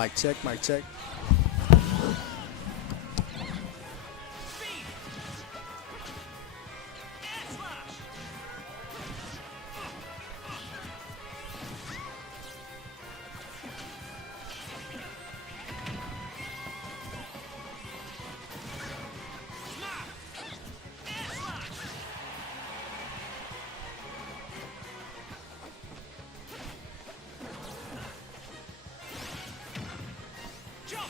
Mic check, mic check. Jump!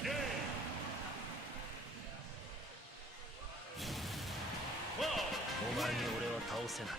お前に俺は倒せない。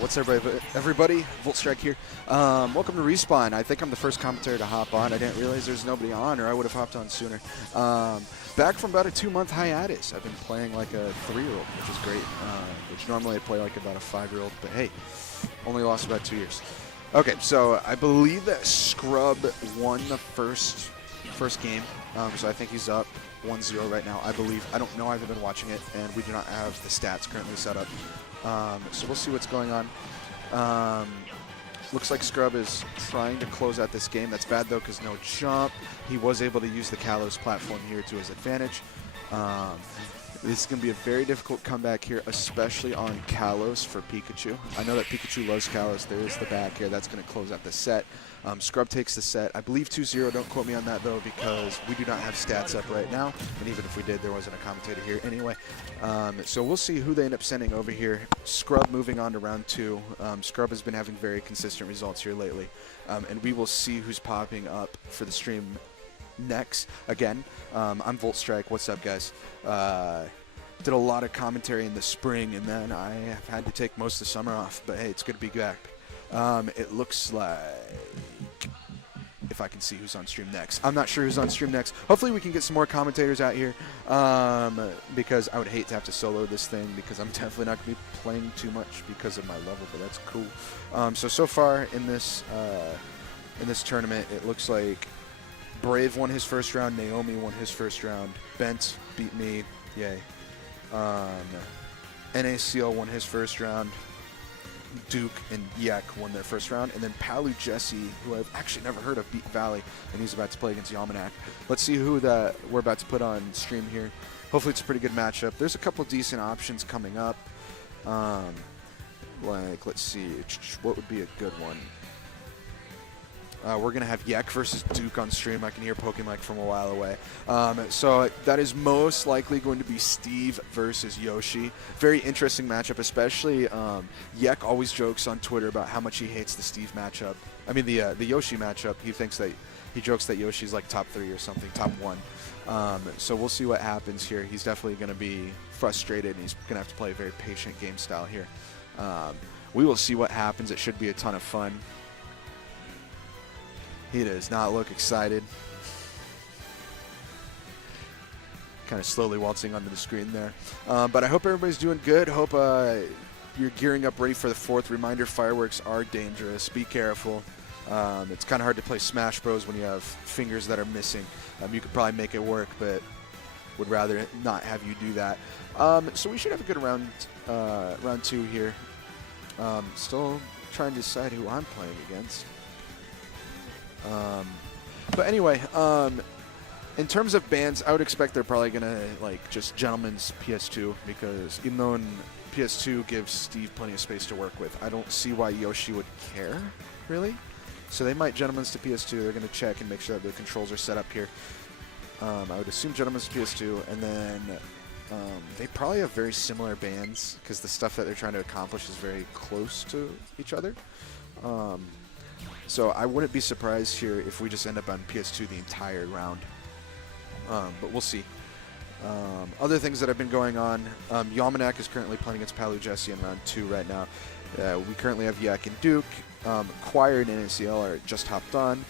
What's up, everybody? Voltstrike here. Welcome to Respawn. I think I'm the first commentator to hop on. I didn't realize there's nobody on, or I would have hopped on sooner. Back from about a 2-month hiatus. I've been playing like a 3-year-old, which is great. Which normally I play like about a 5-year-old, but hey, only lost about 2 years. Okay, so I believe that Scrub won the first game, so I think he's up 1-0 right now, I believe. I don't know, I haven't been watching it, and we do not have the stats currently set up. So we'll see what's going on. Looks like Scrub is trying to close out this game. That's bad, though, because no jump. He was able to use the Kalos platform here to his advantage. This is going to be a very difficult comeback here, especially on Kalos for Pikachu. I know that Pikachu loves Kalos. There is the back here. That's going to close out the set. Scrub takes the set. I believe 2-0. Don't quote me on that, though, because we do not have stats up right now. And even if we did, there wasn't a commentator here anyway. So we'll see who they end up sending over here. Scrub moving on to round 2. Scrub has been having very consistent results here lately. And we will see who's popping up for the stream next. Again, I'm Voltstrike. What's up, guys? Did a lot of commentary in the spring, and then I have had to take most of the summer off. But hey, it's good to be back. It looks like if I can see who's on stream next. I'm not sure who's on stream next. Hopefully we can get some more commentators out here, because I would hate to have to solo this thing, because I'm definitely not going to be playing too much because of my level, but that's cool. So far in this tournament, it looks like Brave won his first round, Naomi won his first round, Bent beat me, yay. NACL won his first round, Duke and Yek won their first round, and then Palu Jesse, who I've actually never heard of, beat Valley, and he's about to play against Yamanak. Let's see who that we're about to put on stream here. Hopefully it's a pretty good matchup. There's a couple decent options coming up. Like, let's see, what would be a good one? We're going to have Yek versus Duke on stream. I can hear Pokemon from a while away. So that is most likely going to be Steve versus Yoshi. Very interesting matchup, especially Yek always jokes on Twitter about how much he hates the Steve matchup. I mean, the Yoshi matchup. He jokes that Yoshi's like top 3 or something, top 1. So we'll see what happens here. He's definitely going to be frustrated, and he's going to have to play a very patient game style here. We will see what happens. It should be a ton of fun. He does not look excited. Kind of slowly waltzing onto the screen there. But I hope everybody's doing good. Hope you're gearing up ready for the 4th. Reminder, fireworks are dangerous. Be careful. It's kind of hard to play Smash Bros. When you have fingers that are missing. You could probably make it work, but would rather not have you do that. So we should have a good round 2 here. Still trying to decide who I'm playing against. But anyway, in terms of bans, I would expect they're probably gonna like just Gentleman's PS2, because even though PS2 gives Steve plenty of space to work with, I don't see why Yoshi would care, really. So they might Gentleman's to PS2. They're gonna check and make sure that the controls are set up here. I would assume Gentleman's to PS2, and then they probably have very similar bans, because the stuff that they're trying to accomplish is very close to each other. So I wouldn't be surprised here if we just end up on PS2 the entire round. But we'll see. Other things that have been going on, Yamanak is currently playing against Palu Jesse in round 2 right now. We currently have Yak and Duke. Choir and NACL are just hopped on.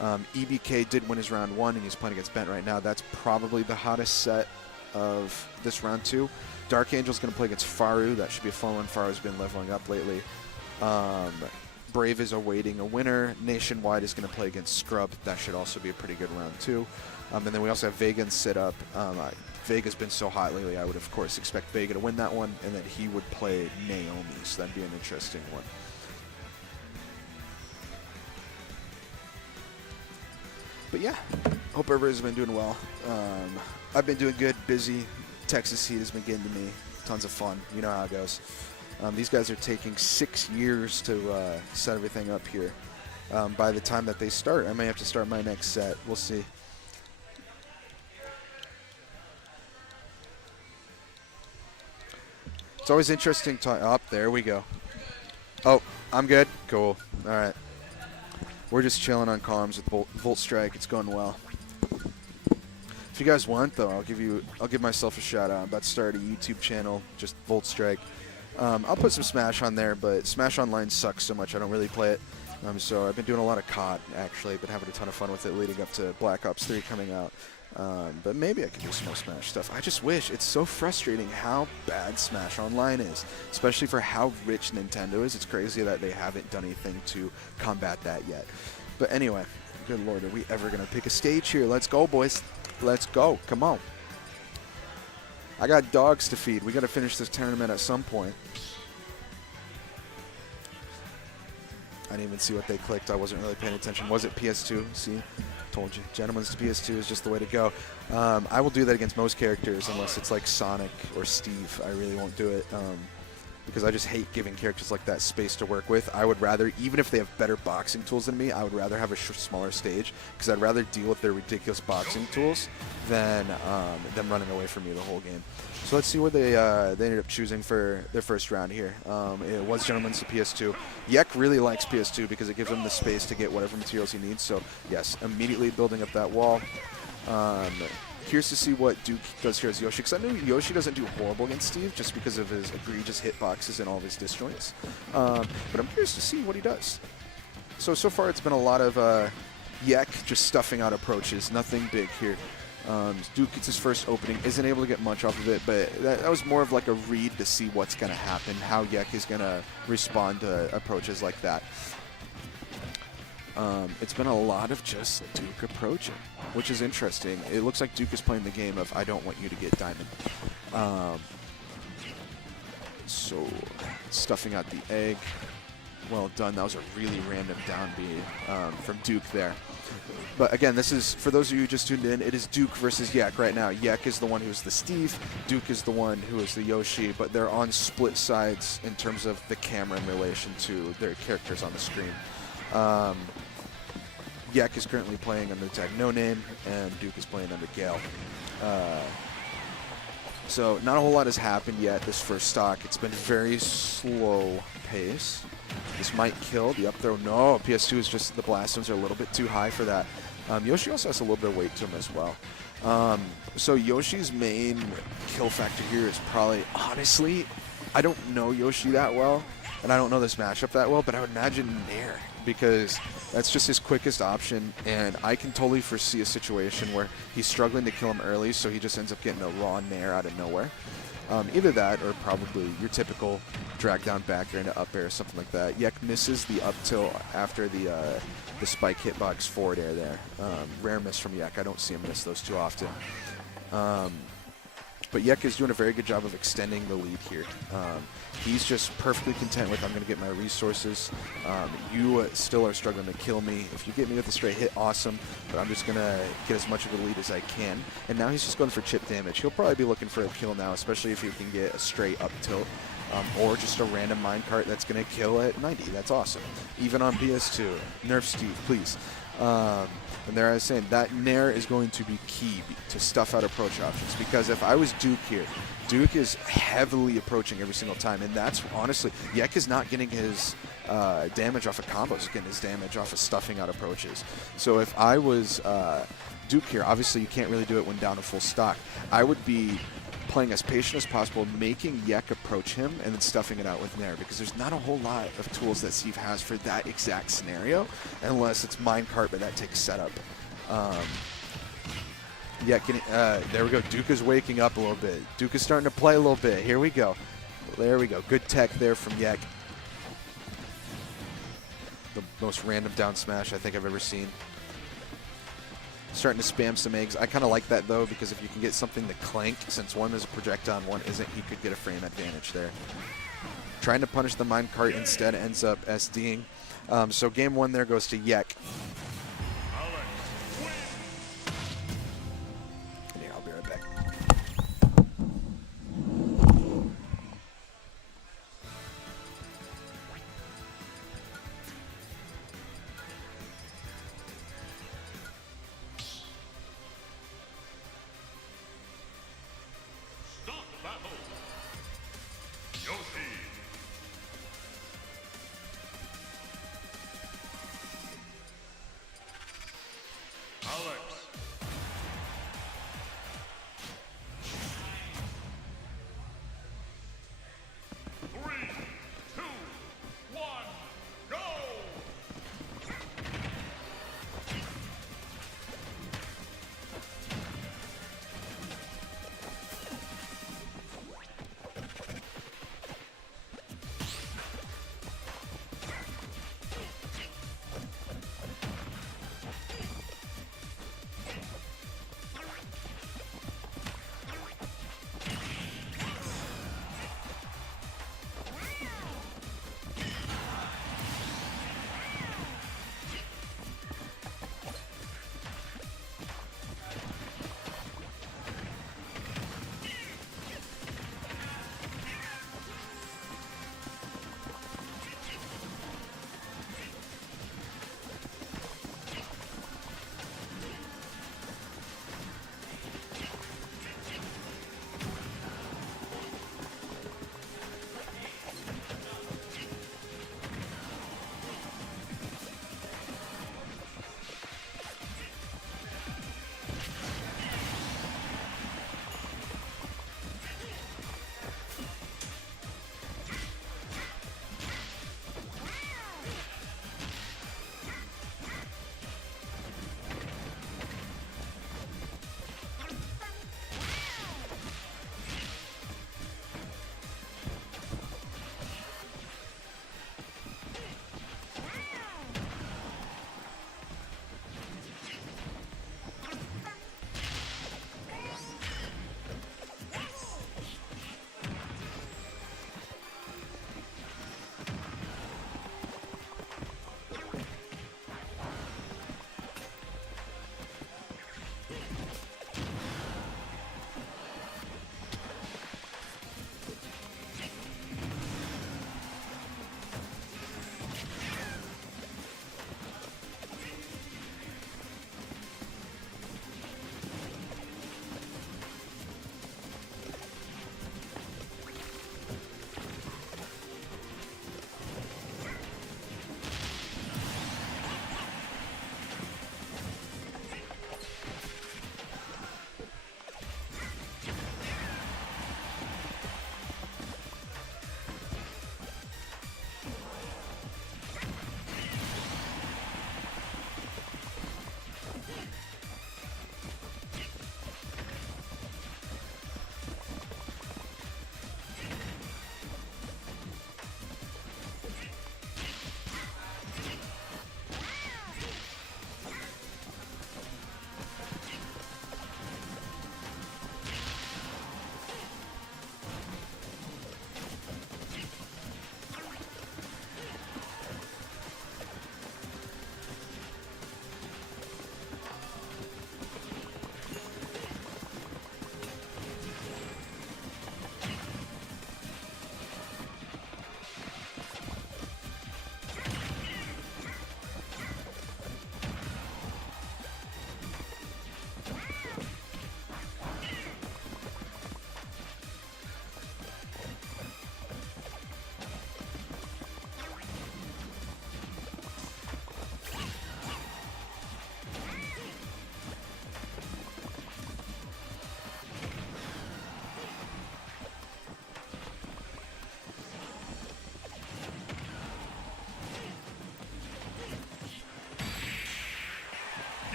EBK did win his round 1, and he's playing against Bent right now. That's probably the hottest set of this round 2. Dark Angel's going to play against Faru. That should be a fun one. Faru's been leveling up lately. Brave is awaiting a winner. Nationwide is going to play against Scrub. That should also be a pretty good round 2. And then we also have Vega and Sit Up. Vega's been so hot lately, I would of course expect Vega to win that one, and then he would play Naomi, so that'd be an interesting one. But yeah, hope everybody's been doing well. I've been doing good, busy. Texas heat has been getting to me. Tons of fun. You know how it goes. These guys are taking 6 years to set everything up here. By the time that they start, I may have to start my next set. We'll see. It's always interesting to... Oh, there we go. Oh, I'm good? Cool. All right. We're just chilling on columns with Volt Strike. It's going well. If you guys want, though, I'll give myself a shout out. I'm about to start a YouTube channel, just Volt Strike. I'll put some Smash on there, but Smash Online sucks so much I don't really play it. So I've been doing a lot of COD, actually. Been having a ton of fun with it leading up to Black Ops 3 coming out. But maybe I could do some more Smash stuff. I just wish. It's so frustrating how bad Smash Online is, especially for how rich Nintendo is. It's crazy that they haven't done anything to combat that yet. But anyway, good lord, are we ever going to pick a stage here? Let's go, boys. Let's go. Come on. I got dogs to feed. We got to finish this tournament at some point. I didn't even see what they clicked. I wasn't really paying attention. Was it PS2? See? Told you. Gentleman's to PS2 is just the way to go. I will do that against most characters unless it's like Sonic or Steve. I really won't do it because I just hate giving characters like that space to work with. I would rather, even if they have better boxing tools than me, I would rather have a smaller stage because I'd rather deal with their ridiculous boxing tools than them running away from me the whole game. So let's see what they ended up choosing for their first round here. It was Gentleman's to PS2. Yek really likes PS2 because it gives him the space to get whatever materials he needs. So yes, immediately building up that wall. Curious to see what Duke does here as Yoshi, because I know Yoshi doesn't do horrible against Steve just because of his egregious hitboxes and all of his disjoints. But I'm curious to see what he does. So far it's been a lot of Yek just stuffing out approaches, nothing big here. Duke gets his first opening, isn't able to get much off of it, but that was more of like a read to see what's going to happen, how Yek is going to respond to approaches like that. It's been a lot of just Duke approaching, which is interesting. It looks like Duke is playing the game of I don't want you to get diamond. So stuffing out the egg. Well done. That was a really random down B from Duke there. But again, this is, for those of you who just tuned in, it is Duke versus Yek right now. Yek is the one who's the Steve, Duke is the one who is the Yoshi, but they're on split sides in terms of the camera in relation to their characters on the screen. Yek is currently playing under the tag No Name, and Duke is playing under Gale. So not a whole lot has happened yet this first stock. It's been very slow pace. This might kill. The up throw, no. PS2 is just, the blast zones are a little bit too high for that. Yoshi also has a little bit of weight to him as well. So Yoshi's main kill factor here is probably, honestly, I don't know Yoshi that well, and I don't know this matchup that well, but I would imagine Nair, because that's just his quickest option, and I can totally foresee a situation where he's struggling to kill him early, so he just ends up getting a raw Nair out of nowhere. Either that or probably your typical drag down back air into up air or something like that. Yek misses the up tilt after the spike hitbox forward air there. Rare miss from Yek. I don't see him miss those too often. But Yek is doing a very good job of extending the lead here. He's just perfectly content with, I'm going to get my resources. You still are struggling to kill me. If you get me with a straight hit, awesome. But I'm just going to get as much of a lead as I can. And now he's just going for chip damage. He'll probably be looking for a kill now, especially if he can get a straight up tilt. Or just a random minecart that's going to kill at 90. That's awesome. Even on PS2. Nerf Steve, please. And there I was saying, that Nair is going to be key to stuff out approach options, because if I was Duke here, Duke is heavily approaching every single time, and that's honestly, Yek is not getting his damage off of combos, he's getting his damage off of stuffing out approaches. So if I was Duke here, obviously you can't really do it when down to full stock. I would be playing as patient as possible, making Yek approach him, and then stuffing it out with Nair, because there's not a whole lot of tools that Steve has for that exact scenario, unless it's minecart, but that takes setup. Yek, there we go. Duke is waking up a little bit. Duke is starting to play a little bit. Here we go. There we go. Good tech there from Yek. The most random down smash I think I've ever seen. Starting to spam some eggs. I kind of like that, though, because if you can get something to clank, since one is a projectile and one isn't, he could get a frame advantage there. Trying to punish the minecart instead ends up SDing. So game one there goes to Yek. And here, I'll be right back.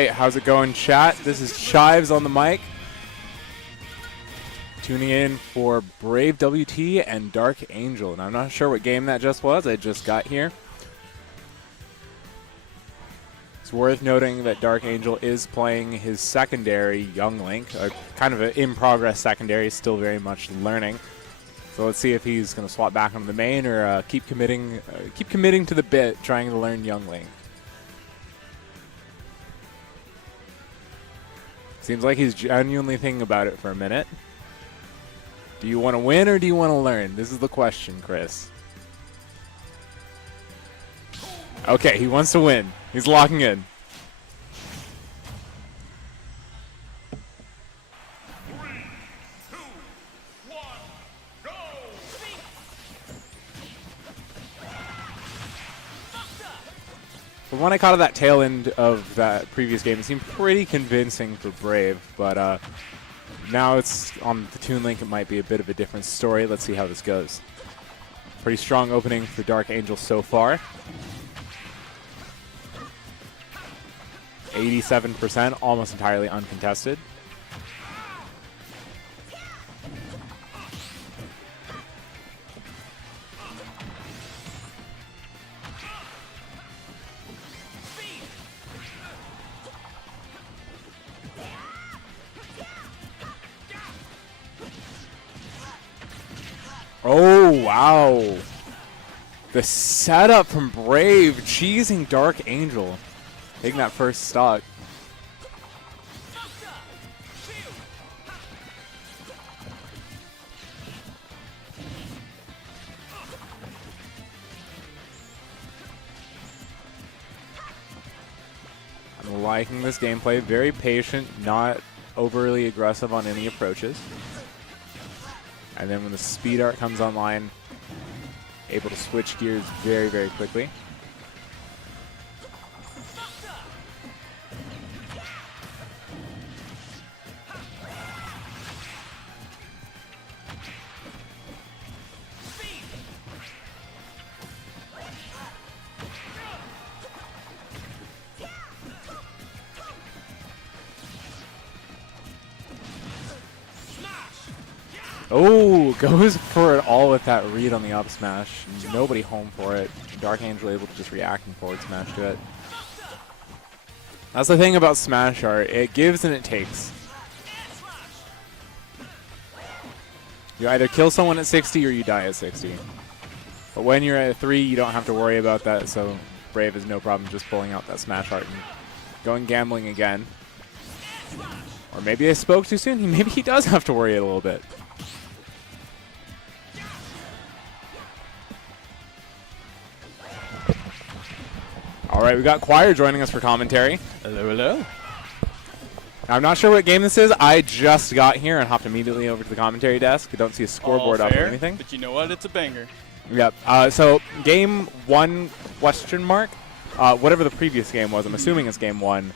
right, how's it going, chat? This is Chives on the mic. Tuning in for Brave WT and Dark Angel. And I'm not sure what game that just was. I just got here. It's worth noting that Dark Angel is playing his secondary, Young Link, kind of an in-progress secondary, still very much learning. So let's see if he's going to swap back onto the main or keep committing to the bit, trying to learn Young Link. Seems like he's genuinely thinking about it for a minute. Do you want to win or do you want to learn? This is the question, Chris. Okay, he wants to win. He's locking in. From what I caught of that tail end of that previous game, it seemed pretty convincing for Brave, but now it's on the Toon Link. It might be a bit of a different story. Let's see how this goes. Pretty strong opening for Dark Angel so far. 87%, almost entirely uncontested. Oh, wow. The setup from Brave, cheesing Dark Angel. Taking that first stock. I'm liking this gameplay. Very patient, not overly aggressive on any approaches. And then when the speed art comes online, able to switch gears very, very quickly. Oh, goes for it all with that read on the up smash. Nobody home for it. Dark Angel able to just react and forward smash to it. That's the thing about smash art. It gives and it takes. You either kill someone at 60 or you die at 60. But when you're at 3, you don't have to worry about that, so Brave has no problem just pulling out that smash art and going gambling again. Or maybe I spoke too soon. Maybe he does have to worry a little bit. All right, we got Choir joining us for commentary. Hello, hello. I'm not sure what game this is. I just got here and hopped immediately over to the commentary desk. I don't see a scoreboard up or anything. But you know what? It's a banger. Yep. So game 1 question mark. Whatever the previous game was, I'm assuming it's game 1.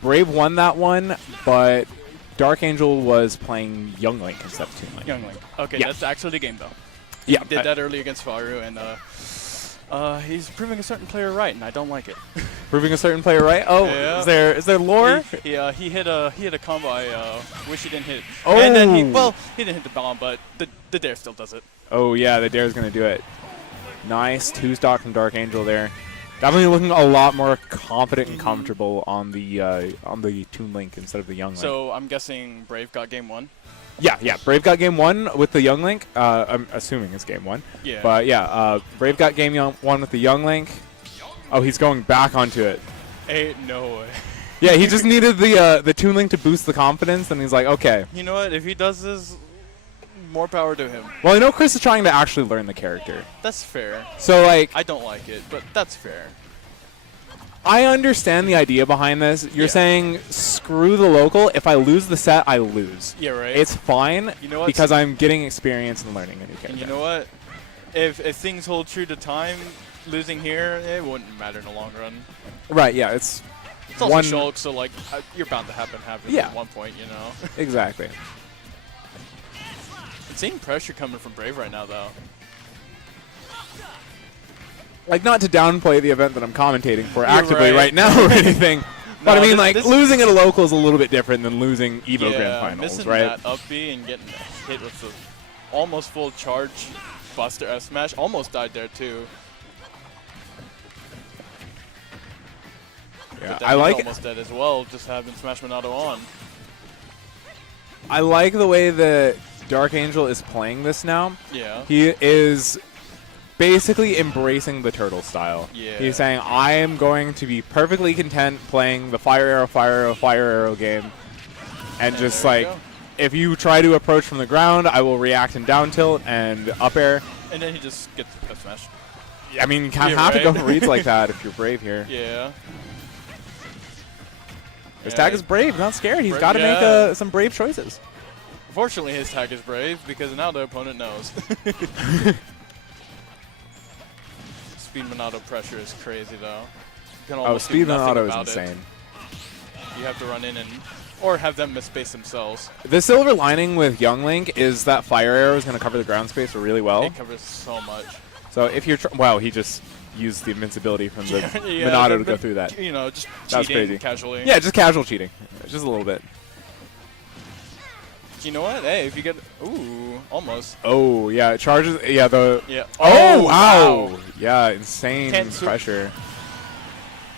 Brave won that one, but Dark Angel was playing Young Link instead of Toon Link. Young Link. Okay, Yeah. that's actually the game, though. Yeah. He did that early against Faru, and he's proving a certain player right, and I don't like it. Proving a certain player right. Oh, Yeah. is there lore? He hit a combo I wish he didn't hit. Oh. And then he didn't hit the bomb, but the dare still does it. Oh yeah, the dare's gonna do it. Nice 2-stock from Dark Angel there. Definitely looking a lot more confident and comfortable on the Toon Link instead of the Young Link. So I'm guessing Brave got game 1. Yeah. Brave got game 1 with the Young Link. I'm assuming it's game 1. Yeah. But yeah, Brave got game 1 with the Young Link. Oh, he's going back onto it. Ain't no way. Yeah, he just needed the Toon Link to boost the confidence, and he's like, okay. You know what? If he does this, more power to him. Well, I know Chris is trying to actually learn the character. That's fair. So, like, I don't like it, but that's fair. I understand the idea behind this. You're Yeah. saying, screw the local. If I lose the set, I lose. Yeah, right. It's fine You know what? because I'm getting experience and learning a new character. And you know what? If things hold true to time, losing here, it wouldn't matter in the long run. Right, yeah, it's It's also one. Shulk, so like you're bound to happen Yeah. at one point, you know. Exactly. Seeing pressure coming from Brave right now, though. Like, not to downplay the event that I'm commentating for You're actively right. right now or anything, But I mean, this- like, this- losing at a local is a little bit different than losing Evo yeah, Grand Finals, missing right? that up B and getting hit with the almost full charge Buster F smash. Almost died there too. Yeah, But then I he's like almost dead as well, just having Smash Monado on. the way that Dark Angel is playing this now. Yeah. He is basically embracing the turtle style. Yeah. He's saying, I am going to be perfectly content playing the fire arrow, fire arrow, fire arrow game. And just there you like, go. if you try to approach from the ground, I will react in down tilt and up air. And then he just gets F smash. I mean, you kind of Yeah, have to go right. for reads like that if you're brave here. Yeah. His Yeah, tag is brave, not scared. He's Brave, got to yeah. make some brave choices. Fortunately, his tag is brave because now the opponent knows. Speed Monado pressure is crazy though. You can Oh, almost do speed nothing Monado is about it. insane. You have to run in and or have them misspace themselves. The silver lining with Young Link is that fire arrow is going to cover the ground space really well. It covers so much. So if you're, wow, he just used the invincibility from the Yeah, Monado to but- go through that. You know, just That was cheating crazy. casually. Yeah, just casual cheating, just a little bit. You know what? Hey, if you get ooh, almost. Oh yeah, it charges. Yeah, the. Yeah. Oh, wow. wow. Yeah, insane Can't sw- pressure.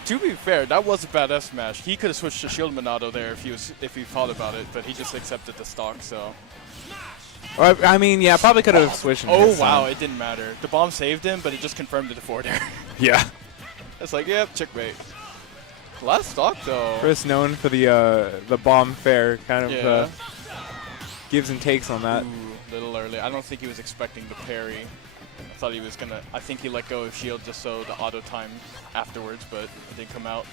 To be fair, that was a bad F smash. He could have switched to Shield Monado there if he thought about it, but he just accepted the stock. So. I mean, yeah, probably could have switched. and Oh hit wow, some. it didn't matter. The bomb saved him, but it just confirmed it forward air. Yeah. It's like, yep, checkmate. Last stock though. Chris known for the bomb fair kind of Yeah. gives and takes on that. Ooh, little early. I don't think he was expecting the parry. I thought he was gonna. I think he let go of shield just so the auto time afterwards, but it didn't come out.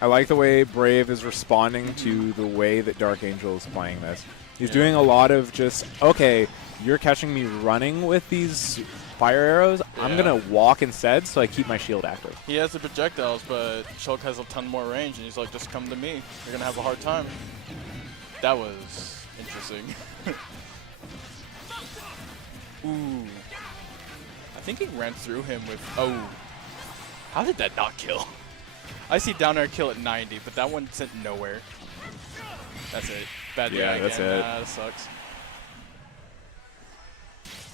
I like the way Brave is responding to the way that Dark Angel is playing this. He's Yeah. doing a lot of just, okay, you're catching me running with these fire arrows. I'm Yeah. going to walk instead so I keep my shield active. He has the projectiles, but Shulk has a ton more range, and he's like, just come to me. You're gonna have a hard time. That was interesting. Ooh. I think he ran through him with. Oh. How did that not kill? I see down air kill at 90, but that one sent nowhere. That's it. Bad Yeah, guy that's again. it. That sucks.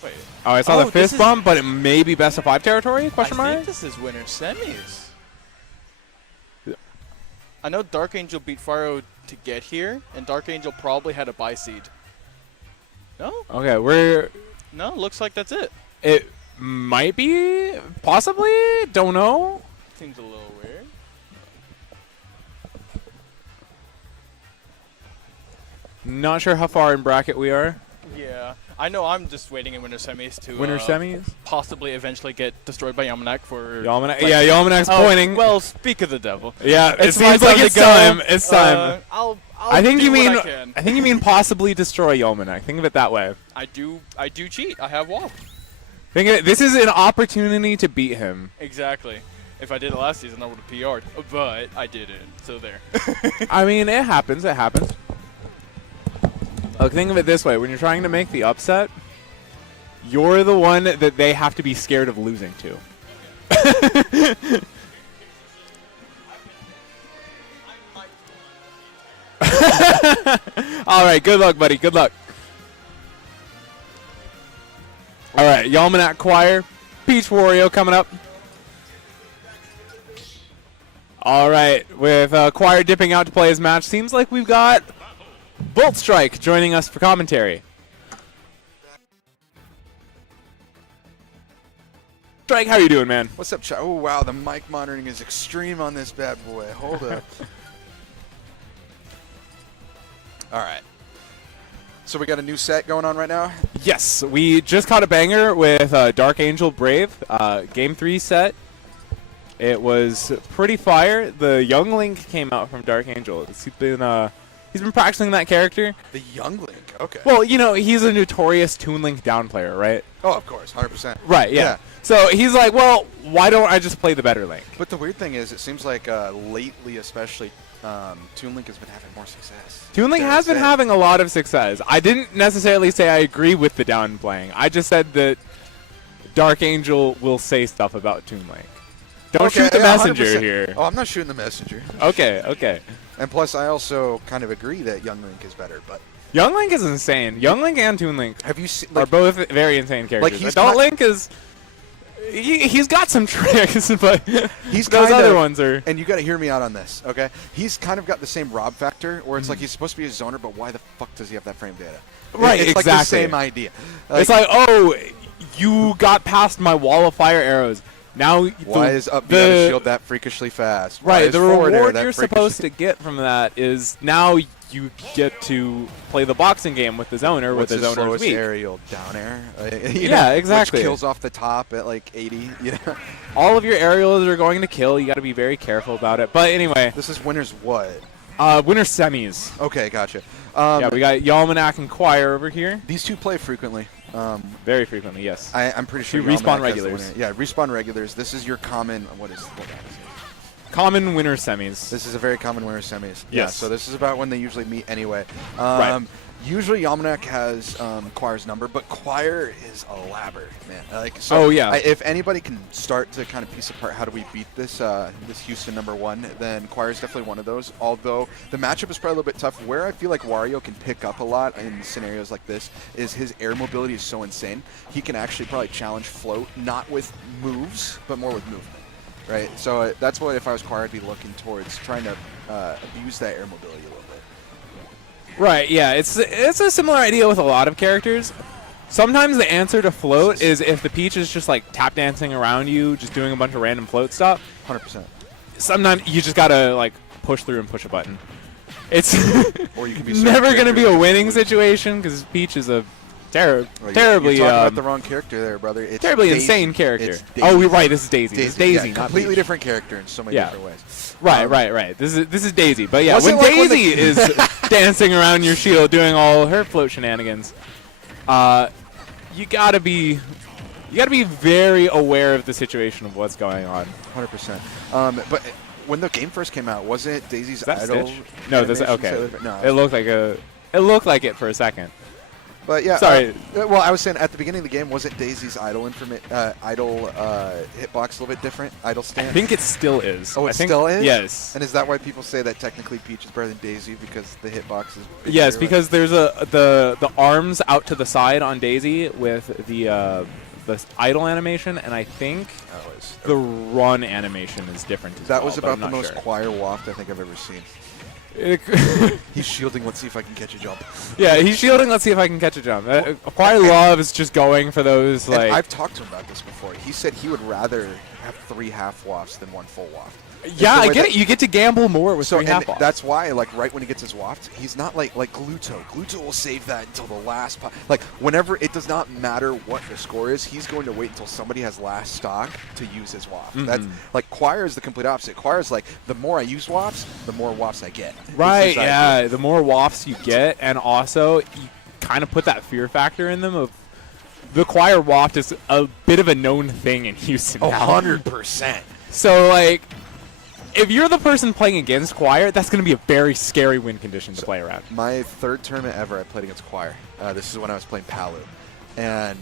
Wait. Oh, I saw Oh, the this fist is- bump, but it may be best of 5 territory? Question I mark? think this is winner semis. I know Dark Angel beat Faro to get here, and Dark Angel probably had a buy seed. No? Okay, No, looks like that's it. it might be, possibly, don't know. Seems a little weird. Not sure how far in bracket we are. Yeah. I know I'm just waiting in winner semis to Winner semis? possibly eventually get destroyed by Yamanak for... Yalmanac, like- yeah, Yalmanac's Oh, pointing. Well, speak of the devil. Yeah, it It's my seems like time to it's go. time. It's time. I'll I think do you what mean. I can. I think you mean possibly destroy Yalmanac. Think of it that way. I do cheat. I have wall. Think of it. This is an opportunity to beat him. Exactly. If I did it last season, I would have PR'd. But I didn't. So there. I mean, it happens. It happens. Look, think of it this way: when you're trying to make the upset, you're the one that they have to be scared of losing to. All right, good luck, buddy. Good luck. All right, Yalmanac Choir, Peach Wario coming up. All right, with Choir dipping out to play his match, seems like we've got Volt Strike joining us for commentary. Strike, how are you doing, man? What's up, chat? Oh, wow, the mic monitoring is extreme on this bad boy. Hold up. All right. So we got a new set going on right now? Yes, we just caught a banger with Dark Angel Brave, Game 3 set. It was pretty fire. The Young Link came out from Dark Angel. He's been practicing that character. The Young Link. Okay. Well, you know, he's a notorious Toon Link down player, right? Oh, of course, 100%. Right, yeah. So he's like, well, why don't I just play the better Link? But the weird thing is, it seems like lately, especially, Toon Link has been having more success. Toon Link has been having a lot of success. I didn't necessarily say I agree with the downplaying. I just said that Dark Angel will say stuff about Toon Link. Don't shoot the yeah, messenger 100%. here. Oh, I'm not shooting the messenger. Okay, okay. And plus, I also kind of agree that Young Link is better. But Young Link is insane. Young Link and Toon Link have you seen? are both very insane characters. he's Adult ki- Link is... He's got some tricks, but He's those kind other of- ones are... And you got to hear me out on this, okay? He's kind of got the same Rob factor, where it's like he's supposed to be a zoner, but why the fuck does he have that frame data? Right, it's like the exactly. same idea. It's like, oh, you got past my wall of fire arrows. Now why is up B on a shield that freakishly fast? Why Right, is the forward air reward that you're freakishly- supposed to get from that is now you get to play the boxing game with the zoner, What's with his the zoner's slowest weak. aerial? Down air? Yeah, exactly. Which kills off the top at like 80. You know? All of your aerials are going to kill. You got to be very careful about it. But anyway, This is winners what? winner semis. Okay, gotcha. Yeah, we got Yalmanac and Choir over here. These two play frequently. Very frequently, yes. I'm pretty sure Two respawn Yalmanac has the regulars. winner. Yeah, respawn regulars. This is your common. What is it? Common winner semis. This is a very common winner semis. Yeah, Yes. so this is about when they usually meet anyway. Right. Usually Yalmanac has Choir's number, but Choir is elaborate, man. Like, so Oh, yeah. if anybody can start to kind of piece apart how do we beat this this Houston #1, then Choir is definitely one of those. Although the matchup is probably a little bit tough. Where I feel like Wario can pick up a lot in scenarios like this is his air mobility is so insane. He can actually probably challenge Float, not with moves, but more with movement. Right, so that's what if I was Choir, I'd be looking towards trying to abuse that air mobility a little bit. Right, yeah. It's a similar idea with a lot of characters. Sometimes the answer to float is if the Peach is just like tap dancing around you, just doing a bunch of random float stuff. 100%. Sometimes you just gotta like push through and push a button. It's Or you can be never gonna be a winning situation because Peach is a terribly You're talking about the wrong character there, brother. It's terribly Daisy. insane character. It's Oh, Daisy. we're right. This is Daisy. This is Daisy, yeah, not completely Peach. different character in so many Yeah. different ways. Right. This is Daisy. But yeah, Was when it like when Daisy is dancing around your shield doing all her float shenanigans, you gotta be very aware of the situation of what's going on. 100%. But when the game first came out, wasn't Daisy's Is that idol? Stitch? No, this animation okay. so- no. It looked like it for a second. But yeah, Sorry. Well, I was saying at the beginning of the game, wasn't Daisy's idol hitbox a little bit different? Idle I stance. think it still is. Oh, it I think, still is? Yes. And is that why people say that technically Peach is better than Daisy because the hitbox is? bigger, Yes, right? because there's the arms out to the side on Daisy with the idle animation, and I think Oh, it's- the run animation is different as that well, was but about I'm the not most sure. Choir waft I think I've ever seen. He's shielding. Let's see if I can catch a jump. Yeah, he's shielding. Let's see if I can catch a jump. Choir loves just going for those And like. I've talked to him about this before. He said he would rather have 3 half wafts than 1 full waft. Yeah, the I way get that- it. You get to gamble more with So three and half offs. that's why, like, right when he gets his waft, he's not like Gluto. Gluto will save that until the last. Like, whenever it does not matter what the score is, he's going to wait until somebody has last stock to use his waft. That's like Choir is the complete opposite. Choir is like the more I use wafts, the more wafts I get. It's Right, his idea. yeah. The more wafts you get, and also you kind of put that fear factor in them of the Choir waft is a bit of a known thing in Houston now. 100%. So, like, if you're the person playing against Choir, that's going to be a very scary win condition to play around. My 3rd tournament ever, I played against Choir. This is when I was playing Palu. And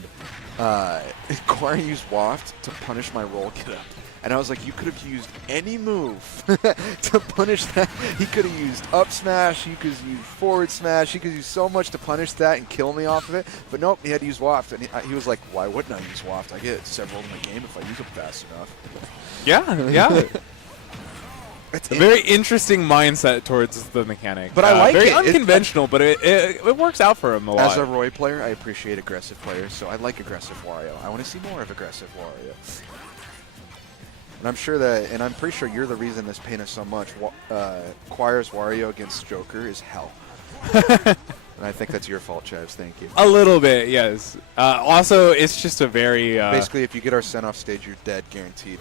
Choir used waft to punish my roll get up. And I was like, you could have used any move to punish that. He could have used up smash, you could use forward smash, he could use so much to punish that and kill me off of it. But nope, he had to use waft. And he was like, why wouldn't I use waft? I get several in the game if I use them fast enough. Yeah. It's A very interesting mindset towards the mechanic. But I like very it. unconventional, but it works out for him a lot. As a Roy player, I appreciate aggressive players, so I like aggressive Wario. I want to see more of aggressive Wario. And I'm sure that, and I'm pretty sure you're the reason this pain is so much. Choir's Wario against Joker is hell. And I think that's your fault, Chavs. Thank you. A little bit, yes. Also, it's just a very Basically, if you get our sent off stage, you're dead, guaranteed.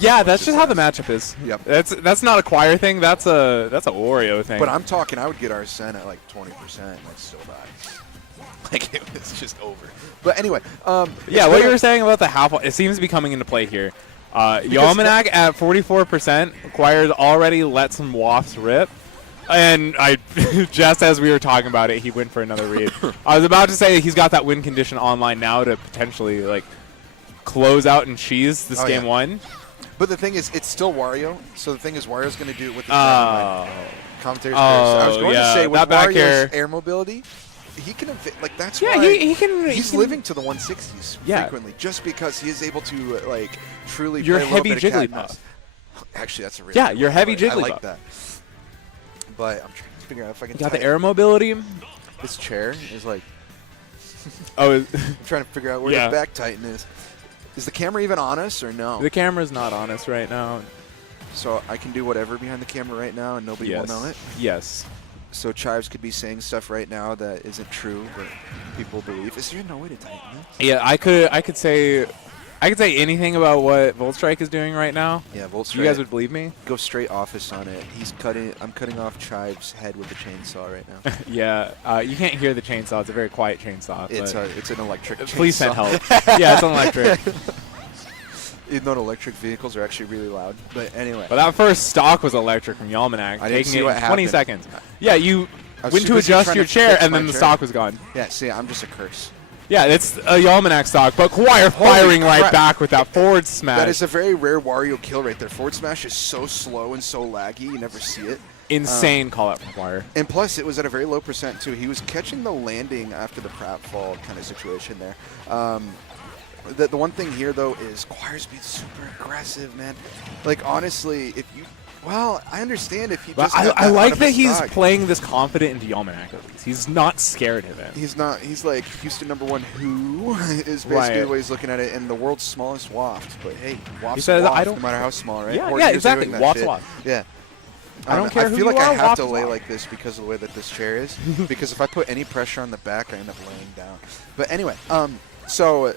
yeah. That's just how the matchup is. Yep. That's not a Choir thing. That's a Wario thing. But I'm talking, I would get our sent at like 20%, and I'd still die. Like, it was just over. But anyway, yeah, what you were saying about the half, it seems to be coming into play here. Yalmanac at 44%. Choir's already let some wafts rip. And I, just as we were talking about it, he went for another read. I was about to say he's got that win condition online now to potentially like close out and cheese this game 1. But the thing is, it's still Wario. So the thing is, Wario's going to do it with the commentators. I was going to say with that back Wario's air. air mobility, he can like that's Yeah, why he can. he's living to the 160s Yeah. frequently, just because he is able to like truly You're play a little heavy bit of cat and Jigglypuff. mouse. Actually, that's a really Yeah, good you're one, heavy but I like Jigglypuff. that. But I'm trying to figure out if I can. You got the tighten- air mobility. This chair is like Oh, I'm trying to figure out where Yeah. the back tighten is. Is the camera even on us or no? the camera's not on us right now. So I can do whatever behind the camera right now, and nobody Yes. will know it. Yes. So Chives could be saying stuff right now that isn't true, but people believe. Is there no way to tighten this? Yeah, I could say anything about what Voltstrike is doing right now. Yeah, Voltstrike. You guys would believe me? go straight office on it. I'm cutting off Chives' head with a chainsaw right now. Yeah. You can't hear the chainsaw. It's a very quiet chainsaw. It's but an electric chainsaw. please send help. Yeah, it's an electric. Even though electric vehicles are actually really loud. But anyway. But that first stock was electric from Yalmanac, I didn't taking see it what in 20 happened. seconds. Yeah, you I was went too to busy adjust trying your to chair, fix and my then the chair. stock was gone. Yeah, see, I'm just a curse. Yeah, it's a Yalmanac stock, but Kwire firing right crap. back with that forward smash. That is a very rare Wario kill right there. Forward smash is so slow and so laggy, you never see it. insane call out from Kwire. And plus, it was at a very low percent, too. He was catching the landing after the pratfall kind of situation there. The one thing here, though, is Quire's being super aggressive, man. Like, honestly, if you... Well, I understand if he But just had I like out of that his he's stock. playing this confident into Yalmanac at least. He's not scared of it. He's not. He's like Houston #1 who is basically Right. the way he's looking at it, and the world's smallest waft. But hey, waft's says, a waft, I don't- no matter how small, right? Yeah, Or yeah, you're exactly. doing that Waft's shit. waft. Yeah. I don't care I who feel like you I are, have waft to is lay waft. like this because of the way that this chair is. Because if I put any pressure on the back, I end up laying down. But anyway, so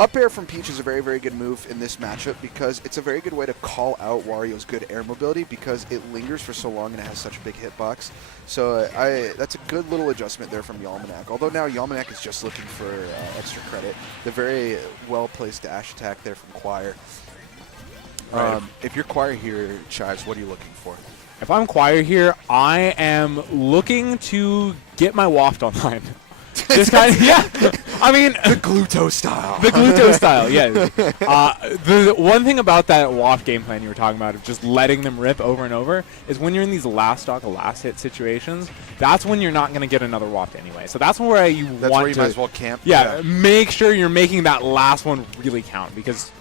up air from Peach is a very, very good move in this matchup because it's a very good way to call out Wario's good air mobility because it lingers for so long and it has such a big hitbox. So that's a good little adjustment there from Yalmanac. Although now Yalmanac is just looking for extra credit. The very well-placed dash attack there from Kwire. Right. If you're Kwire here, Chives, what are you looking for? If I'm Kwire here, I am looking to get my waft online. Just kind of, yeah. I mean, The Gluto style. the Gluto style, yeah. The one thing about that waft game plan you were talking about of just letting them rip over and over is when you're in these last stock, last hit situations, that's when you're not going to get another waft anyway. So that's where you That's want where you to, might as well camp. yeah, make sure you're making that last one really count because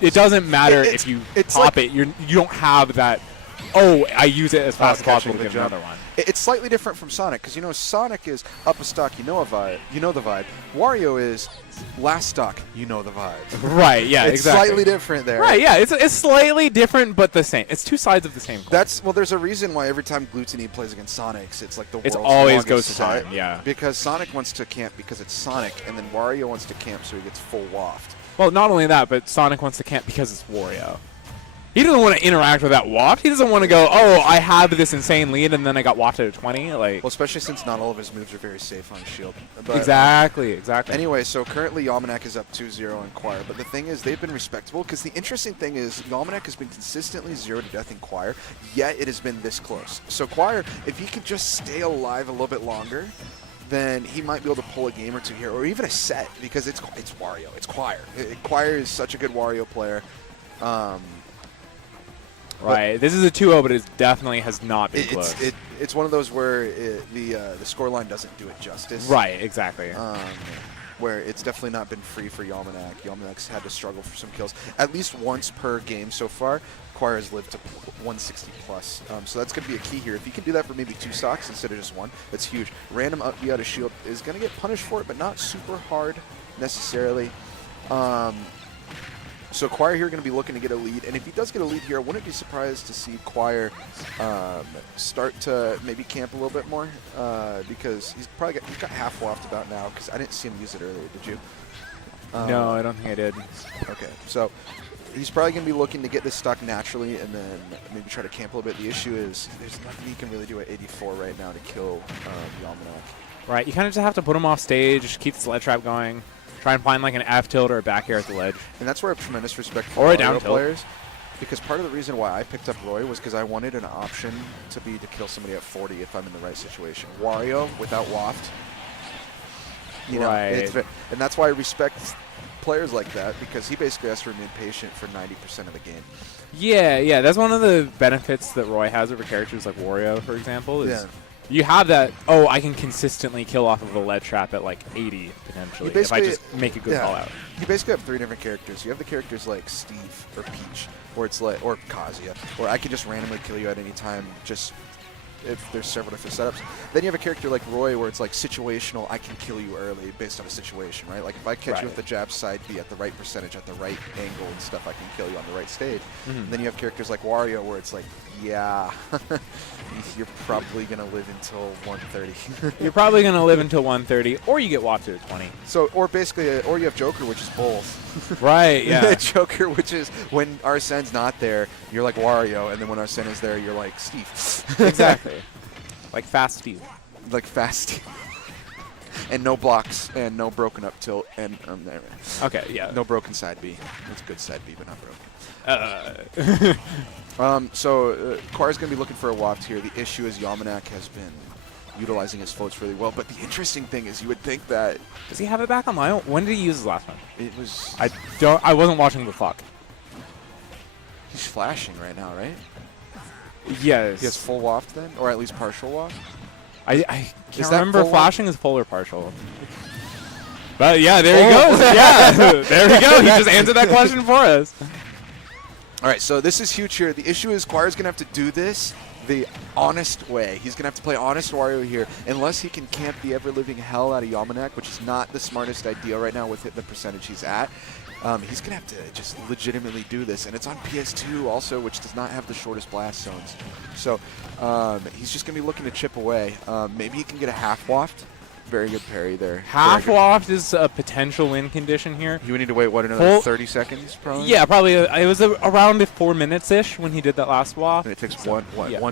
it doesn't matter It's- if you it's pop like- it. You don't have that. Oh, I use it as fast as catching possible to the get jump. another one. It's slightly different from Sonic because Sonic is up a stock, you know the vibe. Wario is last stock, you know the vibe. Right? Yeah, It's exactly. slightly different there. Right? Yeah, it's slightly different but the same. It's two sides of the same coin. There's a reason why every time Gluttony plays against Sonics, it's like the It's world's always longest goes to set. time, yeah. Because Sonic wants to camp because it's Sonic, and then Wario wants to camp so he gets full waft. Well, not only that, but Sonic wants to camp because it's Wario. He doesn't want to interact with that waft. He doesn't want to go, oh, I have this insane lead and then I got wafted at 20. Like, Well, especially since not all of his moves are very safe on shield. But, exactly. Anyway, so currently Yalmanac is up 2-0 in Choir, but the thing is they've been respectable because the interesting thing is Yalmanac has been consistently 0 to death in Choir, yet it has been this close. So Choir, if he could just stay alive a little bit longer, then he might be able to pull a game or two here, or even a set, because it's Wario, it's Choir. Choir is such a good Wario player. right. This is a 2-0, but it definitely has not been close. It's one of those where the scoreline doesn't do it justice. Right, exactly. Where it's definitely not been free for Yalmanac. Yalmanac's had to struggle for some kills. At least once per game so far, Choir has lived to 160 plus. So that's going to be a key here. If he can do that for maybe 2 stocks instead of just 1, that's huge. Random up B out of shield is going to get punished for it, but not super hard necessarily. So Choir here going to be looking to get a lead, and if he does get a lead here, I wouldn't be surprised to see Choir start to maybe camp a little bit more because he's got half waft about now because I didn't see him use it earlier. Did you? No, I don't think I did. Okay, so he's probably going to be looking to get this stock naturally and then maybe try to camp a little bit. The issue is there's nothing he can really do at 84 right now to kill Yalmanac. Right, you kind of just have to put him off stage, keep the sled trap going, try and find like an F tilt or a back air at the ledge. And that's where I have tremendous respect for Or a Wario down tilt. players. Because part of the reason why I picked up Roy was because I wanted an option to be to kill somebody at 40 if I'm in the right situation. Wario without waft, you know, Right. and that's why I respect players like that because he basically has to remain patient for 90% of the game. Yeah, that's one of the benefits that Roy has over characters like Wario, for example, is you have that, I can consistently kill off of a lead trap at like 80, potentially, if I just make a good call out. You basically have 3 different characters. You have the characters like Steve or Peach, or Kazuya, or I can just randomly kill you at any time, just if there's several different setups. Then you have a character like Roy where it's like situational, I can kill you early based on a situation, right? Like if I catch you with the jab side B at the right percentage, at the right angle and stuff, I can kill you on the right stage. And then you have characters like Wario where it's like, yeah, you're probably going to live until 130. You're probably going to live until 130, or you get wafted at 20. So, or basically, or you have Joker, which is both. Right, yeah. Joker, which is when Arsene's not there, you're like Wario, and then when Arsene is there, you're like Steve. Exactly. Like Fast Steve. Like Fast Steve. And no blocks, and no broken up tilt, and Okay, yeah. no broken side B. It's good side B, but not broken. So Quara's going to be looking for a waft here. The issue is Yamanak has been utilizing his floats really well, but the interesting thing is you would think that... Does he have it back on line? When did he use his last one? It was... I wasn't watching the clock. He's flashing right now, right? Yes. He has full waft then? Or at least partial waft? I Is can't that remember full flashing is full or partial. But yeah, there he goes. Yeah, there we go. He just answered that question for us. All right, so this is huge here. The issue is Quara's going to have to do this the honest way. He's going to have to play honest Wario here unless he can camp the ever-living hell out of Yamanak, which is not the smartest idea right now with the percentage he's at. He's going to have to just legitimately do this. And it's on PS2 also, which does not have the shortest blast zones. So he's just going to be looking to chip away. Maybe he can get a half waft. Very good parry there. Half waft is a potential win condition here. He would need to wait, what, another 30 seconds probably? Yeah, probably. It was around 4 minutes-ish when he did that last waft. And it takes 1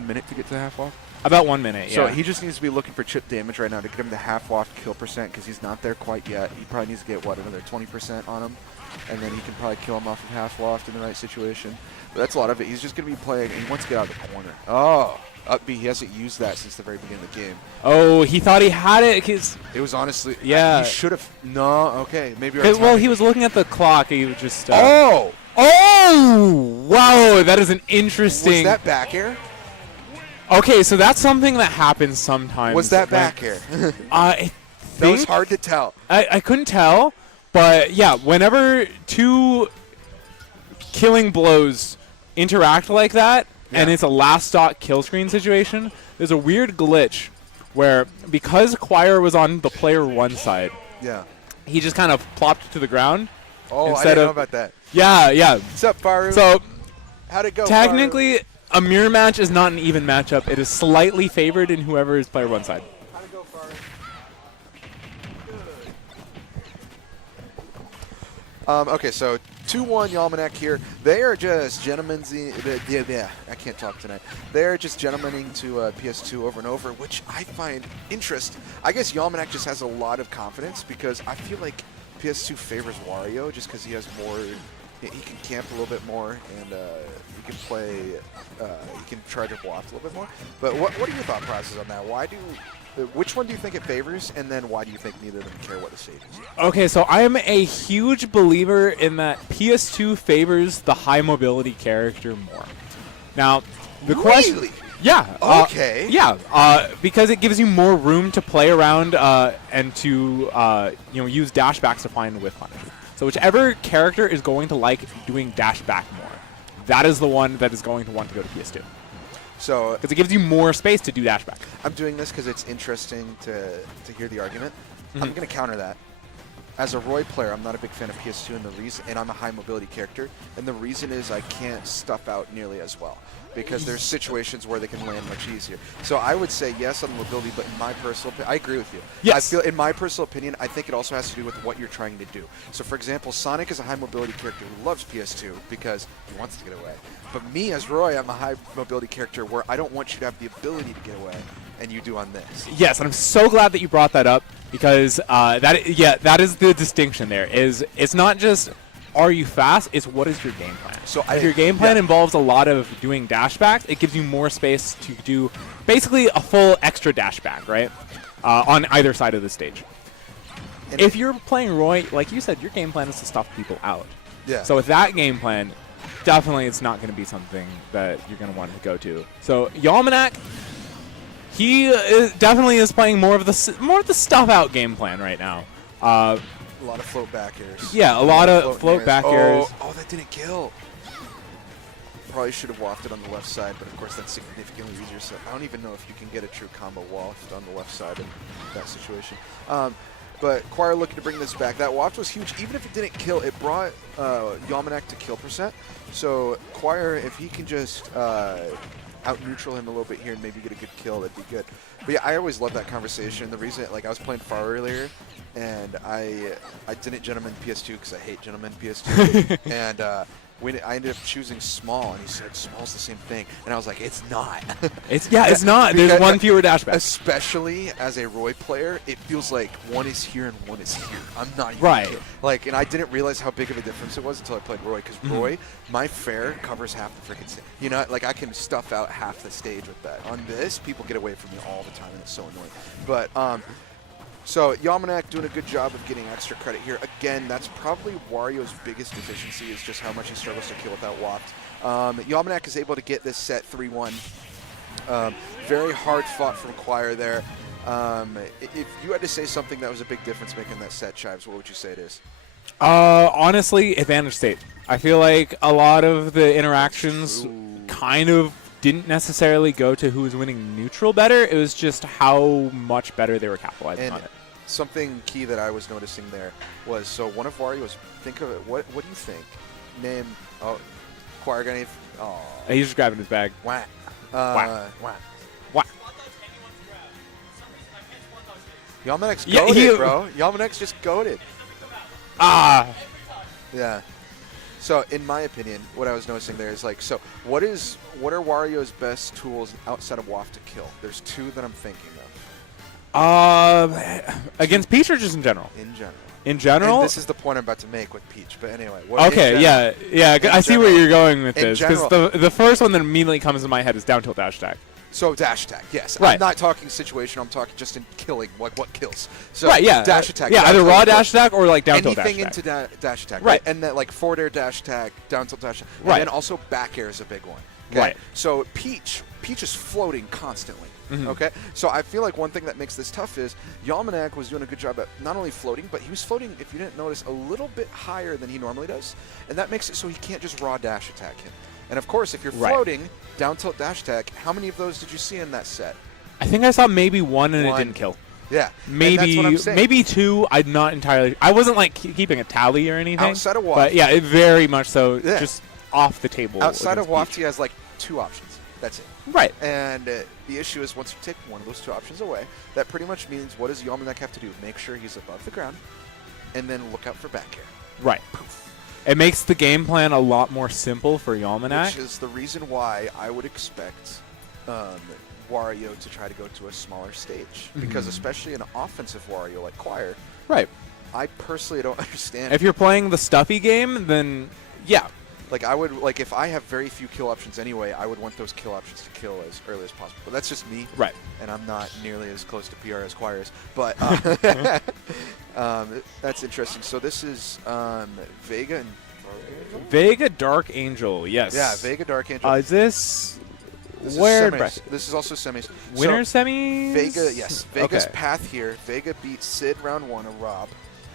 minute to get to the half waft? About 1 minute, yeah. So he just needs to be looking for chip damage right now to get him the half waft kill percent because he's not there quite yet. He probably needs to get, another 20% on him. And then he can probably kill him off of half waft in the right situation. But that's a lot of it. He's just going to be playing, and he wants to get out of the corner. Oh, up B. He hasn't used that since the very beginning of the game. Oh, he thought he had it. It was honestly, yeah. He should have. No, okay, maybe. Well, he was looking at the clock. He was just. Oh! Wow, that is an interesting. Was that back air? Okay, so that's something that happens sometimes. Was that back air? I think that was hard to tell. I couldn't tell, but yeah, whenever two killing blows interact like that, and it's a last stock kill screen situation, there's a weird glitch where because Quire was on the player 1 side, he just kind of plopped to the ground. Oh, I didn't know about that. Yeah. What's up, Faru? So, how'd it go, technically, a mirror match is not an even matchup. It is slightly favored in whoever is player 1 side. How'd it go, Faru? Okay, so 2-1 Yamanak here. They are just gentlemen. I can't talk tonight. They are just gentlemaning to PS2 over and over, which I find interesting. I guess Yamanak just has a lot of confidence because I feel like PS2 favors Wario just because he has more. He can camp a little bit more and he can play. He can charge up waft a little bit more. But what are your thought process on that? Which one do you think it favors, and then why do you think neither of them care what the stage is? Okay, so I am a huge believer in that PS2 favors the high mobility character more. Now, the question... Yeah. Okay. Because it gives you more room to play around and to use dash backs to find whiff punish. So whichever character is going to like doing dash back more, that is the one that is going to want to go to PS2. So, because it gives you more space to do dash back. I'm doing this because it's interesting to hear the argument. I'm going to counter that. As a Roy player, I'm not a big fan of PS2, and I'm a high mobility character, and the reason is I can't stuff out nearly as well because there's situations where they can land much easier. So I would say yes on the mobility, but in my personal opinion, I agree with you. Yes. I feel, in my personal opinion, I think it also has to do with what you're trying to do. So for example, Sonic is a high mobility character who loves PS2 because he wants to get away. But me as Roy, I'm a high mobility character where I don't want you to have the ability to get away, and you do on this. Yes, and I'm so glad that you brought that up because that is the distinction there. It's not just are you fast, it's what is your game plan. So if your game plan involves a lot of doing dashbacks, it gives you more space to do basically a full extra dashback, right? On either side of the stage. And if you're playing Roy, like you said, your game plan is to stuff people out. yeah. So with that game plan, definitely it's not going to be something that you're going to want to go to. So Yalmanac, he definitely is playing more of the stuff out game plan right now. a lot of float back airs. Yeah, a lot of float back airs. Oh, that didn't kill. Probably should have wafted on the left side, but of course that's significantly easier. So I don't even know if you can get a true combo waft on the left side in that situation. But Choir looking to bring this back. That waft was huge. Even if it didn't kill, it brought Yalmanac to kill percent. So Choir, if he can just out-neutral him a little bit here and maybe get a good kill, that'd be good. But yeah, I always love that conversation. The reason, like, I was playing Far earlier, and I didn't Gentleman PS2 because I hate Gentleman PS2. And I ended up choosing Small, and he said Small's the same thing. And I was like, it's not. It's not. There's Because, one fewer dashback. Especially as a Roy player, it feels like one is here and one is here. I'm not even Right. kidding. Like, and I didn't realize how big of a difference it was until I played Roy. Because Roy, my fair covers half the freaking stage. You know, like I can stuff out half the stage with that. On this, people get away from me all the time, and it's so annoying. But so Yalmanac doing a good job of getting extra credit here. Again, that's probably Wario's biggest deficiency is just how much he struggles to kill without waft. Yalmanac is able to get this set 3-1. Very hard fought from Choir there. If you had to say something that was a big difference making that set, Chives, what would you say it is? Honestly, advantage state. I feel like a lot of the interactions kind of didn't necessarily go to who was winning neutral better. It was just how much better they were capitalizing on it. Something key that I was noticing there was, so one of Wario's, think of it, what do you think? Name, Choir got any, He's just grabbing his bag. wah. Wah. Wah. Wah. Yalmanac's Yeah, goated, bro. Yalmanac's just goated. Ah. Yeah. So, in my opinion, what I was noticing there is like, so what are Wario's best tools outside of waft to kill? There's two that I'm thinking of. Against Peach or just in general? In general. In general? And this is the point I'm about to make with Peach. But anyway. What, Okay, yeah. I see where you're going with In this. Because general. the first one that immediately comes to my head is down tilt dash attack. So dash attack, yes. Right. I'm not talking situational. I'm talking just in killing, what kills. So Right, yeah. dash attack. Yeah, down either tilt, raw of dash course. attack or like down tilt dash Anything attack. into dash attack, Right. And then like forward air dash attack, down tilt dash attack. Right. And then also back air is a big one. Okay? Right. So Peach is floating constantly. Mhm. Okay? So I feel like one thing that makes this tough is Yalmanac was doing a good job at not only floating, but he was floating, if you didn't notice, a little bit higher than he normally does. And that makes it so he can't just raw dash attack him. And of course, if you're Right. floating, down tilt dash attack, how many of those did you see in that set? I think I saw maybe one and One. it didn't kill. Yeah. And that's what I'm saying. Maybe two. I'm not entirely. I wasn't like keeping a tally or anything. Outside of waft. But yeah, it very much so. Yeah. Just off the table. Outside of against waft, Peach. he has like two options. That's it. Right. And the issue is once you take one of those two options away, that pretty much means what does Yalmanac have to do? Make sure he's above the ground, and then look out for back air. Right. It makes the game plan a lot more simple for Yalmanac. Which is the reason why I would expect Wario to try to go to a smaller stage. Because especially an offensive Wario like Choir, Right. I personally don't understand. If you're playing the stuffy game, then yeah. Like I would, like if I have very few kill options anyway, I would want those kill options to kill as early as possible. But that's just me. Right. And I'm not nearly as close to PR as Choir is. But that's interesting. So this is Vega and Vega Dark Angel. Yes. yeah, Vega Dark Angel. Is this This is where semis. bracket? This is also semis. Winner So, semis? Vega, yes. Vega's Okay. path here. Vega beat Sid round 1, a Rob.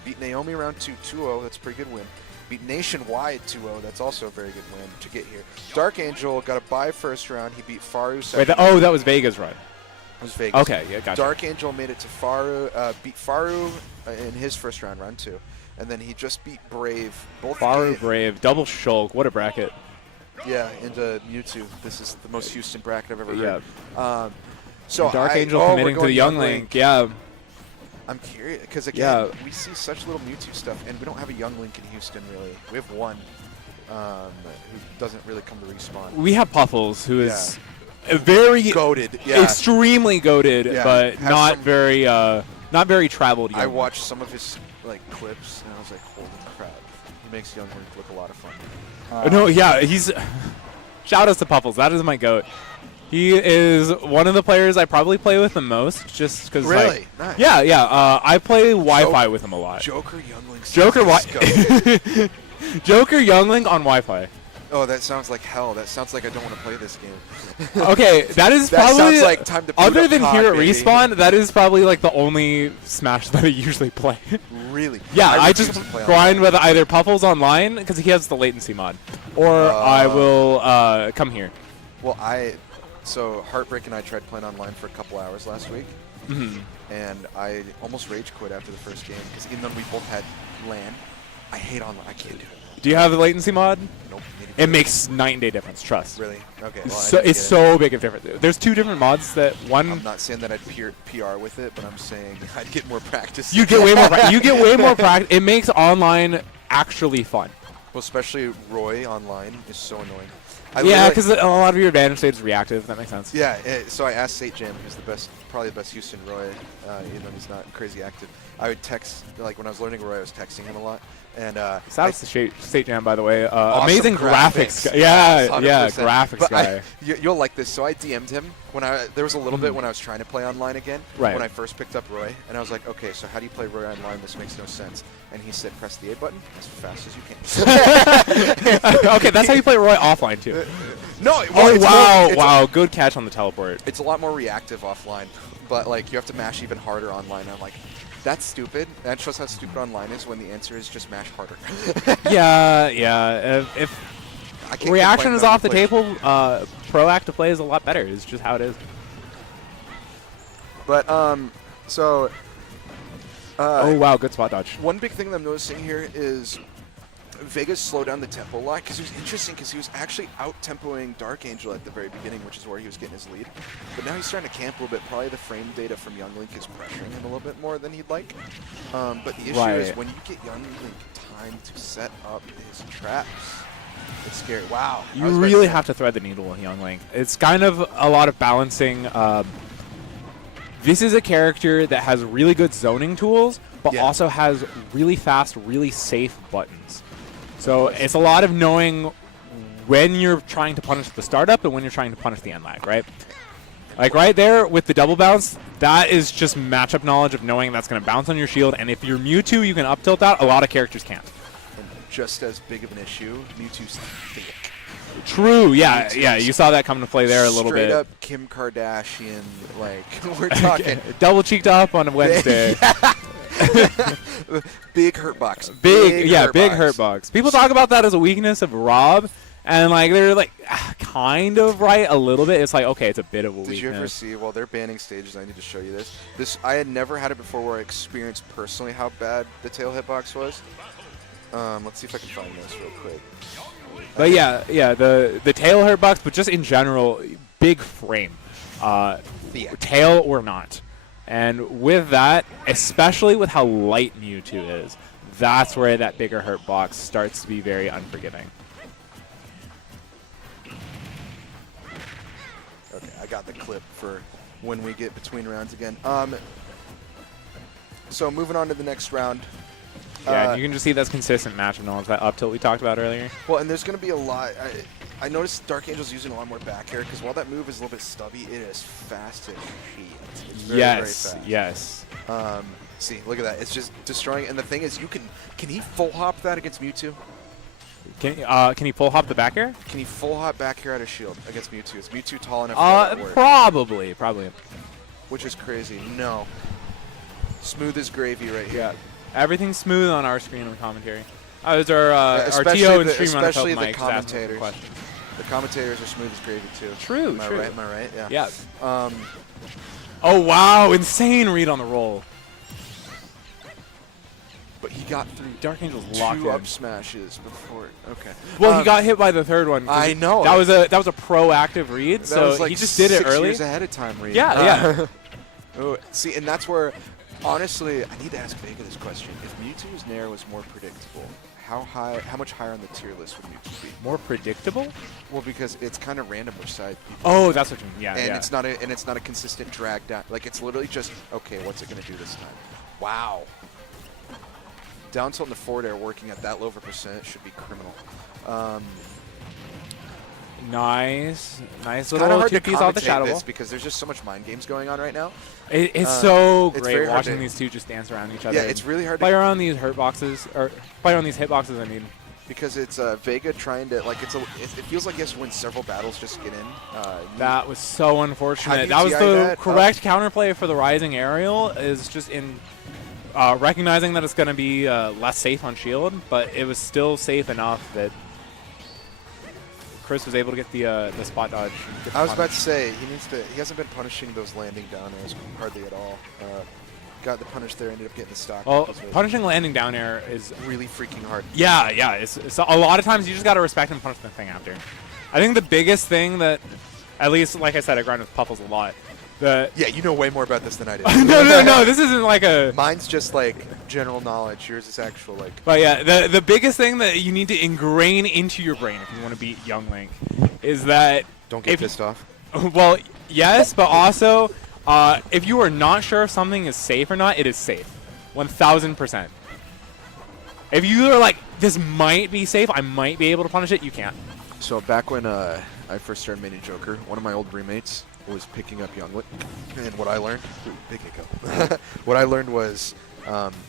Beat Naomi round 2, 2-0. That's a pretty good win. Beat Nationwide 2-0. That's also a very good win to get here. Dark Angel got a bye first round. He beat Faru second. Wait, that was Vega's run. It was Vegas. Okay, yeah, gotcha. Dark Angel made it to Faru, beat Faru in his first round, round 2. And then he just beat Brave. Both Faru ga- Brave, double Shulk. What a bracket. Yeah, into Mewtwo. This is the most Houston bracket I've ever Yeah. heard. So Dark I- Angel oh, we're committing to going the Young Link. Yeah. I'm curious because again, Yeah. we see such little Mewtwo stuff, and we don't have a Young Link in Houston really. We have one who doesn't really come to respawn. We have Puffles, who is a very Goated, yeah. extremely goated, Yeah, but has not some- very traveled. I Young Link. watched some of his like clips, and I was like, holy crap! He makes Young Link look a lot of fun. No, yeah, he's. Shout outs to Puffles. That is my goat. He is one of the players I probably play with the most, just because. Really? Like, Nice. yeah. I play Wi-Fi with him a lot. Joker Youngling. Joker Youngling on Wi-Fi. Oh, that sounds like hell. That sounds like I don't want to play this game. Okay, that is That probably sounds like time to boot other up than COD, here at baby. Respawn. That is probably like the only Smash that I usually play. Really? Yeah, I refuse just to play grind online. with either Puffles online because he has the latency mod, or I will come here. Well, so Heartbreak and I tried playing online for a couple hours last week, and I almost rage quit after the first game because even though we both had LAN, I hate online. I can't do it. Do you have the latency mod? Nope. need to It do makes night and day difference. Trust. Really? Okay. Well, So I didn't it's get it. so big of a difference. There's two different mods that one. I'm not saying that I'd PR with it, but I'm saying I'd get more practice. You get way more. You get way more practice. It makes online actually fun. Well, especially Roy online is so annoying. Yeah, because a lot of your advantage state is reactive. That makes sense. Yeah, so I asked Sate Jam, who's probably the best Houston Roy, even though he's not crazy active. I would text, like when I was learning Roy, I was texting him a lot. And Shout out to State Jam, by the way. awesome Amazing graphics guy. Yeah, 100%. graphics But guy. You'll like this. So I DM'd him when there was a little bit when I was trying to play online again. Right. When I first picked up Roy, and I was like, okay, so how do you play Roy online? This makes no sense. And he said, press the A button as fast as you can. Okay, that's how you play Roy offline too. No. Oh Well, wow, good catch on the teleport. It's a lot more reactive offline, but like you have to mash even harder online. I'm like, that's stupid. That shows how stupid online is when the answer is just mash harder. Yeah. If I can't reaction complain is about off the play- table, proactive play is a lot better. It's just how it is. But so. Oh wow, good spot dodge. One big thing that I'm noticing here is Vegas slowed down the tempo a lot because it was interesting because he was actually out-tempoing Dark Angel at the very beginning, which is where he was getting his lead. But now he's starting to camp a little bit. Probably the frame data from Younglink is pressuring him a little bit more than he'd like. But the issue is Right. when you get Younglink time to set up his traps, it's scary. Wow. I You was about to really say- have to thread the needle with Young Link. It's kind of a lot of balancing. This is a character that has really good zoning tools, but Yeah. also has really fast, really safe buttons. So it's a lot of knowing when you're trying to punish the startup and when you're trying to punish the end lag, right? Like right there with the double bounce, that is just matchup knowledge of knowing that's going to bounce on your shield. And if you're Mewtwo, you can up tilt that. A lot of characters can't. And just as big of an issue, Mewtwo's thick. True, yeah. You saw that come to play there a little Straight bit. up Kim Kardashian, like, we're talking. Double cheeked up on a Wednesday. Big hurt box. Big hurt box. People talk about that as a weakness of Rob, and like they're like kind of right a little bit. It's like okay, it's a bit of a weakness. Did you ever see, while they're banning stages, I need to show you this. I had never had it before where I experienced personally how bad the tail hitbox was. Let's see if I can find this real quick. But yeah, the tail hurt box, but just in general, big frame, tail or not. And with that, especially with how light Mewtwo is, that's where that bigger hurt box starts to be very unforgiving. Okay, I got the clip for when we get between rounds again. So moving on to the next round. Yeah, and you can just see that's consistent matchup knowledge, that up tilt we talked about earlier. Well, and there's going to be a lot. I noticed Dark Angel's using a lot more back air because while that move is a little bit stubby, it is fast as shit. It's very, very fast. Yes. See, look at that. It's just destroying. And the thing is, can he full hop that against Mewtwo? Can he pull hop the back air? Can he full hop back air out of shield against Mewtwo? Is Mewtwo tall enough for that to work? Probably. Which is crazy. No. Smooth as gravy right here. Yeah. Everything's smooth on our screen on the commentary. It's our especially TO and the- stream run especially the mics asking commentators. questions. The commentators are smooth as gravy too. True, Am I true. right? Am I right? Yeah. Yeah. Oh wow! Insane read on the roll. But he got through Dark Angel's locked two in. up smashes before. Okay. Well, he got hit by the third one. 'cause I know. That was a proactive read, That so was like he just did it 6 early. years ahead of time. Read. Yeah. Oh, see, and that's where, honestly, I need to ask Vega this question: if Mewtwo's Nair was more predictable, how much higher on the tier list would Mewtwo be? More predictable? Well, because it's kind of random which side people. Oh, that's what you mean. Yeah, and yeah. it's not a consistent drag down. Like it's literally just okay. What's it gonna do this time? Wow. Down tilt and the forward air working at that low of a percent should be criminal. Nice. Nice Kind little of hard to two-piece off the commentate Shadow this Ball. because there's just so much mind games going on right now. It's so it's great very hard watching to- these two just dance around each other. Yeah, it's really hard play to around these hurt boxes, or play around these hitboxes, I mean. because it's Vega trying to like it feels like he has to win several battles just to get in. That was so unfortunate. How That do you was TI the that? correct counterplay for the Rising Aerial, is just in recognizing that it's going to be less safe on shield, but it was still safe enough that Chris was able to get the spot dodge. get the I was about punish. to say he hasn't been punishing those landing down airs hardly at all. Got the punish there, ended up getting the stock. Well, It was punishing landing down air is really freaking hard. yeah. It's a lot of times you just got to respect and punish the thing after. I think the biggest thing that, at least like I said, I grind with Puffles a lot. The Yeah, you know way more about this than I did. no, this isn't like a. Mine's just like general knowledge. Yours is actual like. But yeah, the biggest thing that you need to ingrain into your brain if you want to beat Young Link is that Don't get if- pissed off. well, yes, but also if you are not sure if something is safe or not, it is safe, 1,000%. If you are like, this might be safe, I might be able to punish it, you can't. So back when I first started making Joker, one of my old roommates was picking up Younglit, and what I learned, big hiccup. What I learned was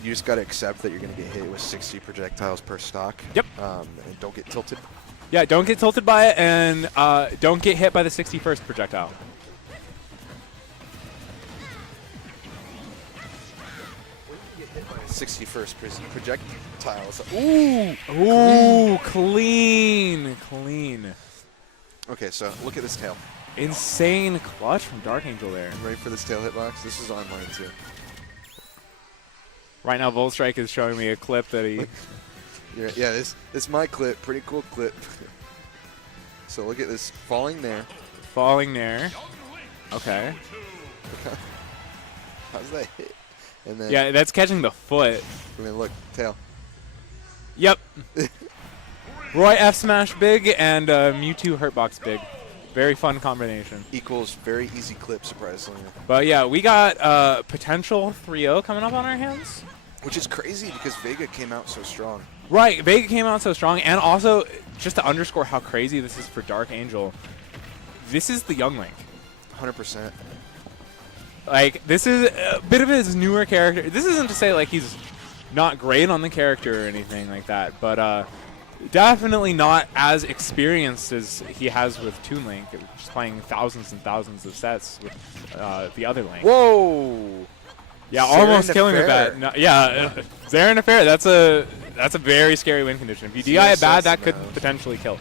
you just got to accept that you're going to get hit with 60 projectiles per stock. Yep. And don't get tilted. Yeah, don't get tilted by it, and don't get hit by the 61st projectile. 61st projectiles. Ooh, clean. Okay, so look at this tail. Insane clutch from Dark Angel there. Ready for this tail hitbox? This is online too. Right now, Volstrike is showing me a clip that he. Yeah, this is my clip. Pretty cool clip. So look at this falling there. Falling there. Okay. How's that hit? And then Yeah, that's catching the foot. and then look tail. Yep. Roy F smash big and Mewtwo hurtbox big. Very fun combination. Equals very easy clip, surprisingly. But yeah, we got potential 3-0 coming up on our hands. Which is crazy because Vega came out so strong. Right, Vega came out so strong, and also, just to underscore how crazy this is for Dark Angel, this is the Young Link. 100%. Like, this is a bit of his newer character. This isn't to say, like, he's not great on the character or anything like that, but definitely not as experienced as he has with Toon Link, just playing thousands and thousands of sets with the other Link. Whoa! Yeah, Zaren almost killing it Affair. bad. No, yeah, Zaren Affair, that's a very scary win condition. If you DI it bad, ZSS that could in the house. potentially kill.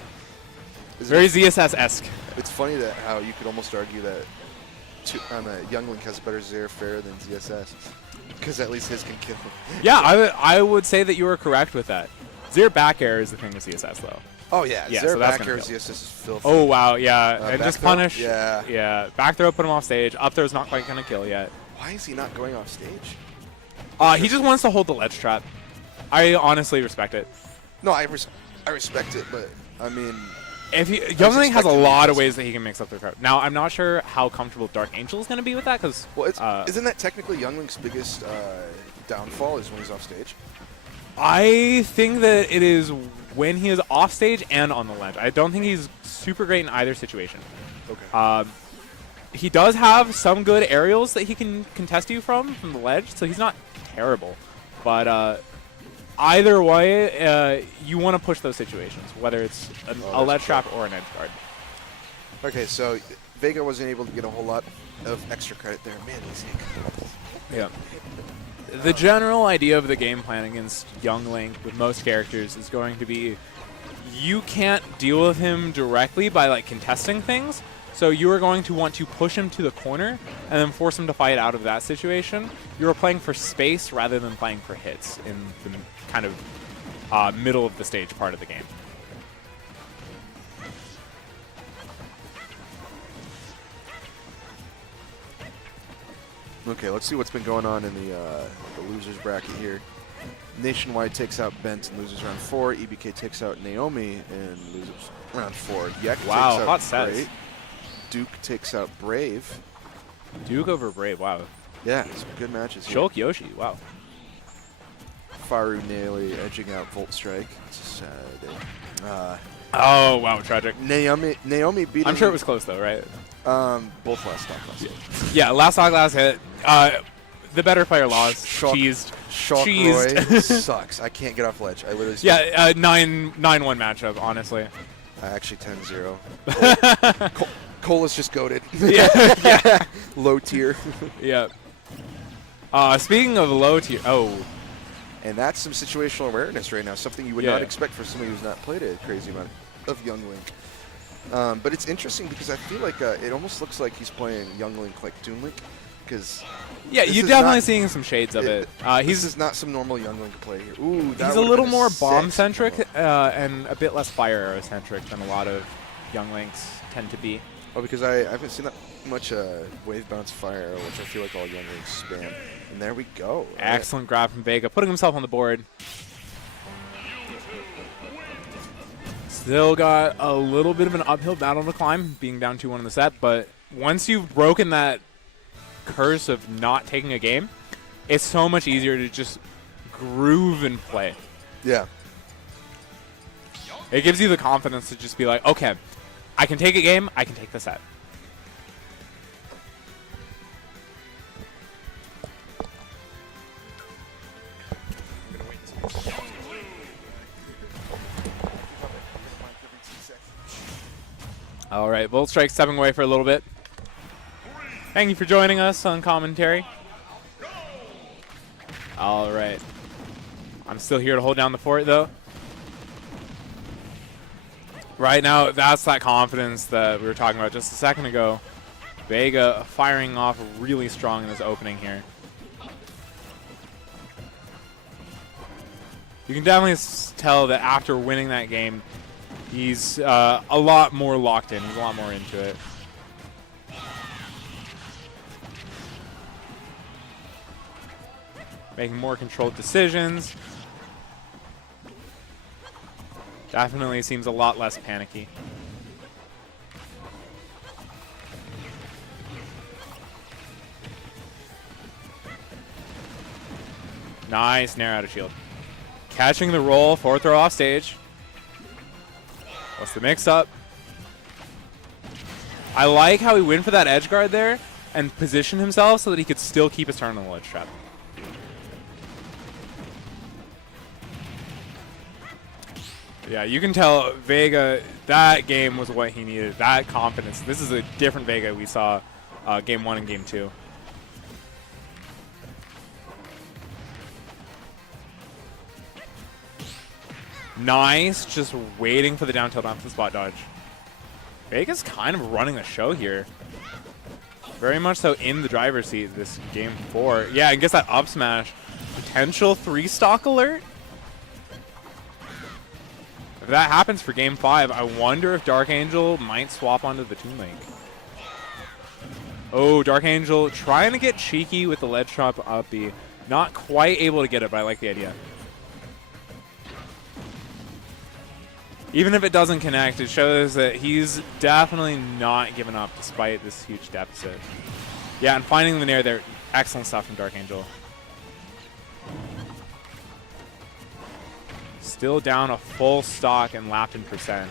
Isn't Very it- ZSS-esque. It's funny that how you could almost argue that Young Link has a better Zare Fair than ZSS. Because at least his can kill. Yeah, I would say that you were correct with that. Zero back air is the thing with ZSS, though. Oh, yeah. Yeah, Zare so that's back gonna air kill. ZSS is filthy. Oh, wow, yeah. and back just throw? punish. Yeah. Yeah, back throw, put him off stage. Up throw's not quite going to kill yet. Why is he not going off stage? He just wants to hold the ledge trap. I honestly respect it. No, I respect it, but I mean, If Young Link has a expecting lot of this. ways that he can mix up the crowd. Now, I'm not sure how comfortable Dark Angel is going to be with that, because well, isn't that technically Young Link's biggest downfall is when he's off stage? I think that it is when he is off stage and on the ledge. I don't think he's super great in either situation. Okay. He does have some good aerials that he can contest you from the ledge, so he's not terrible. But either way, you want to push those situations, whether it's a that's ledge true. trap or an edge guard. Okay, so Vega wasn't able to get a whole lot of extra credit there. Man, he's Yeah. The general idea of the game plan against Young Link with most characters is going to be you can't deal with him directly by like contesting things, so you are going to want to push him to the corner and then force him to fight out of that situation. You are playing for space rather than playing for hits in the kind of middle of the stage part of the game. Okay, let's see what's been going on in the losers bracket here. Nationwide takes out Bent and loses round 4. EBK takes out Naomi and loses round 4. Yek Wow, takes out hot sets. Great. Duke takes out Brave. Duke over Brave, wow. Yeah, some good matches here. Shulk Yoshi, wow. Faru nearly edging out Volt Strike. It's a sad day. Oh, wow, tragic. Naomi beating. I'm sure it was close, though, right? Both last stock last hit. Yeah, last stock, last hit. The better player lost. Shock- Cheesed. Shock Cheesed. Roy sucks. I can't get off ledge. I literally. Yeah, 9-1 matchup, honestly. Actually 10-0. Cole is just goated. Yeah. Low tier. Yeah. Speaking of low tier, And that's some situational awareness right now, something you would not expect for somebody who's not played a crazy amount of Young Link. But it's interesting because I feel like it almost looks like he's playing Young Link like Toon Link. Because yeah, you're definitely seeing some shades of it. This is not some normal Young Link play here. Ooh, he's a little more bomb-centric and a bit less fire arrow-centric than a lot of Young Links tend to be. Oh, because I haven't seen that much wave bounce fire arrow, which I feel like all Young Links spam. And there we go. Excellent grab from Vega, putting himself on the board. Still got a little bit of an uphill battle to climb, being down 2-1 in the set, but once you've broken that curse of not taking a game, it's so much easier to just groove and play. Yeah. It gives you the confidence to just be like, okay, I can take a game, I can take the set. All right, Voltstrike stepping away for a little bit. Thank you for joining us on commentary. All right. I'm still here to hold down the fort, though. Right now, that's that confidence that we were talking about just a second ago. Vega firing off really strong in his opening here. You can definitely tell that after winning that game, he's a lot more locked in. He's a lot more into it. Making more controlled decisions. Definitely seems a lot less panicky. Nice nair out of shield. Catching the roll, forward throw off stage. What's the mix-up? I like how he went for that edge guard there and positioned himself so that he could still keep his turn on the ledge trap. Yeah, you can tell Vega, that game was what he needed, that confidence. This is a different Vega we saw game 1 and game 2. Nice, just waiting for the down tilt onto the spot dodge. Vega's kind of running the show here. Very much so in the driver's seat this game 4. Yeah, and gets that up smash. Potential 3-stock alert? If that happens for game 5, I wonder if Dark Angel might swap onto the Toon Link. Oh, Dark Angel trying to get cheeky with the ledge trap up B. Not quite able to get it, but I like the idea. Even if it doesn't connect, it shows that he's definitely not giving up despite this huge deficit. Yeah, and finding the nair there, excellent stuff from Dark Angel. Still down a full stock and lapped in percent.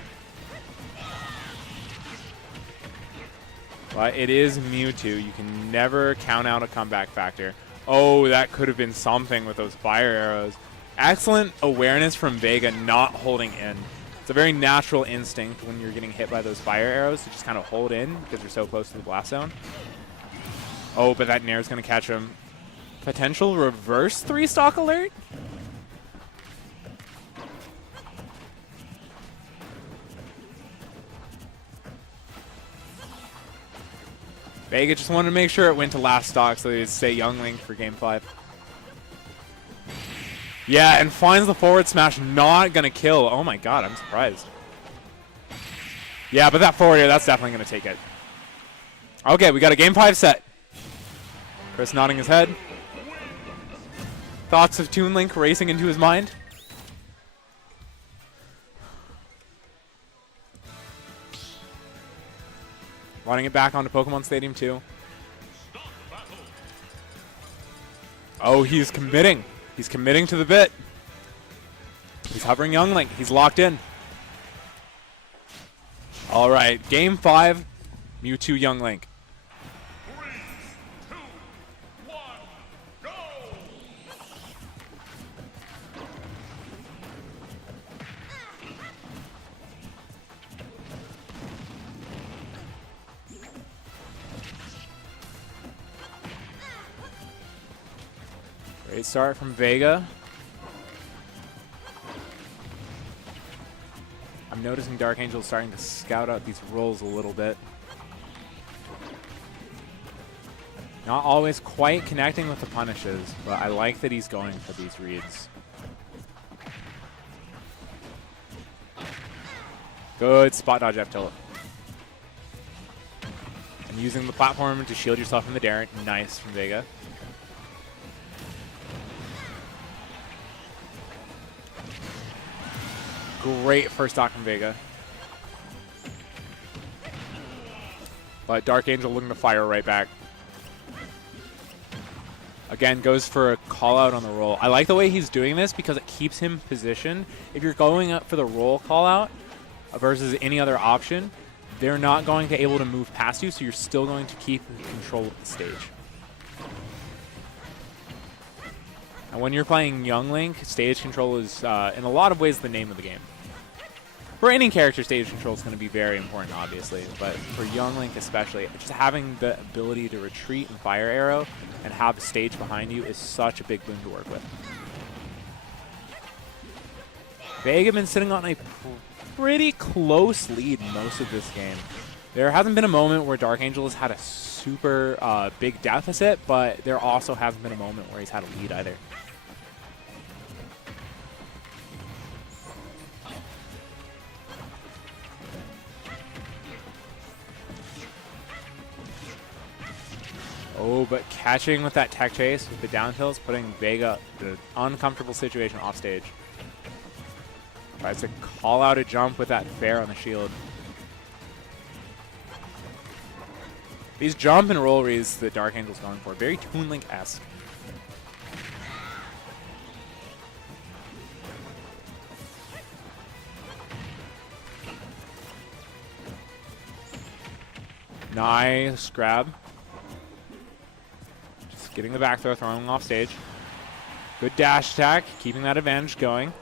But it is Mewtwo. You can never count out a comeback factor. Oh, that could have been something with those fire arrows. Excellent awareness from Vega not holding in. It's a very natural instinct when you're getting hit by those fire arrows to just kind of hold in because you're so close to the blast zone. Oh, but that nair is going to catch him. Potential reverse 3-stock alert? Vega just wanted to make sure it went to last stock so they'd stay Young Link for game 5. Yeah, and finds the forward smash, not going to kill. Oh my god, I'm surprised. Yeah, but that forward air, that's definitely going to take it. Okay, we got a game 5 set. Chris nodding his head. Thoughts of Toon Link racing into his mind? Running it back onto Pokemon Stadium 2. Oh, he's committing. He's committing to the bit. He's hovering Young Link. He's locked in. All right, game 5, Mewtwo Young Link. Great start from Vega. I'm noticing Dark Angel starting to scout out these rolls a little bit. Not always quite connecting with the punishes, but I like that he's going for these reads. Good spot dodge F tilt. And using the platform to shield yourself from the dare. Nice from Vega. Great first stock from Vega. But Dark Angel looking to fire right back. Again, goes for a call out on the roll. I like the way he's doing this because it keeps him positioned. If you're going up for the roll call out versus any other option, they're not going to be able to move past you, so you're still going to keep control of the stage. And when you're playing Young Link, stage control is, in a lot of ways, the name of the game. For any character, stage control is going to be very important, obviously, but for Young Link especially, just having the ability to retreat and fire arrow and have a stage behind you is such a big boon to work with. Vega been sitting on a pretty close lead most of this game. There hasn't been a moment where Dark Angel has had a super big deficit, but there also hasn't been a moment where he's had a lead either. Oh, but catching with that tech chase with the down tilts, putting Vega in an uncomfortable situation off stage. Tries to call out a jump with that fair on the shield. These jump and roll reads that Dark Angel's going for, very Toon Link-esque. Nice grab. Just getting the back throw, throwing him off stage. Good dash attack, keeping that advantage going.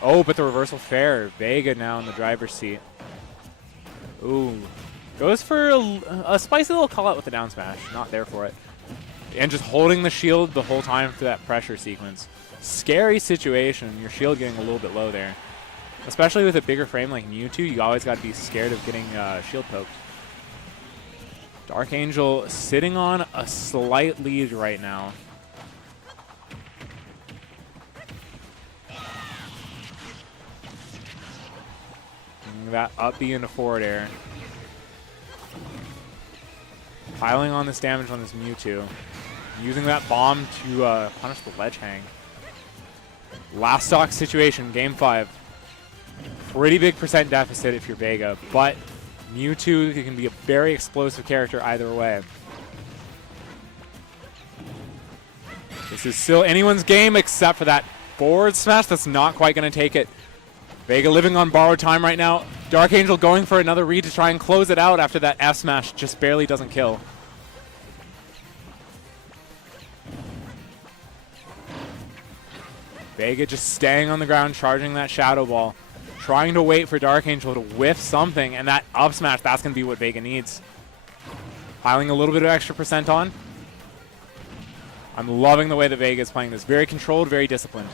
Oh, but the reversal fair. Vega now in the driver's seat. Ooh. Goes for a spicy little call out with the down smash. Not there for it. And just holding the shield the whole time for that pressure sequence. Scary situation. Your shield getting a little bit low there. Especially with a bigger frame like Mewtwo, you always got to be scared of getting shield poked. Dark Angel sitting on a slight lead right now. That up B into forward air. Piling on this damage on this Mewtwo. Using that bomb to punish the ledge hang. Last stock situation, game 5. Pretty big percent deficit if you're Vega, but Mewtwo can be a very explosive character either way. This is still anyone's game except for that forward smash that's not quite going to take it. Vega living on borrowed time right now. Dark Angel going for another read to try and close it out after that F smash just barely doesn't kill. Vega just staying on the ground, charging that Shadow Ball. Trying to wait for Dark Angel to whiff something, and that up smash, that's going to be what Vega needs. Piling a little bit of extra percent on. I'm loving the way that Vega is playing this. Very controlled, very disciplined.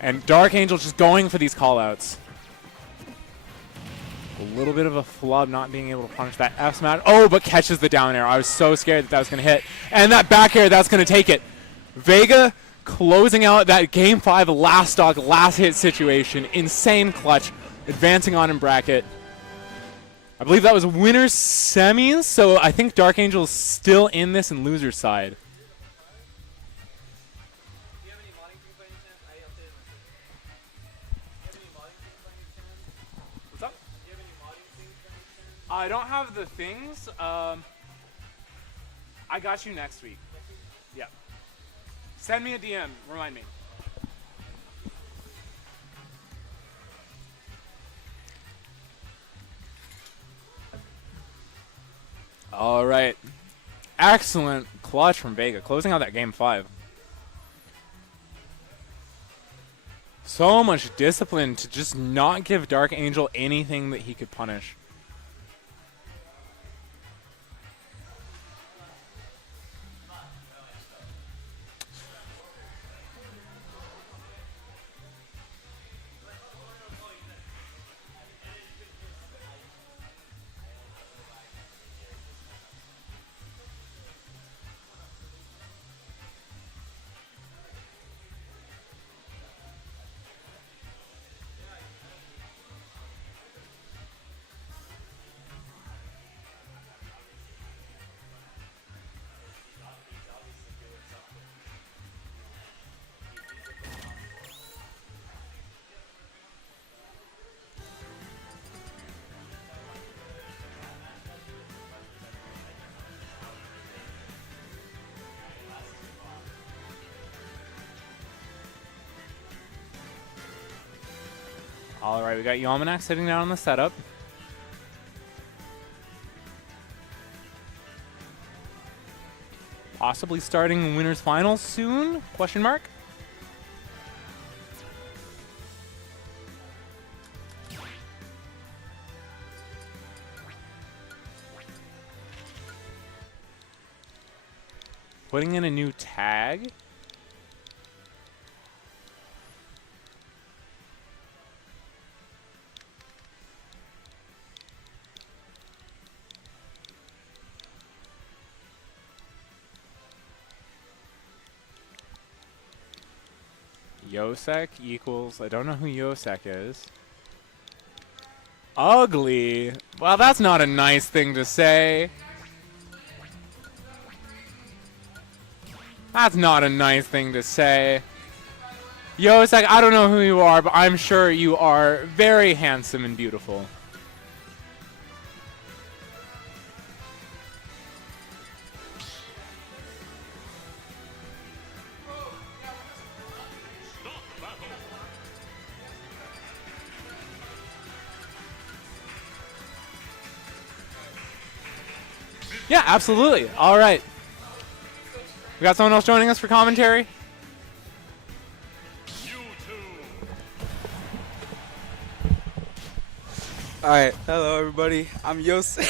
And Dark Angel just going for these callouts. A little bit of a flub not being able to punish that F smash. Oh, but catches the down air. I was so scared that that was going to hit. And that back air, that's going to take it. Vega closing out that game 5 last stock, last hit situation. Insane clutch. Advancing on in bracket. I believe that was winner's semis, so I think Dark Angel is still in this and loser's side. I don't have the things. I got you next week. Yeah. Send me a DM. Remind me. All right. Excellent clutch from Vega, closing out that game 5. So much discipline to just not give Dark Angel anything that he could punish. All right, we got Yalmanac sitting down on the setup. Possibly starting winners finals soon? Question mark. Putting in a new tag. Yosek equals, I don't know who Yosek is. Ugly. Well, that's not a nice thing to say. That's not a nice thing to say. Yosek, I don't know who you are, but I'm sure you are very handsome and beautiful. Yeah, absolutely. All right. We got someone else joining us for commentary? Alright, hello everybody. I'm Yosek.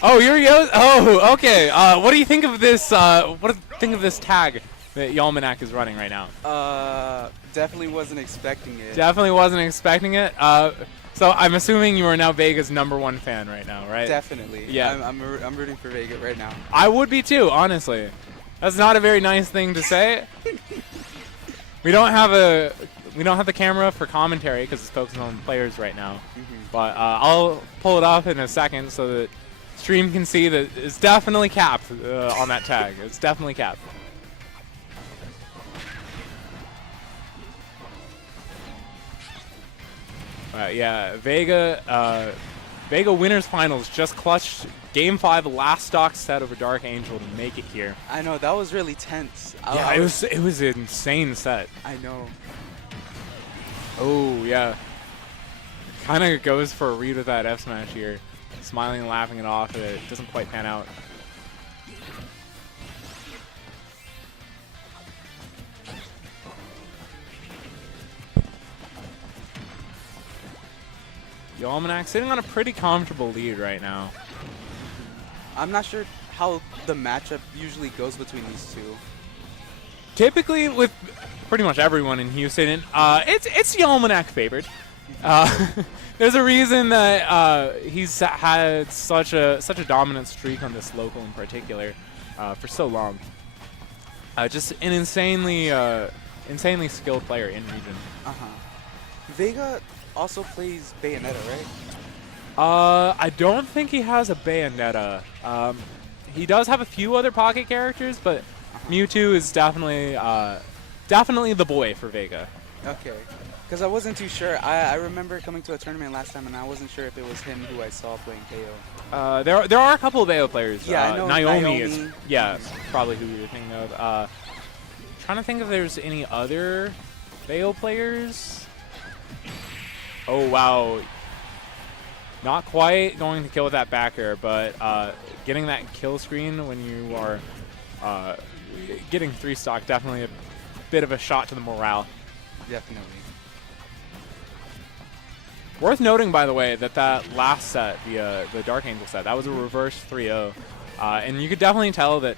Oh, you're Yosek. Oh, okay. What do you think of this? What do you think of this tag that Yalmanac is running right now? Definitely wasn't expecting it. Definitely wasn't expecting it. So I'm assuming you are now Vega's #1 fan right now, right? Definitely. Yeah. I'm rooting for Vega right now. I would be too, honestly. That's not a very nice thing to say. We don't have the camera for commentary because it's focusing on players right now. But I'll pull it off in a second so that stream can see that it's definitely capped on that tag. It's definitely capped. Yeah, Vega winners finals just clutched Game 5 last stock set over Dark Angel to make it here. I know, that was really tense. Yeah, it was an insane set. I know. Oh, yeah. Kind of goes for a read with that F smash here. Smiling and laughing it off. It doesn't quite pan out. Yalmanac sitting on a pretty comfortable lead right now. I'm not sure how the matchup usually goes between these two. Typically, with pretty much everyone in Houston, it's Yalmanac favored. There's a reason that he's had such a dominant streak on this local in particular for so long. Just an insanely skilled player in region. Vega also plays Bayonetta, right? I don't think he has a Bayonetta. He does have a few other pocket characters, but Mewtwo is definitely the boy for Vega. Okay. Because I wasn't too sure. I remember coming to a tournament last time, and I wasn't sure if it was him who I saw playing KO. There are a couple of Bayo players. Yeah, I know Naomi is probably who you're thinking of. Trying to think if there's any other Bayo players. Oh wow, Not quite going to kill with that back air, but getting that kill screen when you are getting 3-stock, definitely a bit of a shot to the morale. Definitely. Worth noting, by the way, that last set, the Dark Angel set, that was a reverse 3-0. And you could definitely tell that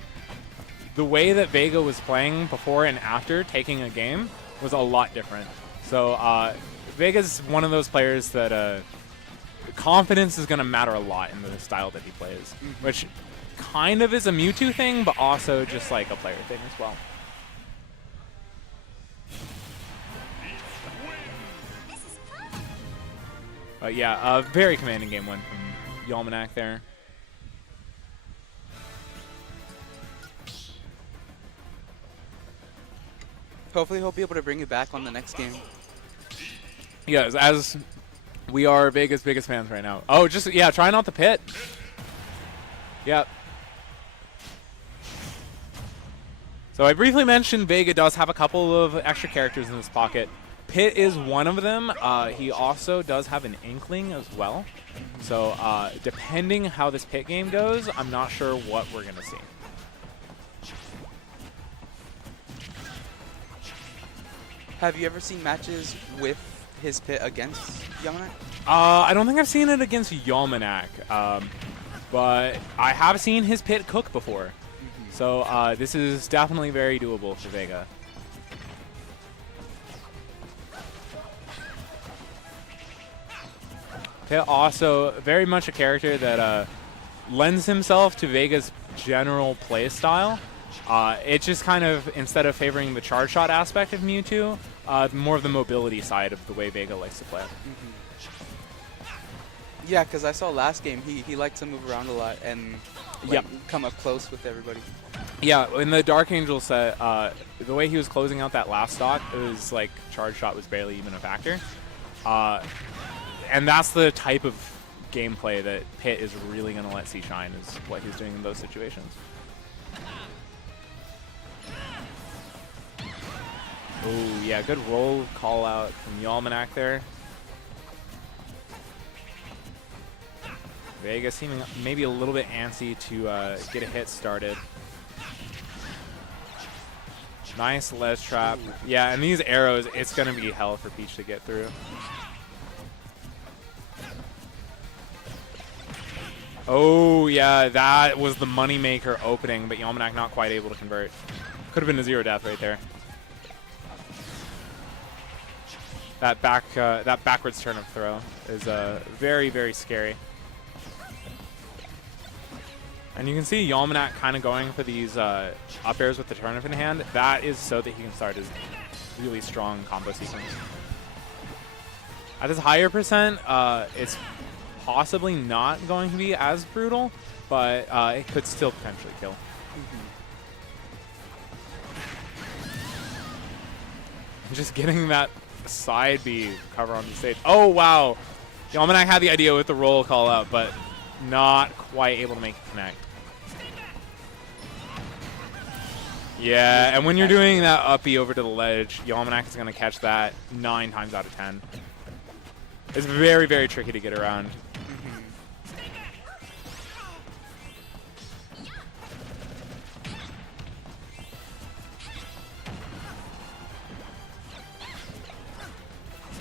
the way that Vega was playing before and after taking a game was a lot different. So Vega's one of those players that confidence is going to matter a lot in the style that he plays, which kind of is a Mewtwo thing, but also just like a player thing as well. But yeah, a very commanding game win from Yalmanac there. Hopefully he'll be able to bring it back on the next game. Yes, as we are Vega's biggest fans right now. Oh, just, yeah, try not the pit. Yep. So I briefly mentioned Vega does have a couple of extra characters in his pocket. Pit is one of them. He also does have an Inkling as well. So depending how this Pit game goes, I'm not sure what we're going to see. Have you ever seen matches with his Pit against Yalmanac? I don't think I've seen it against Yalmanac, but I have seen his Pit cook before. So this is definitely very doable for Vega. Pit also very much a character that lends himself to Vega's general play style. It just kind of, instead of favoring the charge shot aspect of Mewtwo, more of the mobility side of the way Vega likes to play. Yeah, because I saw last game he liked to move around a lot and like, come up close with everybody. Yeah, in the Dark Angel set, the way he was closing out that last stock, it was like charge shot was barely even a factor. And that's the type of gameplay that Pit is really going to let see shine, is what he's doing in those situations. Oh, yeah, good roll call out from Yalmanac there. Vega seeming maybe a little bit antsy to get a hit started. Nice ledge trap. Yeah, and these arrows, it's going to be hell for Peach to get through. Oh, yeah, that was the moneymaker opening, but Yalmanac not quite able to convert. Could have been a 0 death right there. That backwards turnip throw is very, very scary. And you can see Yalmanac kind of going for these up airs with the turnip in hand. That is so that he can start his really strong combo sequence. At this higher percent, it's possibly not going to be as brutal, but it could still potentially kill. Just getting that side B cover on the stage. Oh, wow. Yalmanac had the idea with the roll call out, but not quite able to make it connect. Yeah, and when you're doing that up B over to the ledge, Yalmanac is going to catch that 9 times out of 10. It's very, very tricky to get around.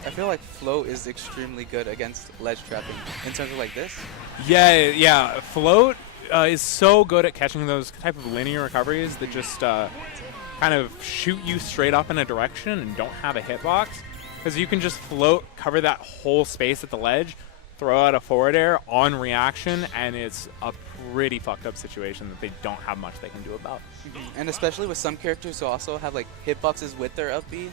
I feel like Float is extremely good against ledge trapping in terms of like this. Yeah. Float is so good at catching those type of linear recoveries that just kind of shoot you straight up in a direction and don't have a hitbox. Because you can just float, cover that whole space at the ledge, throw out a forward air on reaction, and it's a pretty fucked up situation that they don't have much they can do about. And especially with some characters who also have like hitboxes with their up B.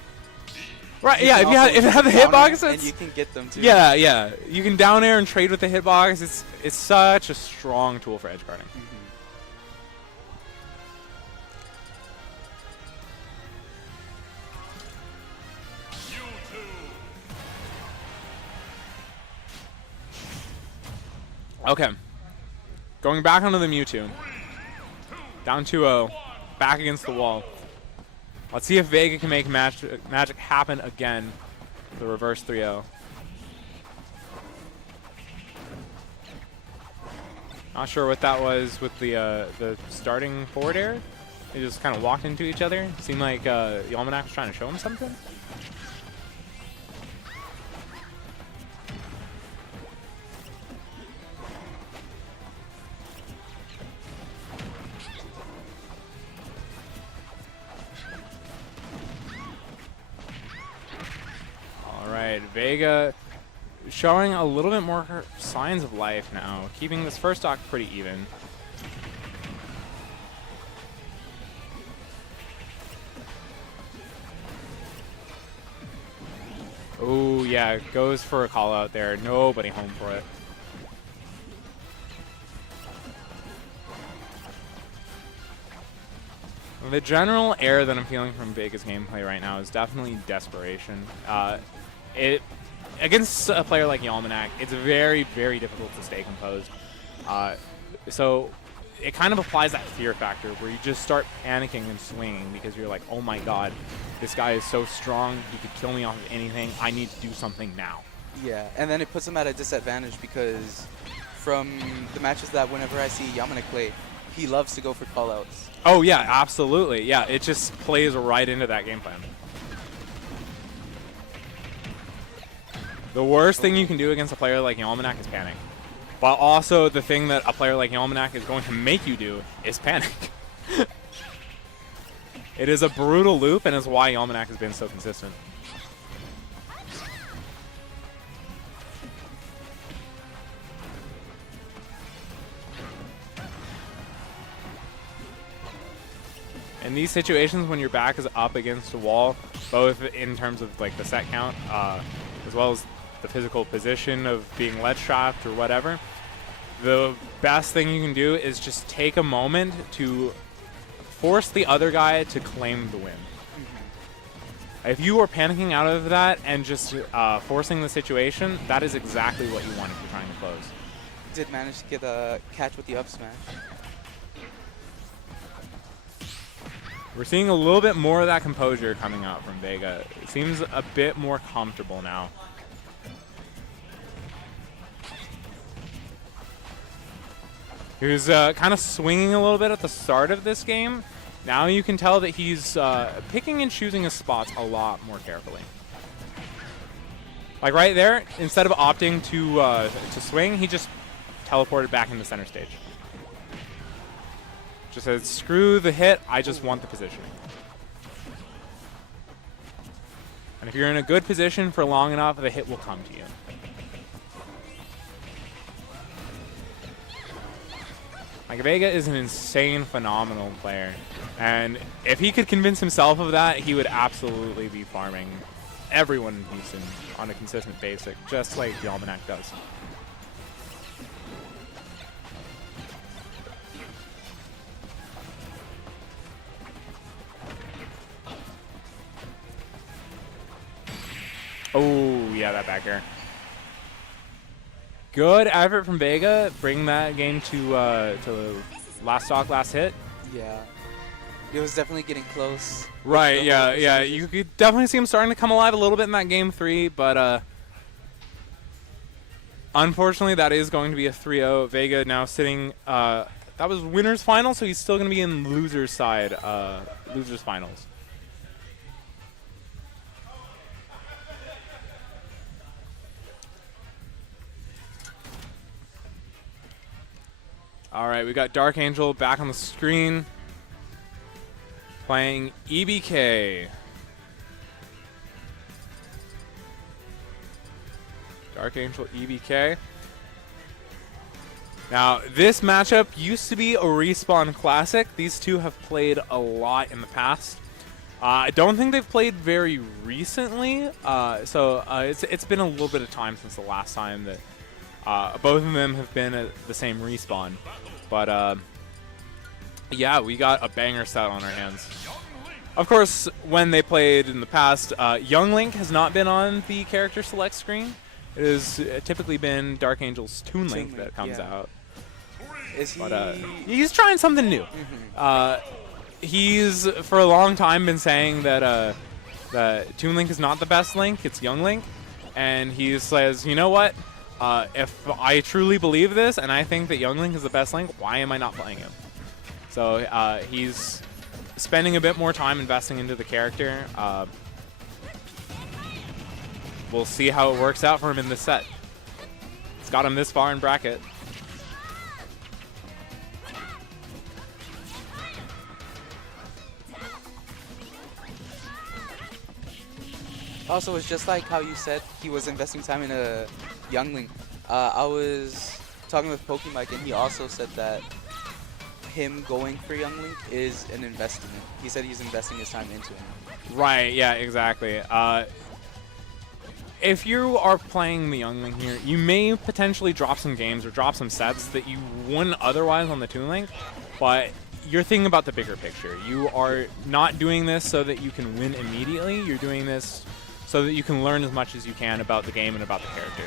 Right, yeah, if you have the hitbox, and you can get them too. Yeah. You can down air and trade with the hitbox. It's such a strong tool for edge guarding. Okay. Going back onto the Mewtwo. Down 2-0. Back against the wall. Let's see if Vega can make magic happen again. The reverse 3-0. Not sure what that was with the starting forward air. They just kind of walked into each other. Seemed like Yalmanac was trying to show him something. All right, Vega showing a little bit more signs of life now, keeping this first stock pretty even. Oh yeah, goes for a call out there. Nobody home for it. The general air that I'm feeling from Vega's gameplay right now is definitely desperation. Against a player like Yalmanac, it's very, very difficult to stay composed. So it kind of applies that fear factor where you just start panicking and swinging because you're like, oh my god, this guy is so strong, he could kill me off of anything, I need to do something now. Yeah, and then it puts him at a disadvantage because from the matches that whenever I see Yamanac play, he loves to go for callouts. Oh yeah, absolutely. Yeah, it just plays right into that game plan. The worst thing you can do against a player like Yalmanac is panic. While also the thing that a player like Yalmanac is going to make you do is panic. It is a brutal loop and is why Yalmanac has been so consistent. In these situations when your back is up against a wall, both in terms of like the set count, as well as the physical position of being ledge trapped or whatever, the best thing you can do is just take a moment to force the other guy to claim the win. If you are panicking out of that and just forcing the situation, that is exactly what you want if you're trying to close. Did manage to get a catch with the up smash. We're seeing a little bit more of that composure coming out from Vega. It seems a bit more comfortable now. He was kind of swinging a little bit at the start of this game. Now you can tell that he's picking and choosing his spots a lot more carefully. Like right there, instead of opting to swing, he just teleported back into center stage. Just said, screw the hit, I just want the positioning. And if you're in a good position for long enough, the hit will come to you. Like, Vega is an insane, phenomenal player. And if he could convince himself of that, he would absolutely be farming everyone in Houston on a consistent basis, just like Yalmanac does. Oh, yeah, that back air. Good effort from Vega, bring that game to last stock, last hit. Yeah. It was definitely getting close. Right, yeah. You could definitely see him starting to come alive a little bit in that game 3, but unfortunately that is going to be a 3-0. Vega now sitting, that was winner's final, so he's still going to be in loser's side, loser's finals. All right, we got Dark Angel back on the screen, playing EBK. Dark Angel EBK. Now, this matchup used to be a Respawn Classic. These two have played a lot in the past. I don't think they've played very recently, so it's been a little bit of time since the last time that both of them have been at the same Respawn. But yeah, we got a banger set on our hands. Of course, when they played in the past, Young Link has not been on the character select screen. It has typically been Dark Angel's Toon Link that comes out. Is he? But he's trying something new. He's for a long time been saying that that Toon Link is not the best Link, it's Young Link, and he says, you know what? if I truly believe this and I think that Young Link is the best Link, why am I not playing him? So he's spending a bit more time investing into the character. We'll see how it works out for him in this set. It's got him this far in bracket. Also, it's just like how you said he was investing time in a Young Link. I was talking with Pokemike, and he also said that him going for Young Link is an investment. He said he's investing his time into him. Right, yeah, exactly. If you are playing the Young Link here, you may potentially drop some games or drop some sets that you wouldn't otherwise on the Toon Link, but you're thinking about the bigger picture. You are not doing this so that you can win immediately. You're doing this so that you can learn as much as you can about the game and about the character.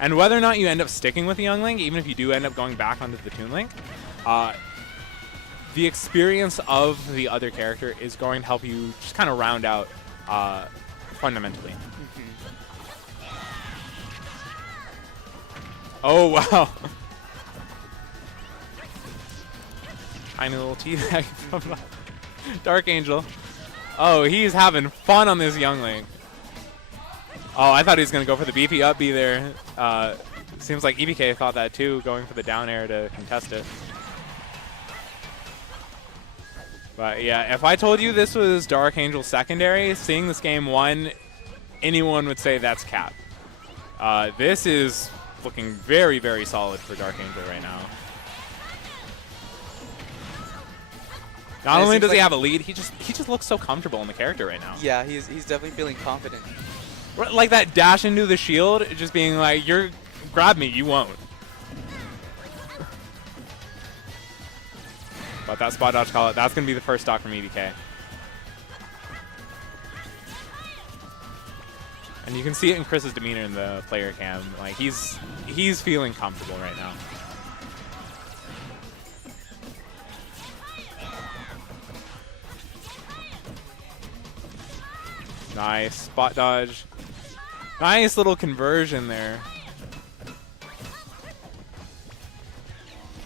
And whether or not you end up sticking with the Young Link, even if you do end up going back onto the Toon Link, the experience of the other character is going to help you just kind of round out fundamentally. Oh, wow. Tiny little teabag from Dark Angel. Oh, he's having fun on this Young Link. Oh, I thought he was going to go for the beefy up B there. Seems like EBK thought that too, going for the down air to contest it. But yeah, if I told you this was Dark Angel secondary, seeing this game 1, anyone would say that's cap. This is looking very, very solid for Dark Angel right now. Not only does he have a lead, he just looks so comfortable in the character right now. Yeah, he's definitely feeling confident. Like that dash into the shield, just being like, "You're grab me, you won't." But that spot dodge call, that's going to be the first stock from EBK. And you can see it in Chris's demeanor in the player cam. Like he's feeling comfortable right now. Nice spot dodge. Nice little conversion there.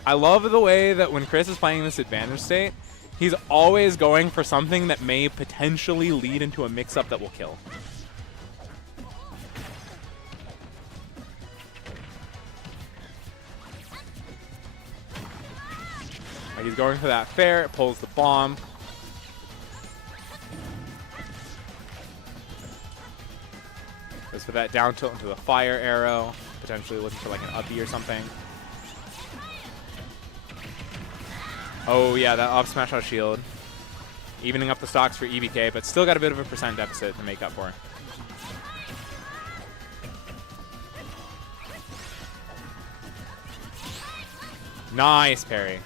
I love the way that when Chris is playing this advantage state, he's always going for something that may potentially lead into a mix-up that will kill. He's going for that fair, it pulls the bomb. Goes for that down tilt into the fire arrow, potentially looking for like an up B or something. Oh yeah, that up smash out shield. Evening up the stocks for EBK, but still got a bit of a percent deficit to make up for. Nice parry.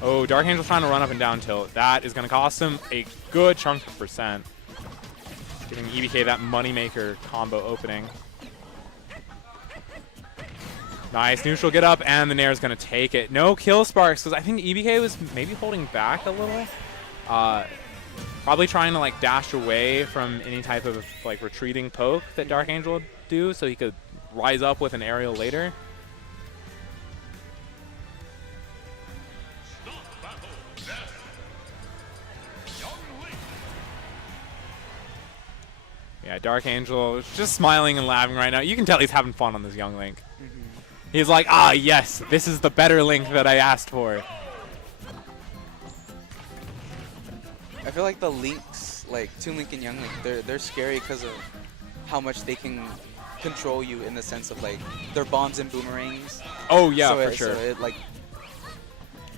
Oh, Dark Angel's trying to run up and down tilt. That is going to cost him a good chunk of percent. Giving EBK that moneymaker combo opening. Nice, neutral get up, and the Nair is going to take it. No kill sparks, because I think EBK was maybe holding back a little. Probably trying to like dash away from any type of like retreating poke that Dark Angel would do, so he could rise up with an aerial later. Yeah, Dark Angel is just smiling and laughing right now. You can tell he's having fun on this Young Link. He's like, ah, yes, this is the better Link that I asked for. I feel like the Links, like Toon Link and Young Link, they're scary because of how much they can control you in the sense of like their bombs and boomerangs. Oh yeah, so for sure. So it, like,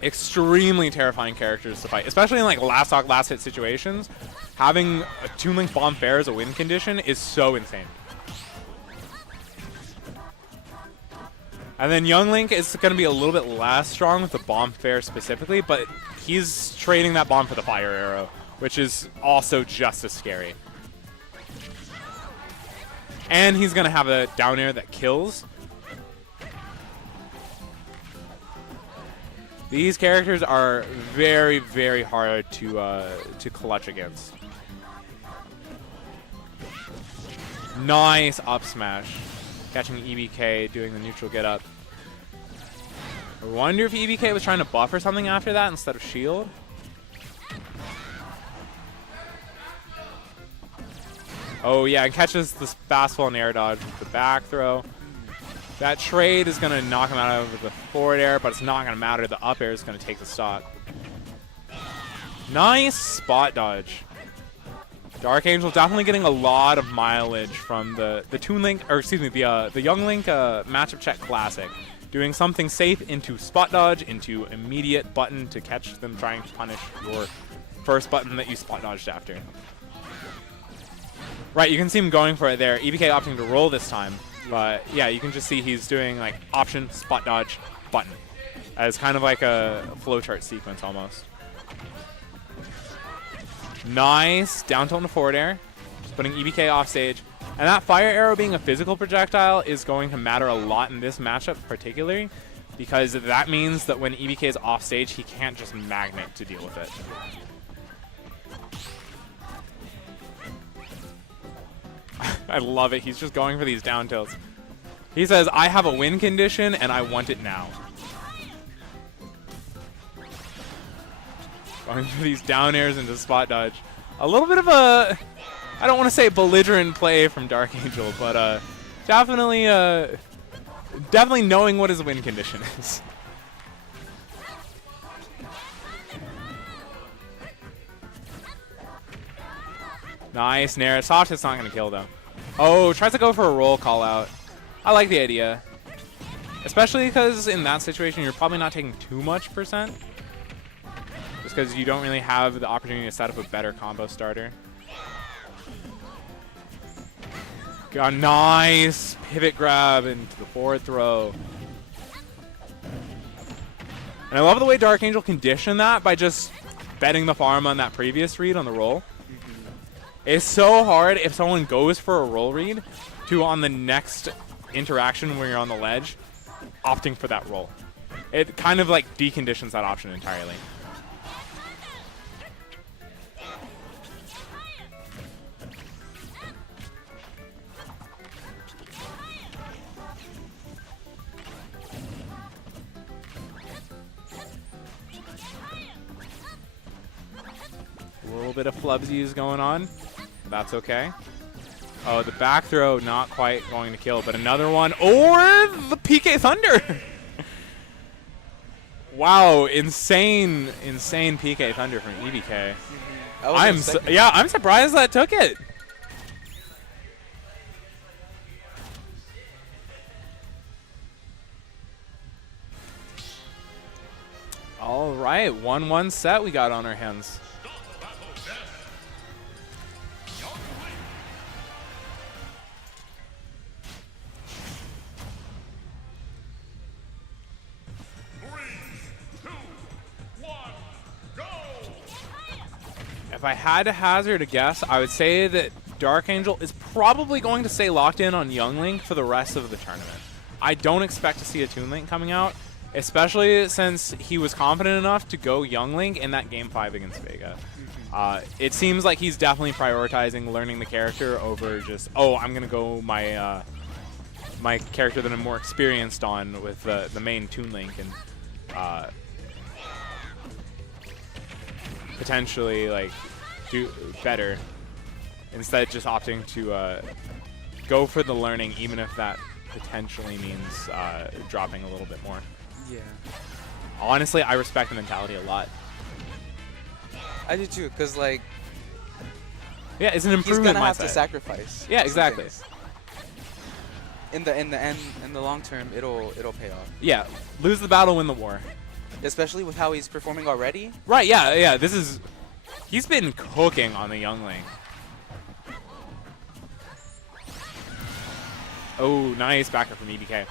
extremely terrifying characters to fight, especially in like last stock, last hit situations. Having a Toon Link bomb fair as a win condition is so insane. And then Young Link is going to be a little bit less strong with the bomb fair specifically, but he's trading that bomb for the fire arrow, which is also just as scary. And he's going to have a down air that kills. These characters are very, very hard to clutch against. Nice up smash. Catching EBK, doing the neutral get up. I wonder if EBK was trying to buffer something after that instead of shield. Oh yeah, and catches this fastball and air dodge with the back throw. That trade is going to knock him out of the forward air, but it's not going to matter. The up air is going to take the stock. Nice spot dodge. Dark Angel definitely getting a lot of mileage from the Toon Link, or excuse me, the Young Link matchup check classic. Doing something safe into spot dodge, into immediate button to catch them trying to punish your first button that you spot dodged after. Right, you can see him going for it there. EBK opting to roll this time. But yeah, you can just see he's doing like option, spot dodge, button. As kind of like a flowchart sequence almost. Nice down tilt into forward air. Just putting EBK off stage. And that fire arrow being a physical projectile is going to matter a lot in this matchup particularly. Because that means that when EBK is off stage, he can't just magnet to deal with it. I love it. He's just going for these down tilts. He says, I have a win condition and I want it now. Going for these down airs into spot dodge. A little bit of a, I don't want to say belligerent play from Dark Angel, but definitely knowing what his win condition is. Nice Nair. Soft hit's not going to kill though. Oh, tries to go for a roll call out. I like the idea. Especially because in that situation, you're probably not taking too much percent. Just because you don't really have the opportunity to set up a better combo starter. Got a nice pivot grab into the forward throw. And I love the way Dark Angel conditioned that by just betting the farm on that previous read on the roll. It's so hard if someone goes for a roll read to on the next interaction where you're on the ledge, opting for that roll. It kind of like deconditions that option entirely. A little bit of flubsies going on. That's okay. Oh, the back throw not quite going to kill, but another one. Or the PK Thunder. Wow, insane PK Thunder from EBK. I'm surprised that took it. All right, 1-1 set we got on our hands. If I had to hazard a guess, I would say that Dark Angel is probably going to stay locked in on Young Link for the rest of the tournament. I don't expect to see a Toon Link coming out, especially since he was confident enough to go Young Link in that Game 5 against Vega. It seems like he's definitely prioritizing learning the character over just, oh, I'm going to go my my character that I'm more experienced on with the main Toon Link and potentially like do better instead just opting to go for the learning, even if that potentially means dropping a little bit more. Yeah. Honestly, I respect the mentality a lot. I do too, because like yeah, it's an he's improvement gonna have mindset. to sacrifice. Yeah, some exactly. things. In the end, in the long term, it'll pay off. Yeah, lose the battle, win the war. Especially with how he's performing already. Right, yeah. This is... He's been cooking on the Young Link. Oh, nice backer from EBK.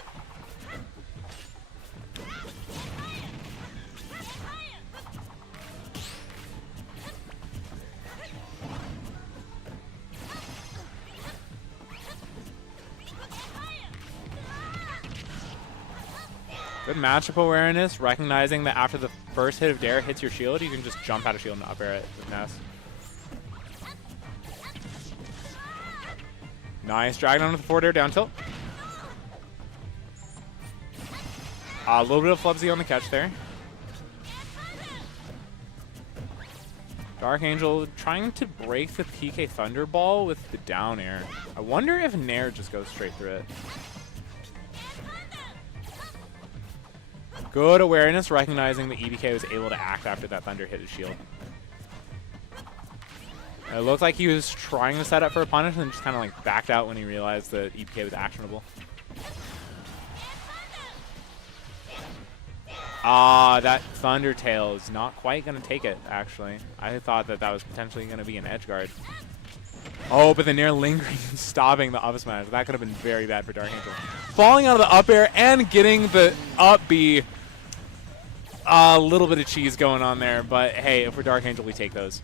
Good matchup awareness, recognizing that after the first hit of Dare hits your shield, you can just jump out of shield and up air it with Ness. Nice drag down with the forward air down tilt. A little bit of flubsy on the catch there. Dark Angel trying to break the PK Thunderball with the down air. I wonder if Nair just goes straight through it. Good awareness, recognizing that EBK was able to act after that Thunder hit his shield. It looked like he was trying to set up for a punish and just kind of like backed out when he realized that EBK was actionable. That Thunder Tail is not quite going to take it, actually. I thought that that was potentially going to be an edge guard. Oh, but the Nair lingering and stopping the up smash. That could have been very bad for Dark Angel. Falling out of the up air and getting the up B. A little bit of cheese going on there, but hey, if we're Dark Angel, we take those.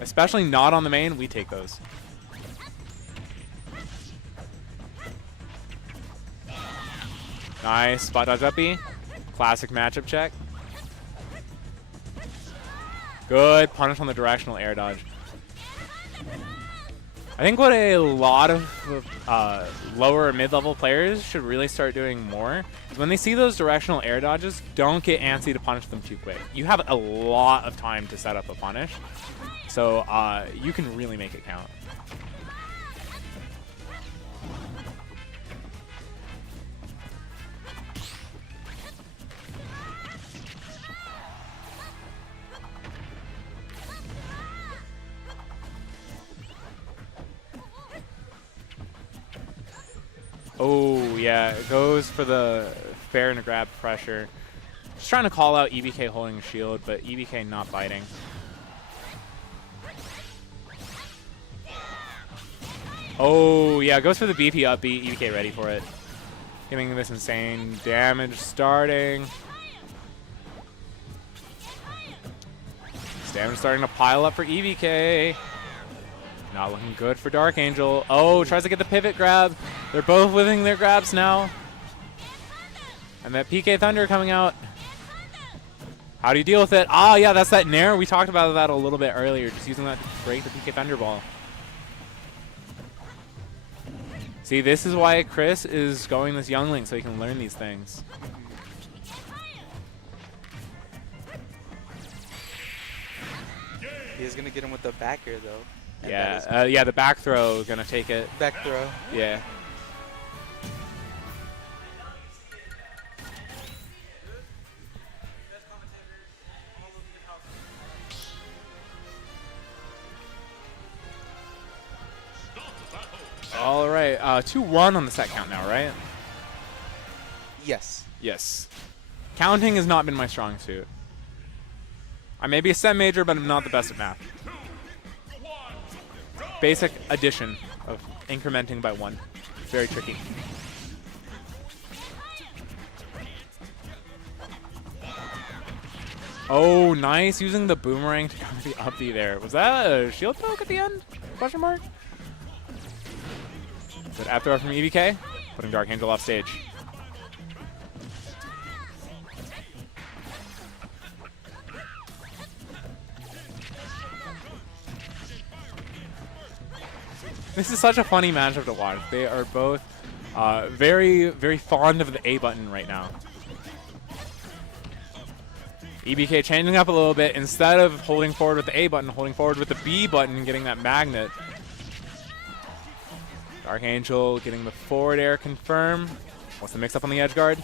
Especially not on the main, we take those. Nice spot dodge up B. Classic matchup check. Good punish on the directional air dodge. I think what a lot of lower mid-level players should really start doing more is when they see those directional air dodges, don't get antsy to punish them too quick. You have a lot of time to set up a punish, so you can really make it count. Oh, yeah, it goes for the fair and grab pressure. Just trying to call out EBK holding a shield, but EBK not biting. Oh, yeah, goes for the BP up B, EBK ready for it. Getting this insane damage starting. This damage starting to pile up for EBK. Not looking good for Dark Angel. Oh, tries to get the pivot grab. They're both whipping their grabs now. And that PK Thunder coming out. How do you deal with it? Ah, yeah, that's that Nair. We talked about that a little bit earlier, just using that to break the PK Thunderball. See, this is why Chris is going this youngling, so he can learn these things. He's gonna get him with the back air though. And Yeah, yeah, the back throw is gonna take it. back throw. Yeah. All right, 2-1 on the set count now, right? Yes. Yes. Counting has not been my strong suit. I may be a set major, but I'm not the best at math. Basic addition of incrementing by 1. Very tricky. Oh, nice. Using the boomerang to cover the up B there. Was that a shield poke at the end? Question mark? Good F throw from EBK. Putting Dark Angel off stage. This is such a funny matchup to watch. They are both very, very fond of the A button right now. EBK changing up a little bit. Instead of holding forward with the A button, holding forward with the B button, getting that magnet. Dark Angel getting the forward air confirm. What's the mix-up on the edge guard?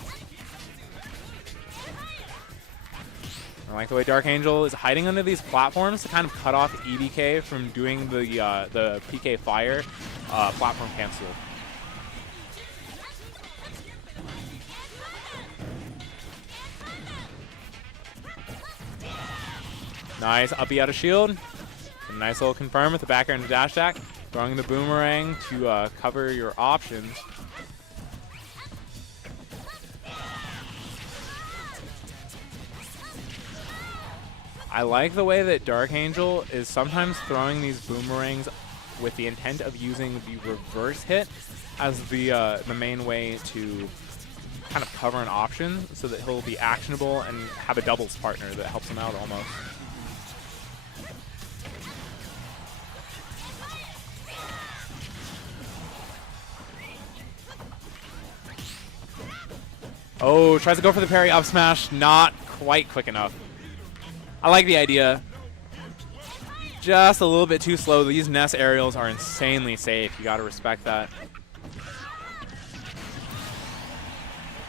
I like the way Dark Angel is hiding under these platforms to kind of cut off EBK from doing the PK Fire platform cancel. Nice up B out of shield. A nice little confirm with the back air and the dash attack. Throwing the boomerang to cover your options. I like the way that Dark Angel is sometimes throwing these boomerangs with the intent of using the reverse hit as the main way to kind of cover an option so that he'll be actionable and have a doubles partner that helps him out almost. Oh, tries to go for the parry up smash. Not quite quick enough. I like the idea. Just a little bit too slow. These Ness aerials are insanely safe. You got to respect that.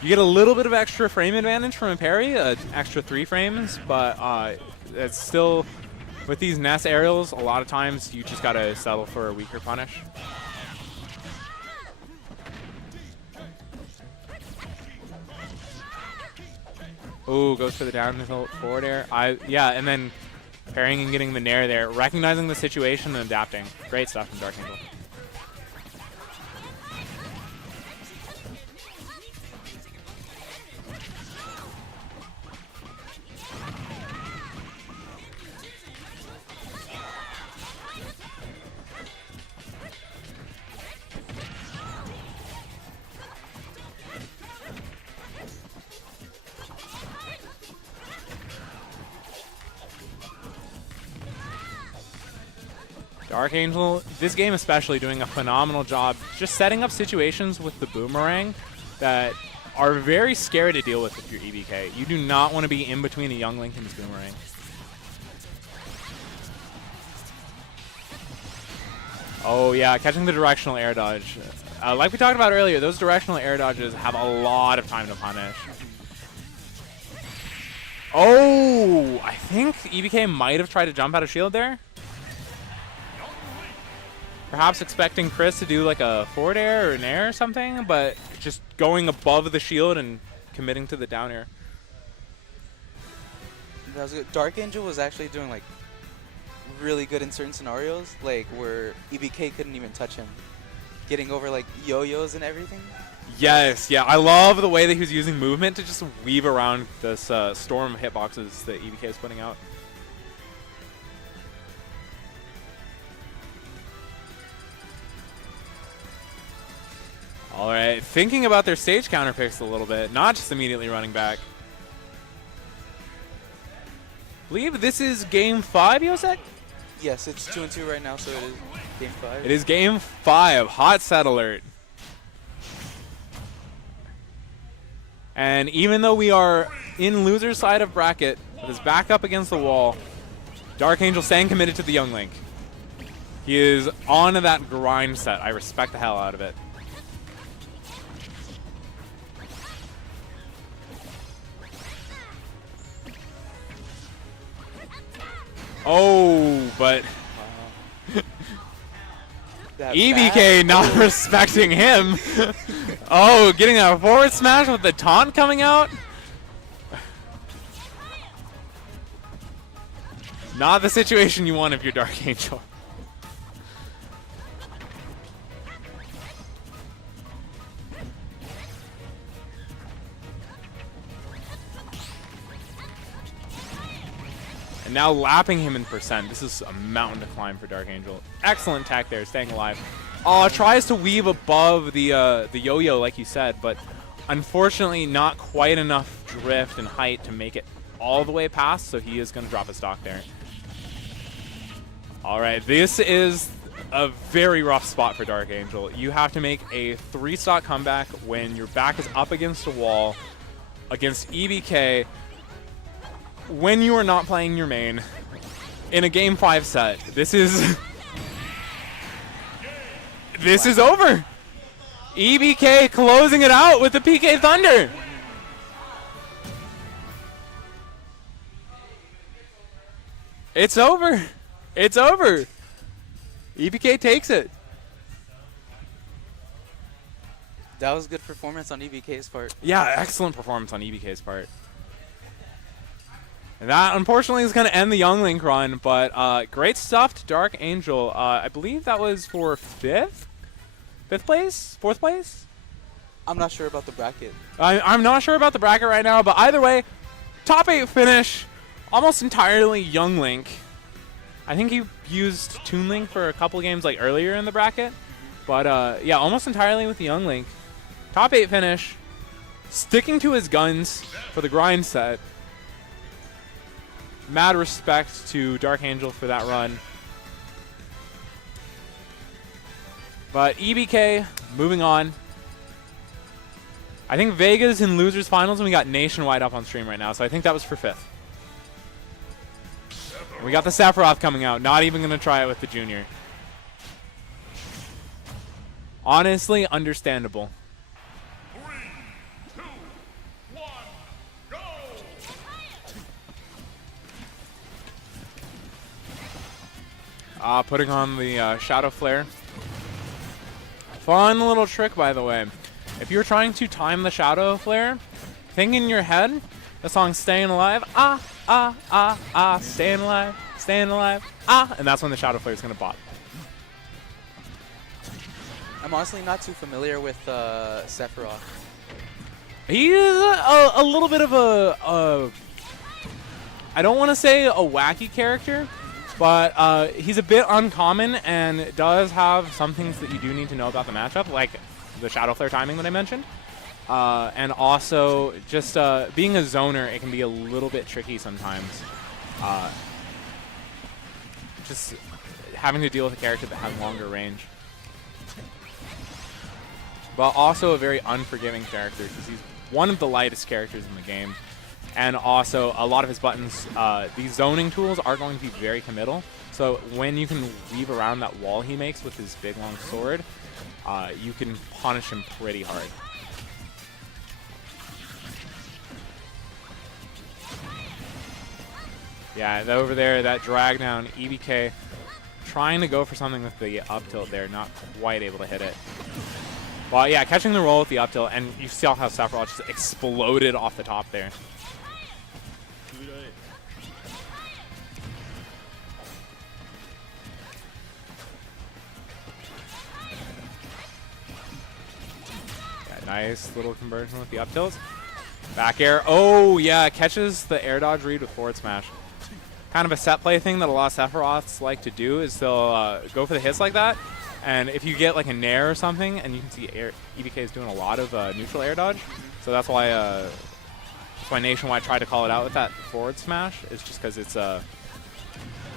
You get a little bit of extra frame advantage from a parry, extra 3 frames, but it's still, with these Ness aerials, a lot of times you just got to settle for a weaker punish. Ooh, goes for the down tilt forward air. Yeah, and then parrying and getting the nair there, recognizing the situation and adapting. Great stuff from Dark Angel. Dark Angel, this game especially, doing a phenomenal job just setting up situations with the boomerang that are very scary to deal with if you're EBK. You do not want to be in between a Young Link and his boomerang. Oh yeah, catching the directional air dodge. Like we talked about earlier, those directional air dodges have a lot of time to punish. Oh, I think EBK might have tried to jump out of shield there. Perhaps expecting Chris to do like a forward air or an air or something, but just going above the shield and committing to the down air. That was good. Dark Angel was actually doing like really good in certain scenarios, like where EBK couldn't even touch him. Getting over like yo-yos and everything. Yes, yeah, I love the way that he was using movement to just weave around this storm hitboxes that EBK is putting out. All right, thinking about their stage counter picks a little bit, not just immediately running back. I believe this is game 5, Yosek? Yes, it's 2-2 right now, so it is game 5. It is game 5, hot set alert. And even though we are in loser's side of bracket, with his back up against the wall, Dark Angel staying committed to the Young Link. He is on that grind set. I respect the hell out of it. Oh, but EBK not respecting him. Oh, getting a forward smash with the taunt coming out. Not the situation you want if you're Dark Angel. And now lapping him in percent. This is a mountain to climb for Dark Angel. Excellent tech there, staying alive. Tries to weave above the yo-yo like you said, but unfortunately not quite enough drift and height to make it all the way past, so he is going to drop his stock there. All right, this is a very rough spot for Dark Angel. You have to make a 3-stock comeback when your back is up against a wall against EBK when you are not playing your main in a game 5 set. This is this is over. EBK closing it out with the PK Thunder. It's over. It's over. EBK takes it. That was good performance on EBK's part. Yeah, excellent performance on EBK's part. And that, unfortunately, is going to end the Young Link run, but great stuff to Dark Angel. I believe that was for 5th place? 4th place? I'm not sure about the bracket. I'm not sure about the bracket right now, but either way, top 8 finish, almost entirely Young Link. I think he used Toon Link for a couple games like earlier in the bracket, but yeah, almost entirely with the Young Link. Top 8 finish, sticking to his guns for the grind set. Mad respect to Dark Angel for that run. But EBK moving on. I think Vega's in losers finals, and we got Nationwide up on stream right now, so I think that was for 5th. We got the Sephiroth coming out. Not even going to try it with the junior. Honestly, understandable. Putting on the Shadow Flare. Fun little trick, by the way. If you're trying to time the Shadow Flare, think in your head the song Staying Alive, staying alive, and that's when the Shadow Flare is going to bot. I'm honestly not too familiar with Sephiroth. He is a little bit of a I don't want to say a wacky character, but he's a bit uncommon and does have some things that you do need to know about the matchup, like the Shadow Flare timing that I mentioned. And also, just being a zoner, it can be a little bit tricky sometimes. Just having to deal with a character that has longer range. But also a very unforgiving character, because he's one of the lightest characters in the game. And also, a lot of his buttons, these zoning tools are going to be very committal. So when you can weave around that wall he makes with his big long sword, you can punish him pretty hard. Yeah, over there, that drag down, EBK trying to go for something with the up tilt there, not quite able to hit it. Well, yeah, catching the roll with the up tilt, and you saw how Sephiroth just exploded off the top there. Yeah, nice little conversion with the up tilt. Back air. Oh, yeah, catches the air dodge read with forward smash. Kind of a set play thing that a lot of Sephiroths like to do is they'll go for the hits like that. And if you get like a nair or something, and you can see EBK is doing a lot of neutral air dodge, so that's why Nationwide tried to call it out with that forward smash. Is just because it's a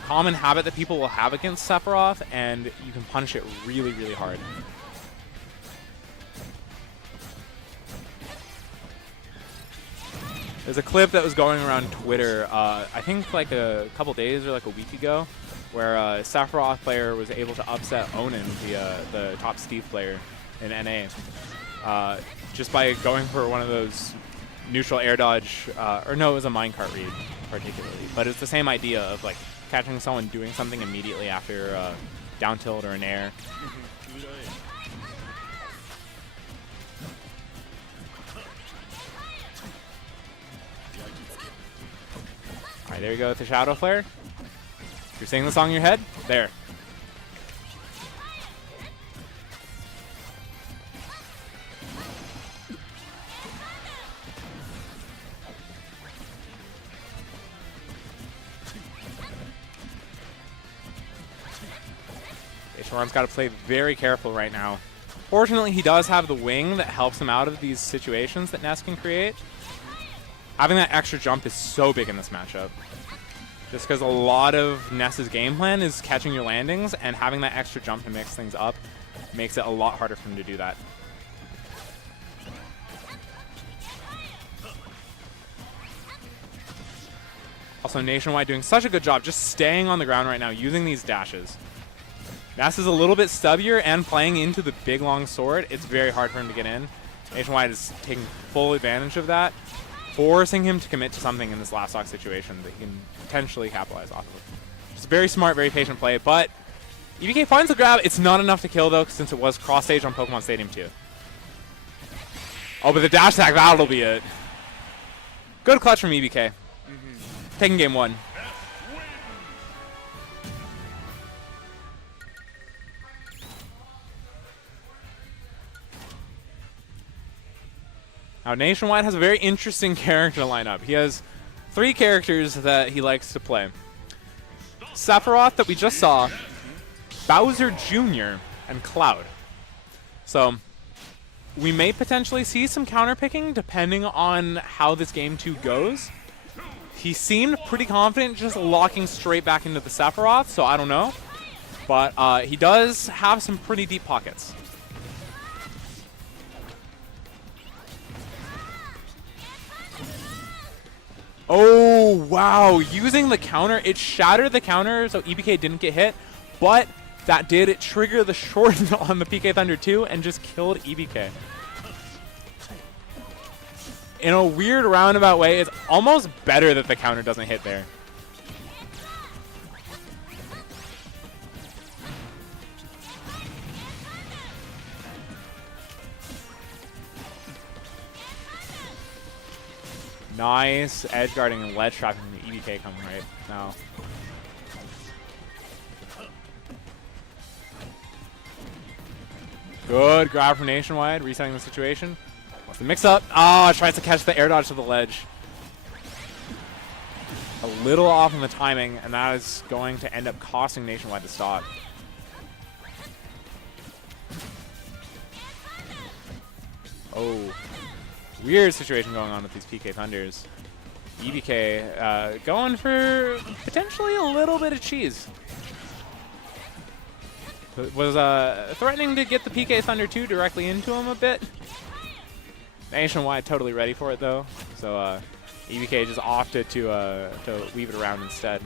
common habit that people will have against Sephiroth, and you can punish it really, really hard. There's a clip that was going around Twitter, I think like a couple days or like a week ago, where a Sephiroth player was able to upset Onin, the top Steve player in NA, just by going for one of those neutral air dodge, or no, it was a minecart read particularly, but it's the same idea of like catching someone doing something immediately after down tilt or an air. Alright, there you go with the Shadow Flare. You're singing the song in your head? There. H1's got to play very careful right now. Fortunately, he does have the wing that helps him out of these situations that Ness can create. Having that extra jump is so big in this matchup. Just because a lot of Ness's game plan is catching your landings, and having that extra jump to mix things up makes it a lot harder for him to do that. Also, Nationwide doing such a good job just staying on the ground right now, using these dashes. Ness is a little bit stubbier and playing into the big long sword. It's very hard for him to get in. Nationwide is taking full advantage of that, forcing him to commit to something in this last stock situation that he can potentially capitalize off of. Just very smart, very patient play, but EBK finds the grab. It's not enough to kill, though, since it was cross-stage on Pokemon Stadium 2. Oh, but the dash attack, that'll be it. Good clutch from EBK. Taking game 1. Now, Nationwide has a very interesting character lineup. He has 3 characters that he likes to play. Sephiroth that we just saw, Bowser Jr., and Cloud. So, we may potentially see some counterpicking depending on how this game 2 goes. He seemed pretty confident just locking straight back into the Sephiroth, so I don't know. But he does have some pretty deep pockets. Oh, wow. Using the counter, it shattered the counter so EBK didn't get hit, but that did trigger the short on the PK Thunder 2 and just killed EBK. In a weird roundabout way, it's almost better that the counter doesn't hit there. Nice edge guarding and ledge trapping from the EBK coming right now. Good grab from Nationwide, resetting the situation. Wants to mix up. Ah, tries to catch the air dodge to the ledge. A little off on the timing, and that is going to end up costing Nationwide the stock. Oh. Weird situation going on with these PK Thunders. EBK going for potentially a little bit of cheese. Was threatening to get the PK Thunder 2 directly into him a bit. Nationwide totally ready for it though. So EBK just opted to weave it around instead.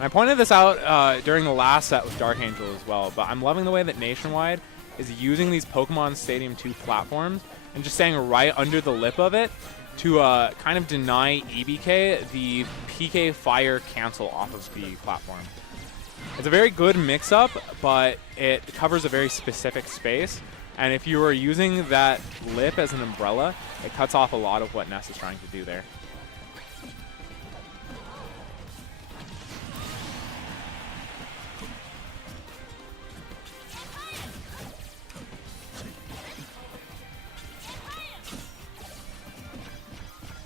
I pointed this out during the last set with Dark Angel as well, but I'm loving the way that Nationwide is using these Pokemon Stadium 2 platforms and just staying right under the lip of it to kind of deny EBK the PK Fire cancel off of the platform. It's a very good mix-up, but it covers a very specific space, and if you are using that lip as an umbrella, it cuts off a lot of what Ness is trying to do there.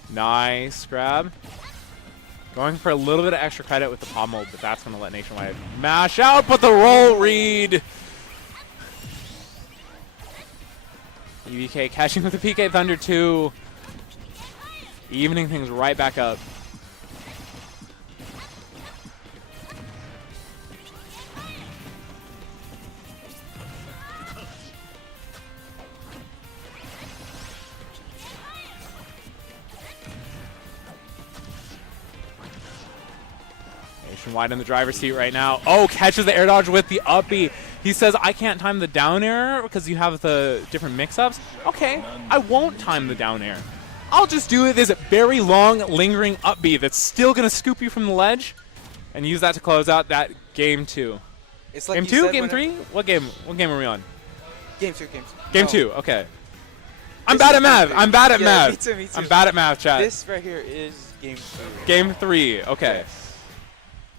Nice grab. Going for a little bit of extra credit with the pommel, but that's going to let Nationwide mash out, but the roll read. EBK catching with the PK Thunder 2. Evening things right back up. Nationwide in the driver's seat right now. Oh, catches the air dodge with the up B. He says, I can't time the down air because you have the different mix-ups. Okay, I won't time the down air. I'll just do this very long, lingering up B that's still going to scoop you from the ledge and use that to close out that game 2. It's like Game 2? Game 3? What game are we on? Game 2. Game 2, okay. I'm bad at math. I'm bad at math. Me too. I'm bad at math, chat. This right here is Game 3. Game 3, okay. Yes.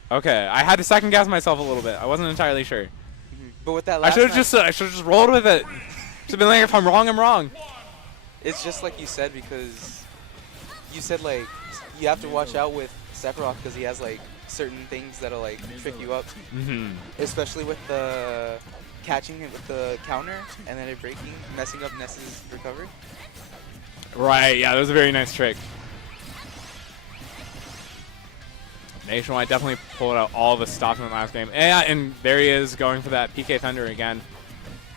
Okay, I had to second guess myself a little bit. I wasn't entirely sure. But with that I last should have just rolled with it. Just been like, if I'm wrong, I'm wrong. it's just like you said, because you said like you have to watch out with Sephiroth because he has like certain things that'll like trick you up, especially with the catching it with the counter and then it breaking, messing up Ness's recovery. Right, yeah, that was a very nice trick. Nationwide definitely pulled out all the stops in the last game. Yeah, and there he is going for that PK Thunder again.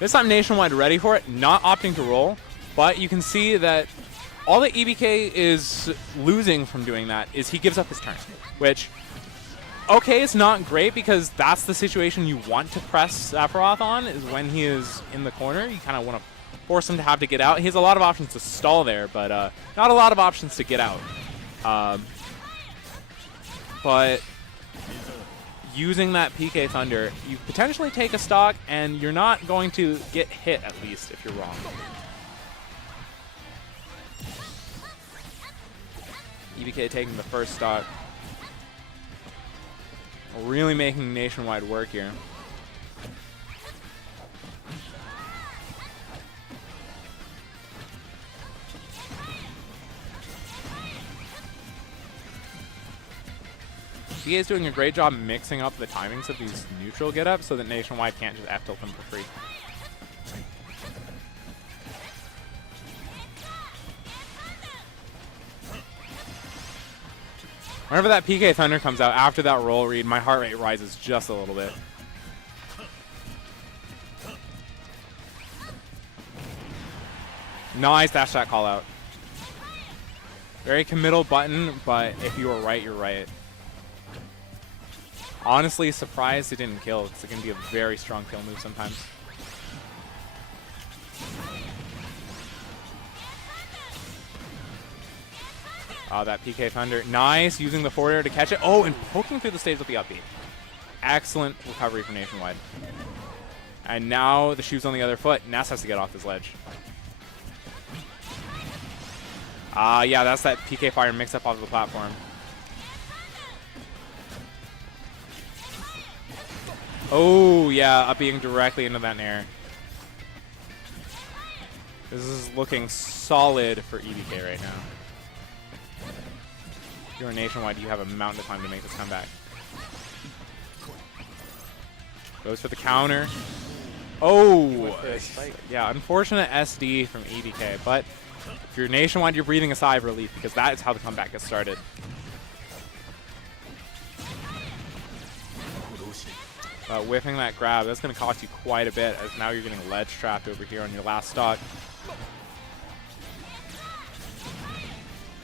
This time Nationwide ready for it, not opting to roll, but you can see that all that EBK is losing from doing that is he gives up his turn, which, okay, it's not great because that's the situation you want to press Sephiroth on, is when he is in the corner. You kind of want to force him to have to get out. He has a lot of options to stall there, but not a lot of options to get out. But using that PK Thunder, you potentially take a stock, and you're not going to get hit, at least, if you're wrong. EBK taking the first stock. Really making Nationwide work here. EBK is doing a great job mixing up the timings of these neutral get-ups so that Nationwide can't just F-tilt them for free. Whenever that PK Thunder comes out after that roll read, my heart rate rises just a little bit. Nice dash attack call out. Very committal button, but if you were right, you're right. Honestly, surprised it didn't kill, because it can be a very strong kill move sometimes. Oh, that PK Thunder. Nice, using the forward air to catch it. Oh, and poking through the stage with the upbeat. Excellent recovery for Nationwide. And now the shoe's on the other foot. Ness has to get off his ledge. Yeah, that's that PK Fire mix-up off the platform. Oh, yeah, up being directly into that nair. This is looking solid for EBK right now. If you're Nationwide, you have a mountain of time to make this comeback. Goes for the counter. Oh, yeah, unfortunate SD from EBK, but if you're Nationwide, you're breathing a sigh of relief because that is how the comeback gets started. Whiffing that grab, that's going to cost you quite a bit as now you're getting ledge trapped over here on your last stock.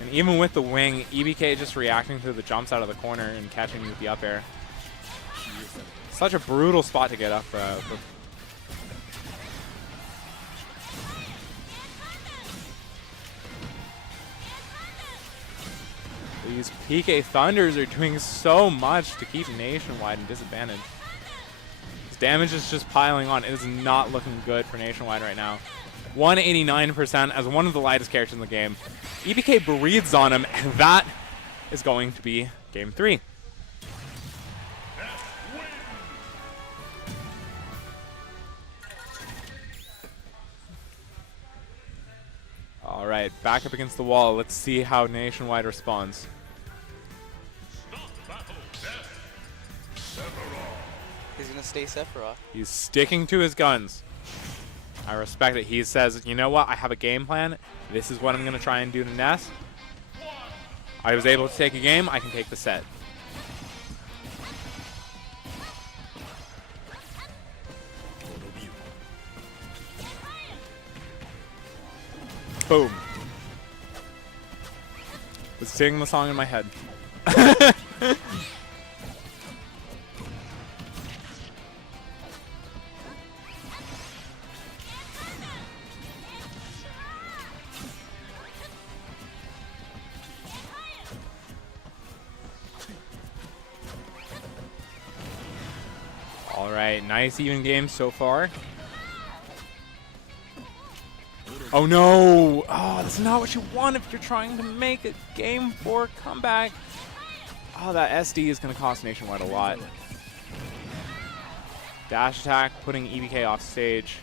And even with the wing, EBK just reacting to the jumps out of the corner and catching you with the up air. Such a brutal spot to get up for these PK Thunders are doing so much to keep Nationwide in disadvantage. His damage is just piling on. It is not looking good for Nationwide right now. 189% as one of the lightest characters in the game. EBK breathes on him, and that is going to be game 3. All right, back up against the wall. Let's see how Nationwide responds. He's going to stay Sephiroth. He's sticking to his guns. I respect it. He says, you know what? I have a game plan. This is what I'm going to try and do to Ness. I was able to take a game. I can take the set. Boom. Was singing the song in my head. All right, nice even game so far. Oh no! Oh, that's not what you want if you're trying to make a game 4 comeback. Oh, that SD is going to cost Nationwide a lot. Dash attack, putting EBK off stage.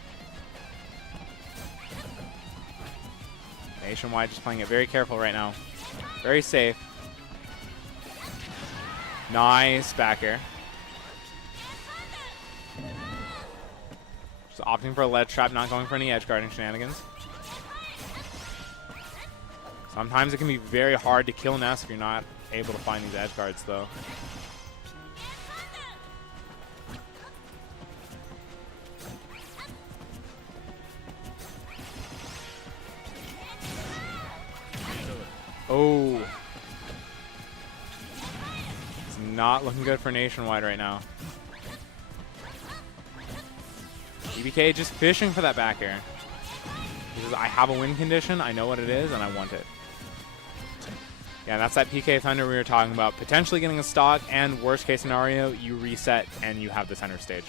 Nationwide just playing it very careful right now. Very safe. Nice back air. Just opting for a ledge trap, not going for any edge guarding shenanigans. Sometimes it can be very hard to kill Ness if you're not able to find these edge guards, though. Oh. It's not looking good for Nationwide right now. EBK just fishing for that back air. He says, I have a win condition, I know what it is, and I want it. Yeah, that's that PK Thunder we were talking about. Potentially getting a stock, and worst case scenario, you reset and you have the center stage.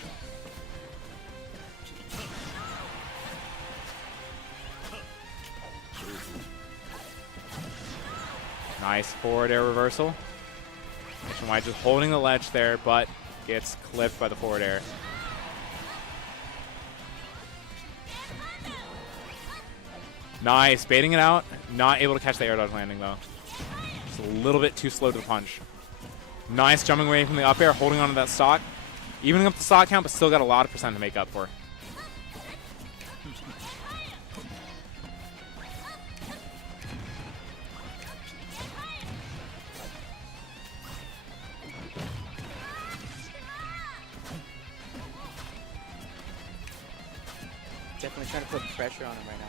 Nice forward air reversal. Nationwide just holding the ledge there, but gets clipped by the forward air. Nice, baiting it out. Not able to catch the air dodge landing, though. Just a little bit too slow to the punch. Nice jumping away from the up air, holding onto that stock. Evening up the stock count, but still got a lot of percent to make up for. Definitely trying to put pressure on him right now.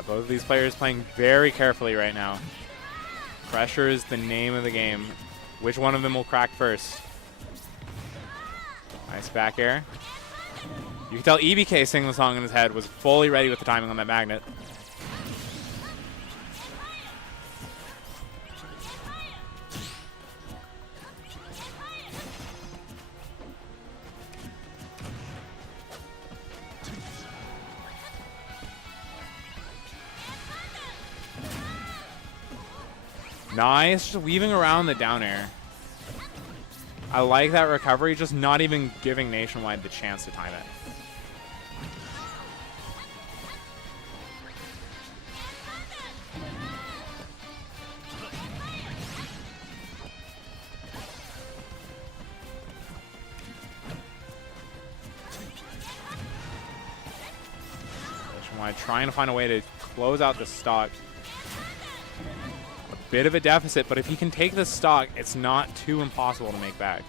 Yeah, both of these players playing very carefully right now. Pressure is the name of the game. Which one of them will crack first? Nice back air. You can tell EBK singing the song in his head was fully ready with the timing on that magnet. Nice, just weaving around the down air. I like that recovery, just not even giving Nationwide the chance to time it. Nationwide trying to find a way to close out the stock. Bit of a deficit, but if he can take this stock, it's not too impossible to make back.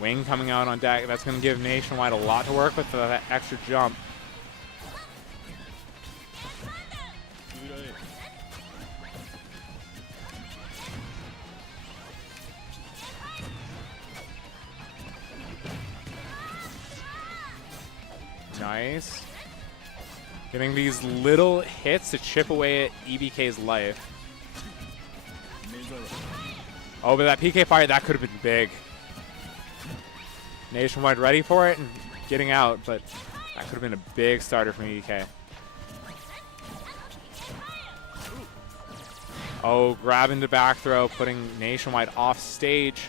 Wing coming out on deck. That's going to give Nationwide a lot to work with for that extra jump. Nice. Getting these little hits to chip away at EBK's life. Oh, but that PK fire, that could have been big. Nationwide ready for it and getting out, but that could have been a big starter from EBK. Oh, grabbing the back throw, putting Nationwide off stage.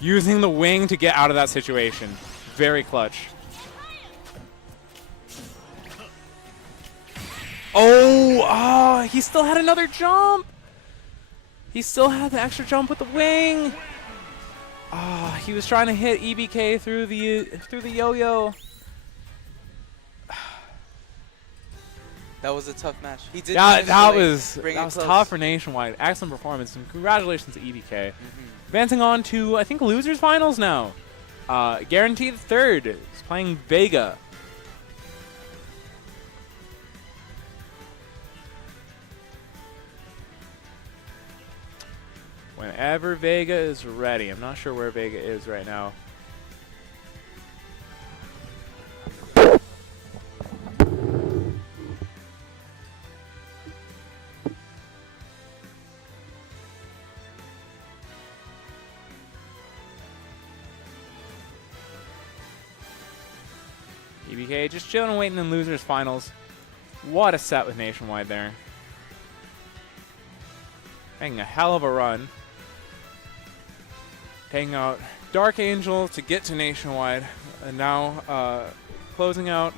Using the wing to get out of that situation. Very clutch. Oh, he still had another jump. He still had the extra jump with the wing. Ah, he was trying to hit EBK through the yo-yo. That was a tough match. He did. Yeah, manage to, that like, was bring it close. tough for Nationwide. Excellent performance, and congratulations to EBK. Advancing on to, I think, losers finals now. Guaranteed third is playing Vega. Whenever Vega is ready. I'm not sure where Vega is right now. EBK just chilling and waiting in losers finals. What a set with Nationwide there. Making a hell of a run. Taking out Dark Angel to get to Nationwide, and now closing out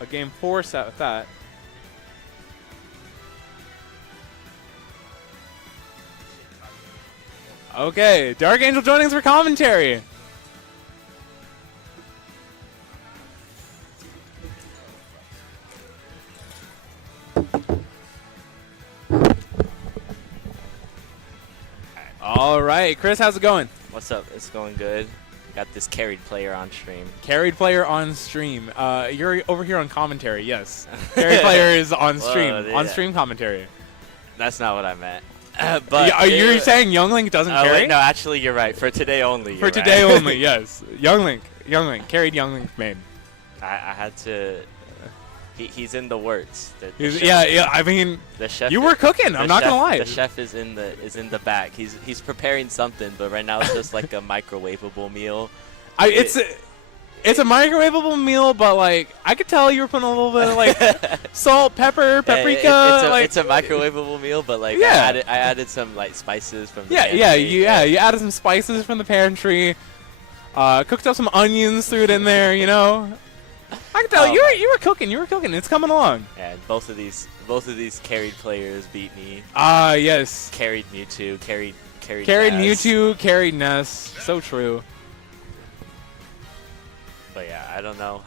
a game 4 set with that. Okay, Dark Angel joining us for commentary. All right, Chris, how's it going? What's up? It's going good. Got this carried player on stream. Carried player on stream. You're over here on commentary, yes. Carried player is on stream. Whoa, On yeah. stream commentary. That's not what I meant. But Are you saying Younglink doesn't carry? wait, no, actually, you're right. For today only. For today only, yes. Younglink. Carried Younglink main. I had to. He's in the works. The chef, Yeah. I mean, The chef. you were cooking. the I'm not chef- gonna lie. The chef is in the back. He's preparing something, but right now it's just like a microwavable meal. It's a microwavable meal, but like I could tell you were putting a little bit of like salt, pepper, paprika. It's a microwavable meal, but like Yeah. I added some like spices from the Yeah, pantry. you added some spices from the pantry. Cooked up some onions, threw it in there. You know, I can tell Oh, you were cooking. You were cooking. It's coming along. And both of these carried players beat me. Ah, yes. Carried Mewtwo. Carried Ness. Mewtwo. Carried Ness. So true. But yeah, I don't know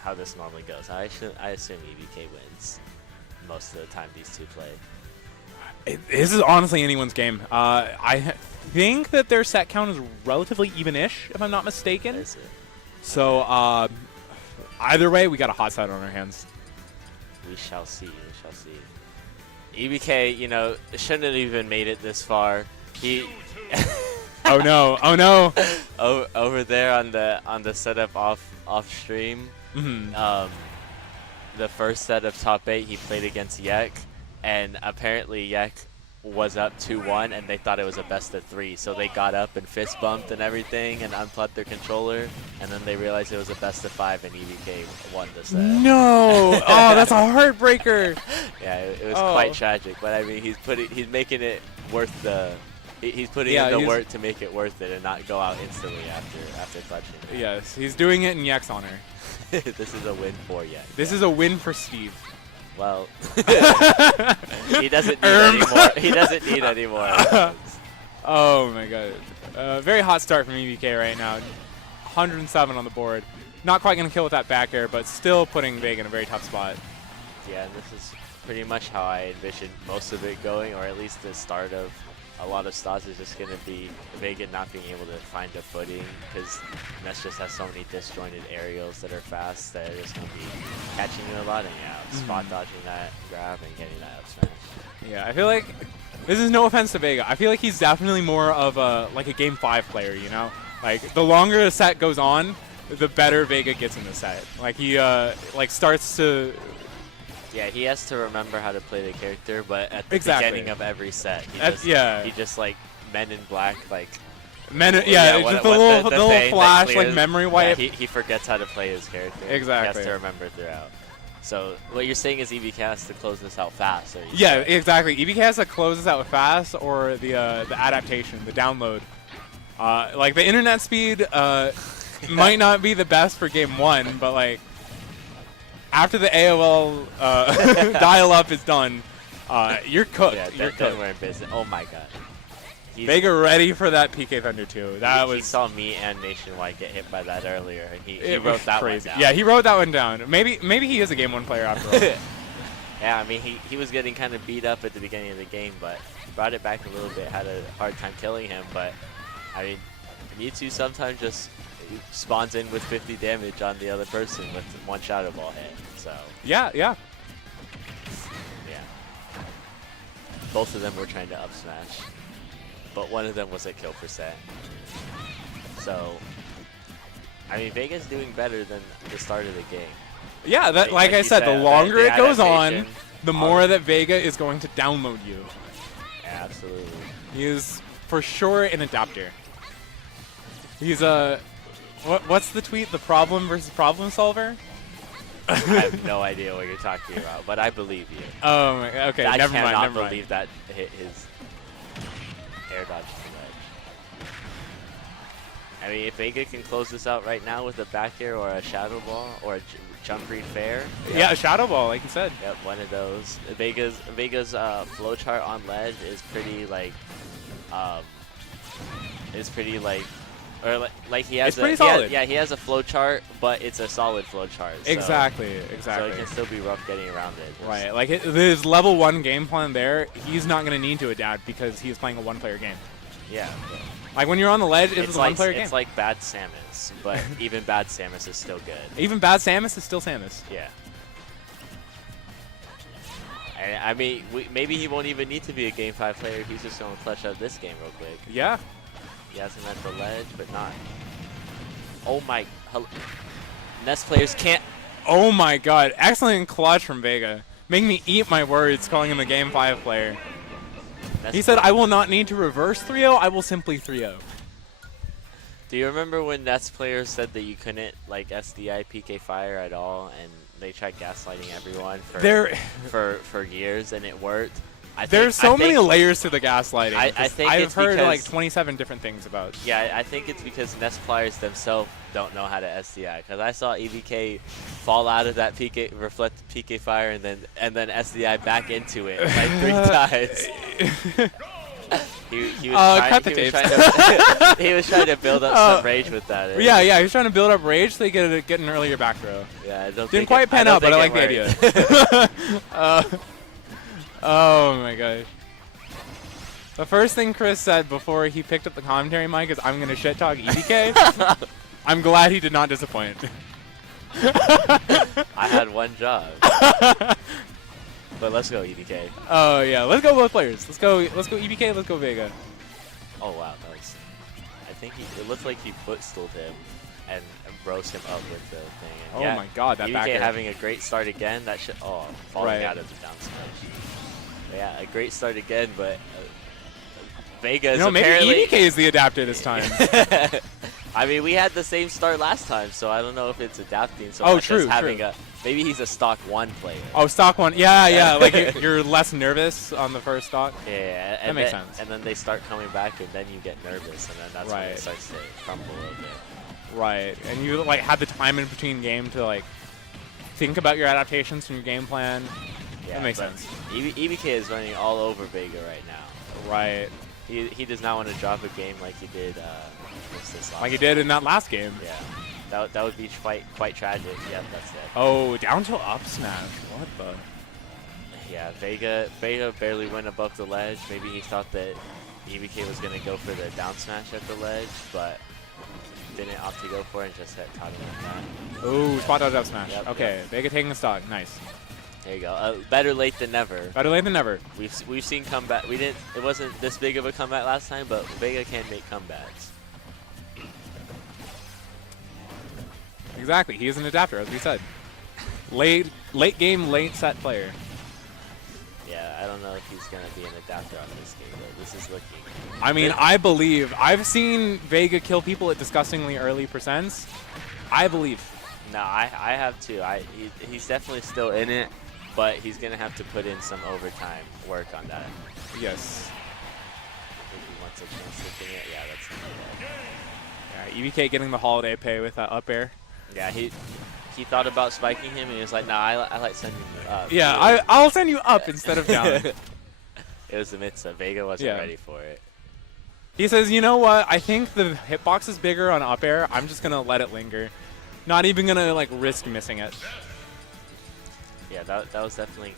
how this normally goes. I assume EBK wins most of the time these two play. This is honestly anyone's game. I think that their set count is relatively even-ish, if I'm not mistaken. Is it? So either way, we got a hot set on our hands. We shall see. We shall see. EBK, you know, shouldn't have even made it this far. He. Oh no! Oh no! Over there on the setup off stream. Mm-hmm. The first set of top 8 he played against Yek, and apparently Yek was up 2-1, and they thought it was a best of 3, so they got up and fist bumped and everything and unplugged their controller, and then they realized it was a best of 5 and EBK won the set. No! Oh, that's a heartbreaker. Yeah, it was quite tragic, but I mean he's making it worth the. He's putting in the work to make it worth it and not go out instantly after clutching. Yes, he's doing it in Yek's honor. This is a win for Yek. This is a win for Steve. Well, he doesn't need anymore. He doesn't need anymore. Oh my god. Very hot start from EBK right now. 107 on the board. Not quite going to kill with that back air, but still putting Vega in a very tough spot. Yeah, and this is pretty much how I envisioned most of it going, or at least the start of a lot of spots is just going to be Vega not being able to find a footing, because Ness just has so many disjointed aerials that are fast that are just going to be catching you a lot, and spot dodging that grab and getting that up smash. Yeah, I feel like, this is no offense to Vega, I feel like he's definitely more of a Game 5 player, you know? Like, the longer the set goes on, the better Vega gets in the set. Like, he starts to... Yeah, he has to remember how to play the character, but at the Exactly. beginning of every set, he just like Men in Black, like just the little thing flash, that like clears- memory wipe. Yeah, he forgets how to play his character. Exactly. He has to remember throughout. So what you're saying is EBK has to close this out fast. Or Yeah, exactly. EBK has to close this out fast, or the adaptation, the download. Like the internet speed might not be the best for game 1, but like after the AOL dial-up is done, you're cooked. Yeah, you're then cooked. we're in business. Oh my god. Vega ready for that PK Thunder 2. He saw me and Nationwide get hit by that earlier, and he wrote that crazy. one down. Yeah, he wrote that one down. Maybe he is a game 1 player after all. Yeah, I mean, he was getting kind of beat up at the beginning of the game, but he brought it back a little bit, had a hard time killing him, but I mean, Mewtwo sometimes just spawns in with 50 damage on the other person with one Shadow Ball hit, so. Yeah. Yeah. Both of them were trying to up smash, but one of them was a kill percent. So, I mean, Vega's doing better than the start of the game. Yeah, that, like I you said, the longer the it goes on, adaptation, the more that Vega is going to download you. Absolutely. He is for sure an adapter. He's a what's the tweet? The problem versus problem solver? I have no idea what you're talking about, but I believe you. Oh, my, okay. I never cannot mind. believe that hit his air dodge to the ledge. I mean, if Vega can close this out right now with a back air or a Shadow Ball or a jump read fair. Yeah, a Shadow Ball, like you said. Yep, one of those. Vega's flowchart on ledge is pretty he has It's pretty solid. he has a flowchart, but it's a solid flowchart. So, Exactly. So it can still be rough getting around it. Right, like his level 1 game plan there, he's not going to need to adapt because he's playing a 1-player game. Yeah. Like when you're on the ledge, it's a 1-player game. It's like bad Samus, but even bad Samus is still good. Even bad Samus is still Samus. Yeah. I mean, maybe he won't even need to be a Game 5 player. He's just going to clutch out this game real quick. Yeah. He has him at the ledge, but not. Oh my. Nest players can't. Oh my god. Excellent clutch from Vega. Make me eat my words calling him a Game 5 player. He said, I will not need to reverse 3-0, I will simply 3-0. Do you remember when Nest players said that you couldn't like SDI PK Fire at all, and they tried gaslighting everyone for years, and it worked? There's so many layers to the gaslighting. I think I've it's heard because, like 27 different things about. Yeah, I think it's because Nest players themselves don't know how to SDI. Because I saw EBK fall out of that PK reflect PK Fire and then SDI back into it like 3 times. He was trying to build up some rage with that. Yeah, he was trying to build up rage so he could get an earlier back throw. Yeah, I don't Didn't quite pan out, but I like the idea. Oh my gosh. The first thing Chris said before he picked up the commentary mic is, "I'm going to shit talk EDK." I'm glad he did not disappoint. I had one job. But let's go, EDK. Oh yeah, let's go both players. Let's go EBK. Let's go Vega. Oh wow, that was. I think it looked like he footstooled him and rose him up with the thing. And Oh yeah, my God, that EDK back air. having a great start again. That should falling Right. out of the down smash. Yeah, a great start again, but Vega is Maybe apparently. EDK is the adapter this time. I mean, we had the same start last time, so I don't know if it's adapting so Oh, much as true, having true. a. Maybe he's a stock 1 player. Oh, stock 1. Yeah. Like you're less nervous on the first stock. Yeah, and That makes then, sense. And then they start coming back, and then you get nervous, and then that's when Right. it starts to crumble a little bit. Right, and you like had the time in between game to like think about your adaptations from your game plan. Yeah, That makes but sense. EBK is running all over Vega right now. Right, He does not want to drop a game like he did. What's this last like he did in that last game. Yeah, that would be quite tragic. Yep, that's it. Oh, down till up smash. What the? Yeah, Vega barely went above the ledge. Maybe he thought that EBK was gonna go for the down smash at the ledge, but didn't opt to go for it and just hit caught him with that. Oh, spot dodge up smash. Yep, Okay, yep. Vega taking the stock. Nice. There you go. Better late than never. Better late than never. We've seen comeback. It wasn't this big of a comeback last time, but Vega can make comebacks. Exactly. He is an adapter, as we said. Late game, late set player. Yeah, I don't know if he's gonna be an adapter on this game, but this is looking. I mean, I believe. I've seen Vega kill people at disgustingly early percents. I believe. No, I have too. He's definitely still in it, but he's gonna have to put in some overtime work on that. Yes. If he wants a chance to get it, yeah, that's not Yeah, EBK getting the holiday pay with that up air. bad. Yeah, he thought about spiking him, and he was like, "Nah, I like sending you up." Yeah, I'll send you up instead of down. It was the Mitsa. Vega wasn't Yeah. ready for it. He says, you know what? I think the hitbox is bigger on up air. I'm just gonna let it linger. Not even gonna like risk missing it. Yeah, that was definitely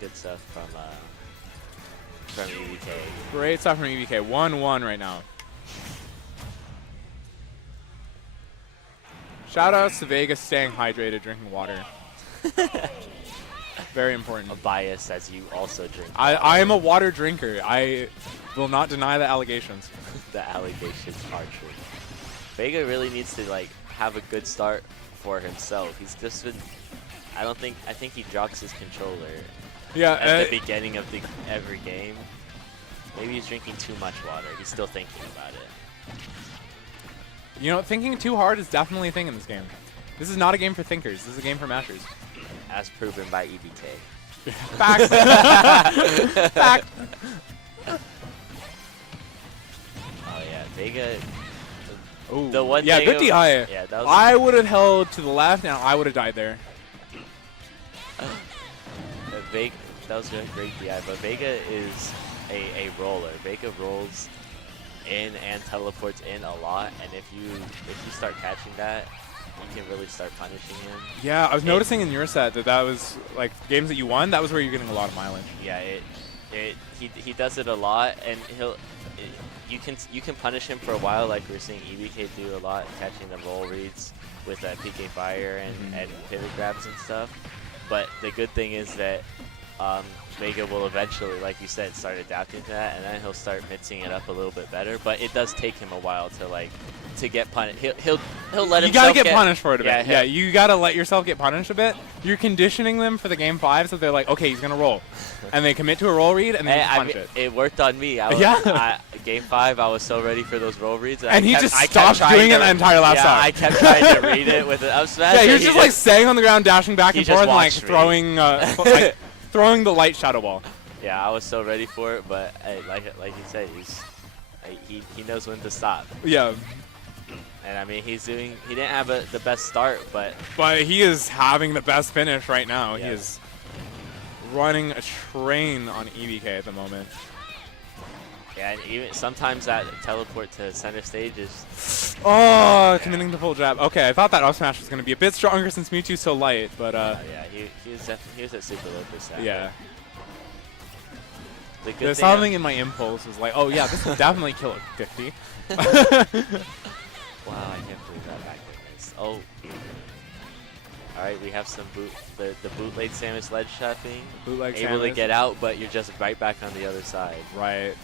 good stuff from EBK. Great stuff from EBK. 1-1 right now. Shout outs to Vegas staying hydrated, drinking water. Very important. A bias as you also drink. I am a water drinker. I will not deny the allegations. The allegations are true. Vega really needs to like have a good start for himself. He's just been. I think he drops his controller Yeah, at the beginning of every game. Maybe he's drinking too much water. He's still thinking about it. you know, thinking too hard is definitely a thing in this game. This is not a game for thinkers. This is a game for mashers. As proven by EBK. Fact. Fact. Oh yeah, Vega. Ooh. The one yeah, thing good of- DI. Yeah, that was. I would have held to the left, and I would have died there. Vega, that was a great DI, but Vega is a roller. Vega rolls in and teleports in a lot, and if you start catching that, you can really start punishing him. Yeah, I was noticing in your set that was like games that you won. That was where you're getting a lot of mileage. Yeah, he does it a lot, and you can punish him for a while, like we're seeing EBK do a lot, catching the roll reads with PK Fire and pivot grabs and stuff. But the good thing is that Vega will eventually, like you said, start adapting to that, and then he'll start mixing it up a little bit better. But it does take him a while to get punished. He'll let himself You gotta get punished for it a yeah, bit. Yeah, you gotta let yourself get punished a bit. You're conditioning them for the game 5, so they're like, okay, he's gonna roll, and they commit to a roll read, and then Hey, you I punish mean, it. it worked on me. Game 5, I was so ready for those roll reads. And he I just kept stopped trying doing to- it the entire last yeah, stock. I kept trying to read it with an up smash. Yeah, he and was just like staying on the ground, dashing back he and just forth, and like watched me. throwing, like, throwing the light shadow ball. Yeah, I was so ready for it, but like you said, he knows when to stop. Yeah, And I mean, he didn't have the best start, but but he is having the best finish right now. He Yeah. is running a train on EBK at the moment. yeah, and even sometimes that teleport to center stage is Oh, committing the full jab. Okay, I thought that up smash was going to be a bit stronger since Mewtwo's so light, but yeah, he was at super low percent. yeah. The good There's thing something in my impulse was like, oh yeah, this will definitely kill a 50. Wow, I can't believe that back missed. Oh. All right, we have some the bootleg Samus ledge trapping. Bootleg Able to Samus. get out, but you're just right back on the other side. Right.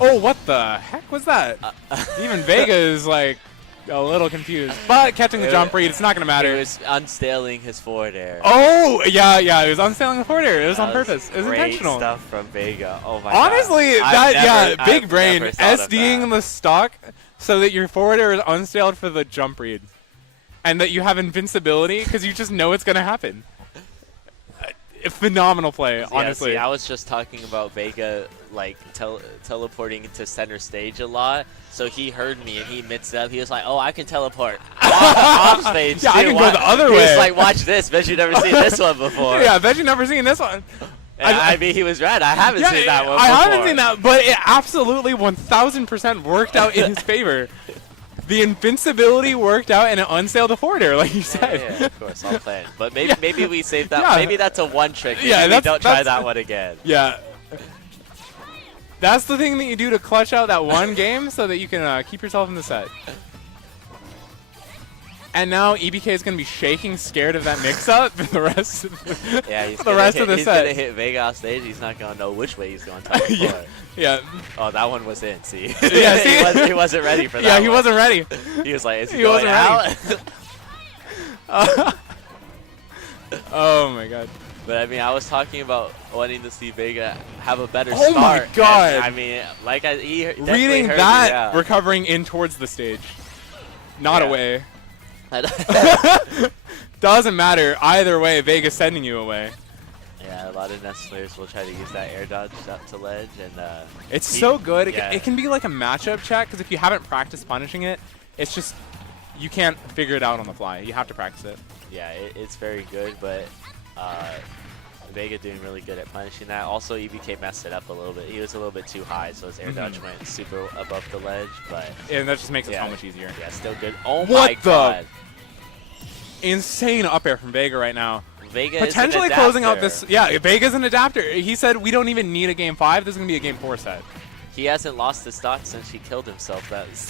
Oh, what the heck was that? Even Vega is like a little confused. But catching the jump read, it's not going to He matter. was unstaling his forward air. Oh, yeah, it was unstailing the forward air. It was on That purpose. It was great intentional. stuff from Vega. Oh my Honestly, god. big brain, never thought of SDing that. the stock so that your forward air is unstailed for the jump read. And that you have invincibility because you just know it's going to happen. Phenomenal play, honestly. See, I was just talking about Vega like teleporting into center stage a lot. So he heard me and he mixed up. He was like, "Oh, I can teleport off stage Yeah, too." I can go the other He way. was like, "Watch this. Bet you've never seen this one before." Yeah, I bet you've never seen this one. And I mean, he was right. I haven't seen that one. I haven't before. seen that, but it absolutely 1,000% worked out in his favor. The invincibility worked out and it unsailed the forward air, like you said. Yeah, of course, I'll play it. But maybe we save that. Yeah. Maybe that's a one trick. Maybe Yeah, we that's- don't try that's- that one again. Yeah. That's the thing that you do to clutch out that one game so that you can keep yourself in the set. And now EBK is going to be shaking, scared of that mix-up for the rest of the, Yeah, he's for the rest of the he's set. gonna hit Vega off stage. He's not gonna know which way he's going to teleport. Yeah. Yeah. Oh, that one was in. See. Yeah, see? he wasn't ready for that. Yeah, he one. wasn't ready. He was like, "Is he, He going wasn't out?" Oh my god. But I mean, I was talking about wanting to see Vega have a better Oh start. my and, God. I mean, like he definitely Reading heard that, me, yeah. recovering in towards the stage. Not Yeah. away. Doesn't matter. Either way, Vega's sending you away. Yeah, a lot of Nest players will try to use that air dodge up to ledge, and It's he- so good. yeah. It can be like a matchup check, because if you haven't practiced punishing it, it's just, you can't figure it out on the fly. You have to practice it. yeah, it's very good, but Vega doing really good at punishing that. Also, EBK messed it up a little bit. He was a little bit too high, so his air dodge went super above the ledge, but And that just makes it yeah, so much easier. Yeah, still good. Oh What my the- god. Insane up air from Vega right now. Vega is an Potentially closing out adapter. this. Yeah, Vega's an adapter. He said we don't even need a game 5. This is going to be a game 4 set. He hasn't lost the stock since he killed himself. That's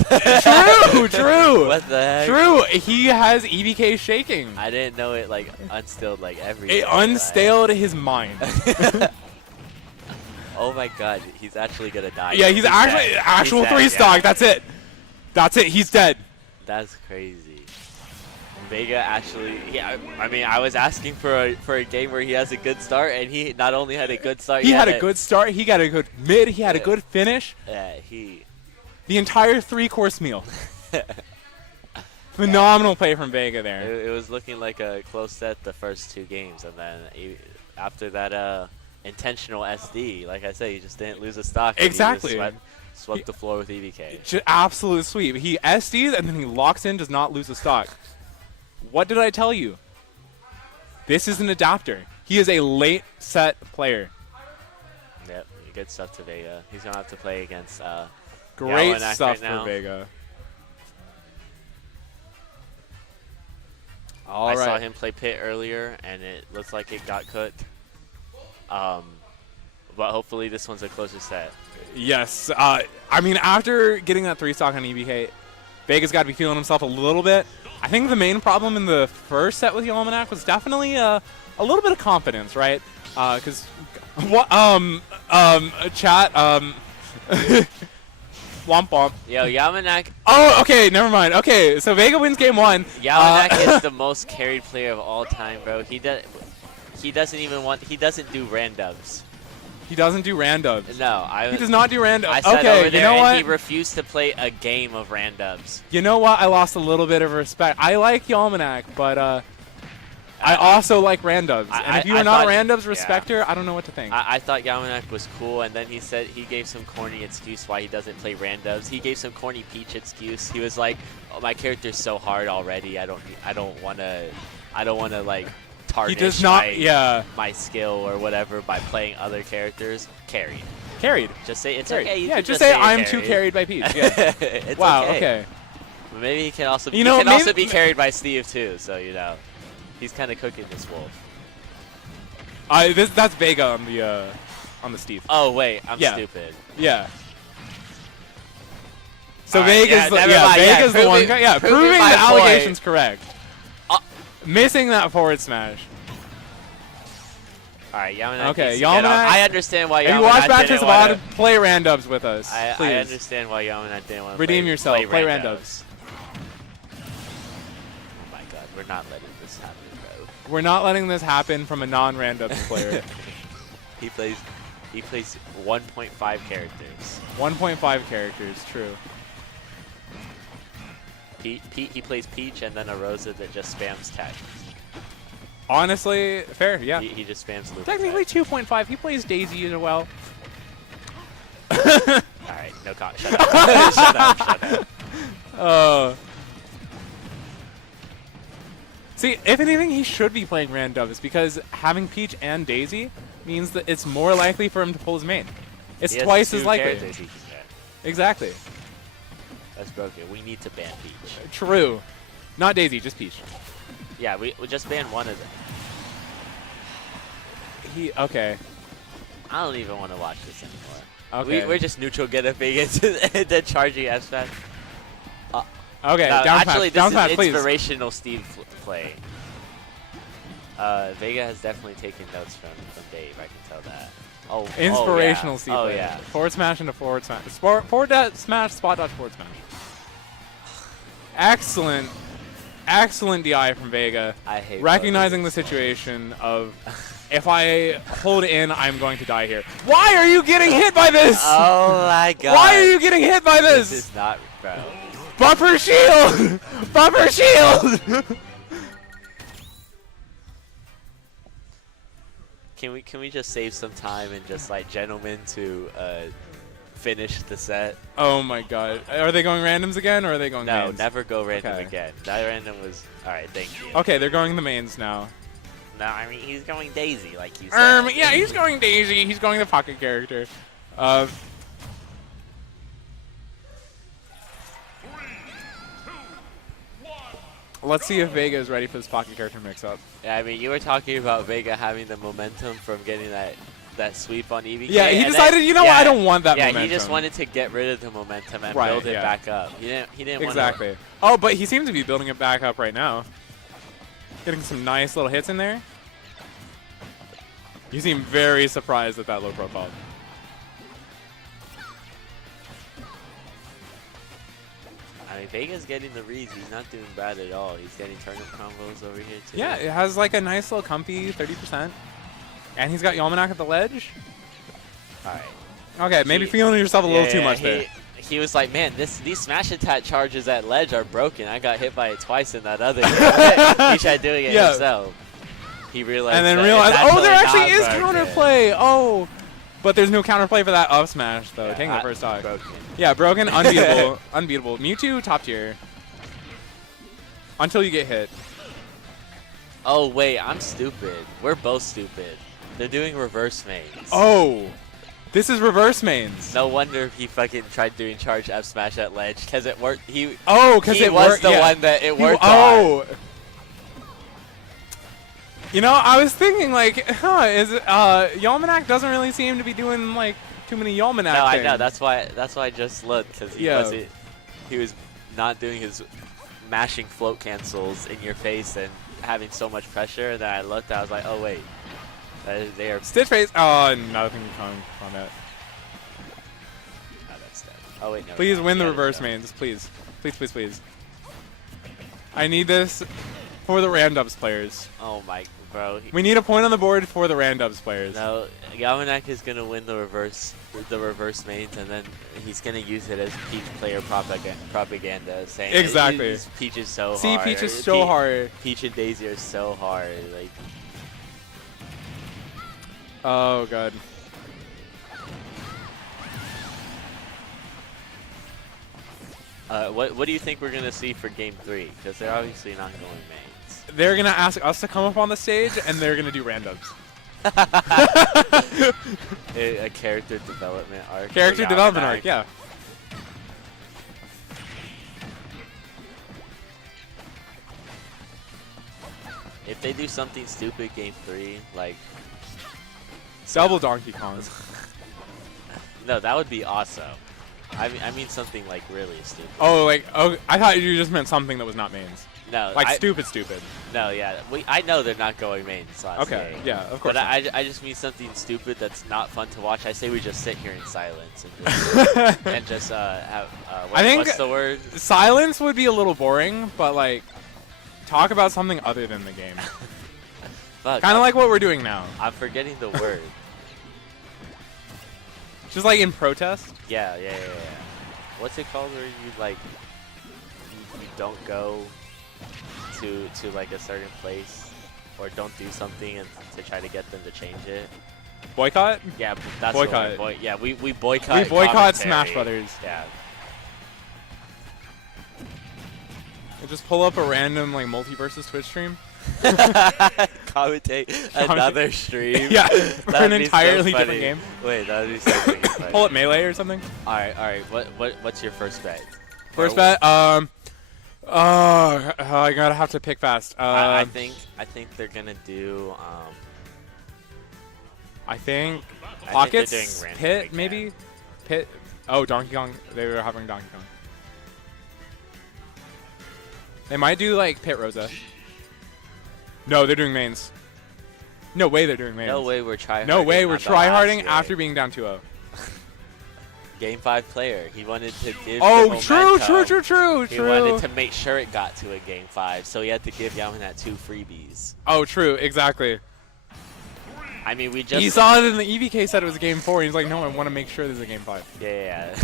True. What the heck? True. He has EBK shaking. I didn't know it like unstilled like every. It unstaled his mind. Oh my god, he's actually gonna die. Yeah, he's actually dead. actual He's dead, 3 stock. That's it. That's it. He's dead. That's crazy. Vega actually, yeah. I mean, I was asking for a game where he has a good start, and he not only had a good start, He had a good start. He got a good mid. He had a good finish. Yeah, he. The entire 3-course meal. Phenomenal play from Vega there. It was looking like a close set the first 2 games, and then after that intentional SD, like I said, he just didn't lose a stock. And Exactly. He just swept the floor with EBK. Just absolute sweep. He SDs and then he locks in, does not lose a stock. What did I tell you? This is an adapter. He is a late set player. Yep, good stuff to Vega. He's gonna have to play against. Great Yawanac stuff right for now. Vega. I All saw right. him play Pit earlier, and it looks like it got cooked. But hopefully this one's a closer set. Yes. I mean, after getting that 3 stock on EBK, Vega's got to be feeling himself a little bit. I think the main problem in the first set with Yawanac was definitely a little bit of confidence, right? Because chat womp womp. Yo, Yawanac. Oh, okay, never mind. Okay, so Vega wins game 1. Yawanac is the most carried player of all time, bro. He doesn't do randoms. He doesn't do randoms. No, He does not do randoms. I sat Okay, over there you know and what? he refused to play a game of randoms. You know what? I lost a little bit of respect. I like Yawanac, but I also like randoms. And if you I are not a thought- randoms yeah. respecter, I don't know what to think. I thought Yawanac was cool, and then he said he gave some corny excuse why he doesn't play randoms. He gave some corny Peach excuse. He was like, "Oh, my character's so hard already. I don't want to like tarnish He does not. my, Yeah, my skill or whatever by playing other characters." Carried. carried. Just say it's Carried. okay. You Yeah, can just say you're I'm too carried by Peach. Yeah. It's Wow. okay. Okay. But maybe he can also You know, he can also maybe- be carried by Steve too. So he's kind of cooking this wolf. That's Vega on the on the Steve. Oh wait, I'm Yeah. stupid. Yeah. So Alright, Vega's yeah, the, never yeah, mind, yeah, Vega's the one. proving- Yeah, proving proving my the point. allegation's correct. Missing that forward smash. All right, Yamanak. Okay, needs to get Yamanak- up. I understand why If you Yamanak watch Batches didn't of wanna- Odd, play Randubs with us. I please. understand why Yamanak didn't want to Redeem yourself. Play Randos. Oh my god, we're not letting this happen, bro. We're not letting this happen from a non-Randubs player. He plays 1.5 characters. 1.5 characters, true. He plays Peach and then a Rosa that just spams tech. Honestly, fair, yeah. He just spams loop. Technically 2.5. He plays Daisy as well. All right, no comment. Shut up. Shut up. Shut up. See, if anything, he should be playing Randubs because having Peach and Daisy means that it's more likely for him to pull his main. It's He has twice 2 as likely. characters he can get. Exactly. That's broken. We need to ban Peach. True. Not Daisy, just Peach. Yeah, we just ban one of them. Okay. I don't even want to watch this anymore. Okay. We're just neutral getting into the charging F smash. Okay, No, down actually, smash, down this smash, is please. inspirational Steve play. Vega has definitely taken notes from Dave. I can tell that. Oh, Inspirational oh, yeah. Steve Oh play. yeah. Forward smash into forward smash. Forward smash, spot dodge, forward smash. Excellent. Excellent DI from Vega. I hate Recognizing the both of situation of if I hold in, I'm going to die here. Why are you getting hit by this? these. Oh my god. Why are you getting hit by This this? is not, bro. Buffer shield! Buffer shield! Can we just save some time and just like gentlemen to finish the set? Oh my god. Are they going randoms again or are they going No, mains? never go random Okay. again. That random was alright. Thank you. Okay, they're going the mains now. No, I mean he's going Daisy like you said. Yeah, he's going Daisy. He's going the pocket character. Let's see if Vega is ready for this pocket character mix-up. Yeah, I mean, you were talking about Vega having the momentum from getting that sweep on EVK. Yeah, he and decided, you know what, I don't want that yeah, momentum. he just wanted to get rid of the momentum and Right, build it yeah. back up. He didn't want Exactly. Oh, but he seems to be building it back up right now. Getting some nice little hits in there. You seem very surprised at that low profile. I mean, Vega's getting the reads. He's not doing bad at all. He's getting turnip combos over here, too. Yeah, it has like a nice little comfy 30%. And he's got Yamanak at the ledge. Alright. Okay, maybe feeling yourself a little too much there. He was like, man, these smash attack charges at ledge are broken. I got hit by it twice in that other game. He tried doing it Yeah. himself. He realized And then that realized, it's oh, there actually is not broken. counterplay. Oh, but there's no counterplay for that up smash though. Yeah, Taking the first stock. broken. Yeah, broken, unbeatable, unbeatable. Mewtwo top tier. Until you get hit. Oh, wait, I'm stupid. We're both stupid. They're doing reverse mains. Oh, this is reverse mains. No wonder he fucking tried doing charge F smash at ledge because it worked. Oh, because He it was worked. the yeah. one that it worked Oh. You know, I was thinking like, Yalmanac doesn't really seem to be doing like too many Yalmanac No, I things. know. That's why I just looked because Yeah. he was not doing his mashing float cancels in your face and having so much pressure. And then I looked, I was like, oh wait, they are. Stitch face. Oh, nothing on that. Oh, that's dead. Oh wait, no. Please win the Yeah, reverse there we go. mains, please. Please, please, please. I need this for the Randubs players. Oh my, bro. We need a point on the board for the Randubs players. No, Yamanak is gonna win the reverse mains, and then he's gonna use it as Peach player propaganda, saying Exactly. Peach is so See, hard. Peach is so hard. Peach and Daisy are so hard. Like, Oh, God. what do you think we're gonna see for Game 3? Because they're obviously not going mains. They're going to ask us to come up on the stage, and they're going to do Randubs. A character development arc. for Character development Yamanak. arc, yeah. If they do something stupid Game 3, like Double Donkey Kong. No, that would be awesome. I mean something like really stupid. Oh, like, oh, I thought you just meant something that was not mains. No, Like stupid. No, yeah. I know they're not going main slots. Okay, game. yeah, of course. But I just mean something stupid that's not fun to watch. I say we just sit here in silence and just have. I think what's the word? silence would be a little boring, but like, talk about something other than the game. Fuck, Kind of like what we're doing now. I'm forgetting the word. Just like in protest. Yeah. What's it called where you like you don't go to like a certain place or don't do something and to try to get them to change it? Boycott? Yeah, that's Boycott. The word. Yeah, we boycott. We boycott commentary. Smash Brothers. Yeah. And just pull up a random like multi-versus Twitch stream. Commentate another stream. Yeah, for That'd an be entirely so different funny. game. Wait, that would be so funny. Pull up Melee or something. All right. What's your first bet? First Or- bet. I gotta have to pick fast. I think they're gonna do. I think they're Pockets, doing random Pit, again. maybe? Pit. Oh, Donkey Kong. They were having Donkey Kong. They might do like Pit Rosa. No, they're doing mains. No way they're doing mains. No way we're tryharding. No way we're on the last tryharding game. after being down 2-0. Game 5 player. He wanted to give. Oh, the true. momentum. He wanted to make sure it got to a Game 5, so he had to give Yamanat 2 freebies. Oh, true. Exactly. I mean, we just. He saw it in the EVK said it was a game 4. He's like, no, I want to make sure there's a game 5. Yeah.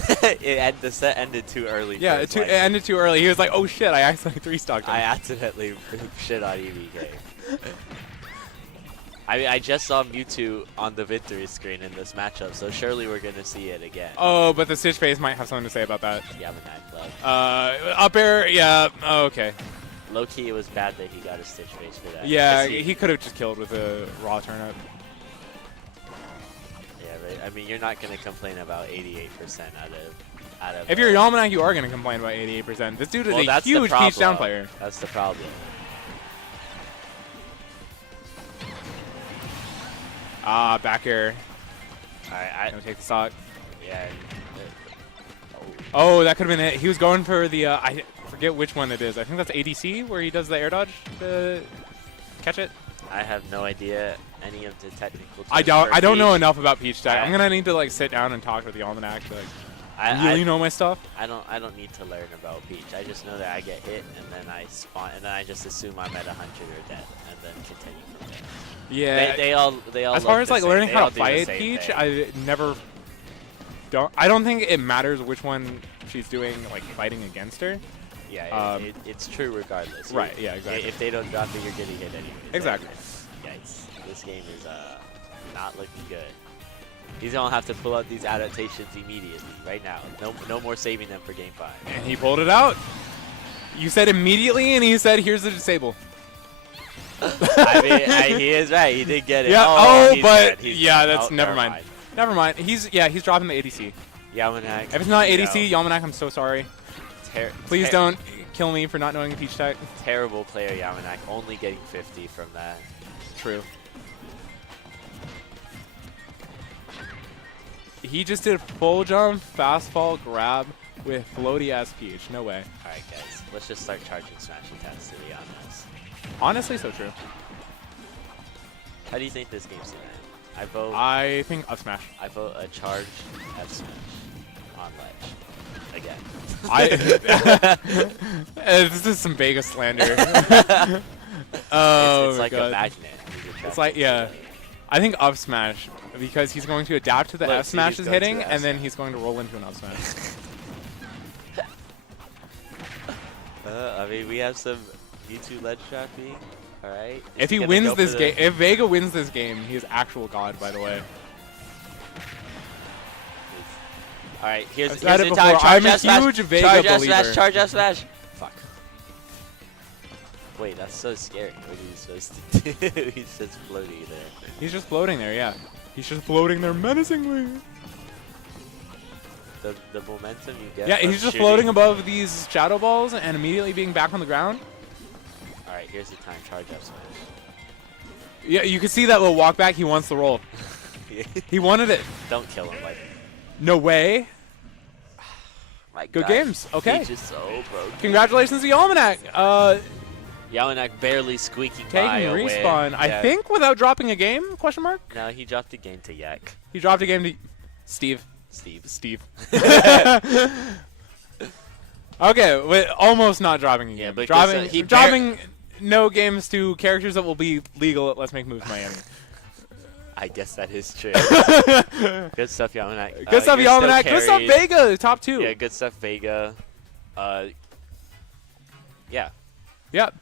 The set ended too early. Yeah, for his it liking. ended too early. He was like, oh shit, I accidentally 3-stocked him. I accidentally shit on EVK. I mean, I just saw Mewtwo on the victory screen in this matchup, so surely we're gonna see it again. Oh, but the Stitch Face might have something to say about that. Yamanat Club. Up air, yeah, oh, okay. Low key, it was bad that he got a Stitch Face for that. Yeah, 'Cause he could have just killed with a raw turnip. Yeah, but I mean, you're not gonna complain about 88% out of. If you're Yalmanac, you are going to complain about 88%. This dude is Well, a that's the huge Peach down problem. player. That's the problem. Back air. I Gonna take the stock. yeah. Oh, that could have been it. He was going for the, I forget which one it is. I think that's ADC, where he does the air dodge to catch it. I have no idea any of the technical. I terms for don't know Peach. enough about Peach Tech. I- I'm gonna need to like sit down and talk with the Almanac to like I really know my stuff. I don't need to learn about Peach. I just know that I get hit and then I spawn and then I just assume I'm at 100 or dead and then continue from there. Yeah. They all As look far as the like same. learning They how all to do the fight same Peach, thing. I never I don't think it matters which one she's doing like fighting against her. Yeah, it's true regardless. Right, yeah, exactly. If they don't drop it, you're getting hit anyway. Exactly. Yikes. This game is not looking good. He's going to have to pull out these adaptations immediately, right now. No more saving them for Game 5. And he pulled it out. You said immediately, and he said, "Here's the disable." I mean, he is right. He did get it. Yeah. Oh, he's but dead. He's yeah, dead. that's Oh, never mind. Never mind. He's dropping the ADC. Yamanac. If it's not you ADC, know, Yalmanac, I'm so sorry. Please don't kill me for not knowing Peach Tech. Terrible player Yamanac, only getting 50 from that. True. He just did full jump, fast fall, grab with floaty ass Peach. No way. All right, guys, let's just start charging smash attacks to be honest. Honestly, so true. How do you think this game's gonna end? I vote. I think up smash. I vote a charge F smash on ledge again. This is some Vegas slander. Oh, it's like God. a magnet. It's like, yeah. I think up smash because he's going to adapt to the Look, F see, smash he's is going to hitting, the and then F he's going to roll into an up smash. I mean, we have some YouTube ledge trapping. All right. If he wins this game, if Vega wins this game, he is actual god. By the way. All right, here's I've said it the before, time. I'm Charge a F smash. huge Vega Charge F believer. smash. Charge F smash. Fuck. Wait, that's so scary. What are you supposed to do? He's just floating there. He's just floating there. Yeah. He's just floating there menacingly. The momentum you get. Yeah, from he's just shooting- floating above these shadow balls and immediately being back on the ground. All right, here's the time. Charge F smash. Yeah, you can see that little walk back. He wants the roll. He wanted it. Don't kill him. Like, No way. my Good God, games. Okay. Peach is so broken. Congratulations to Yalmanac. Yamanak barely squeaking Taking by a win. respawn. I Yeah. think without dropping a game? Question mark. No, he dropped the game to Yak. He dropped a game to Steve. Steve. Steve. Okay, wait, almost not dropping a game. Yeah, but dropping, he dropping no games to characters that will be legal at Let's Make Moves Miami. I guess that is true. Good stuff, Yamanak. Good stuff, you're still Yalmanac. Good stuff, carried. Vega. Top 2. Yeah, good stuff, Vega. Yeah. Yep.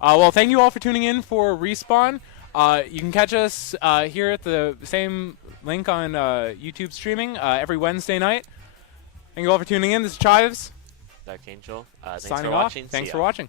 Well, thank you all for tuning in for Respawn. You can catch us here at the same link on YouTube streaming every Wednesday night. Thank you all for tuning in. This is Chives. Dark Angel. Thanks Signing for off. watching. See Thanks ya. for watching.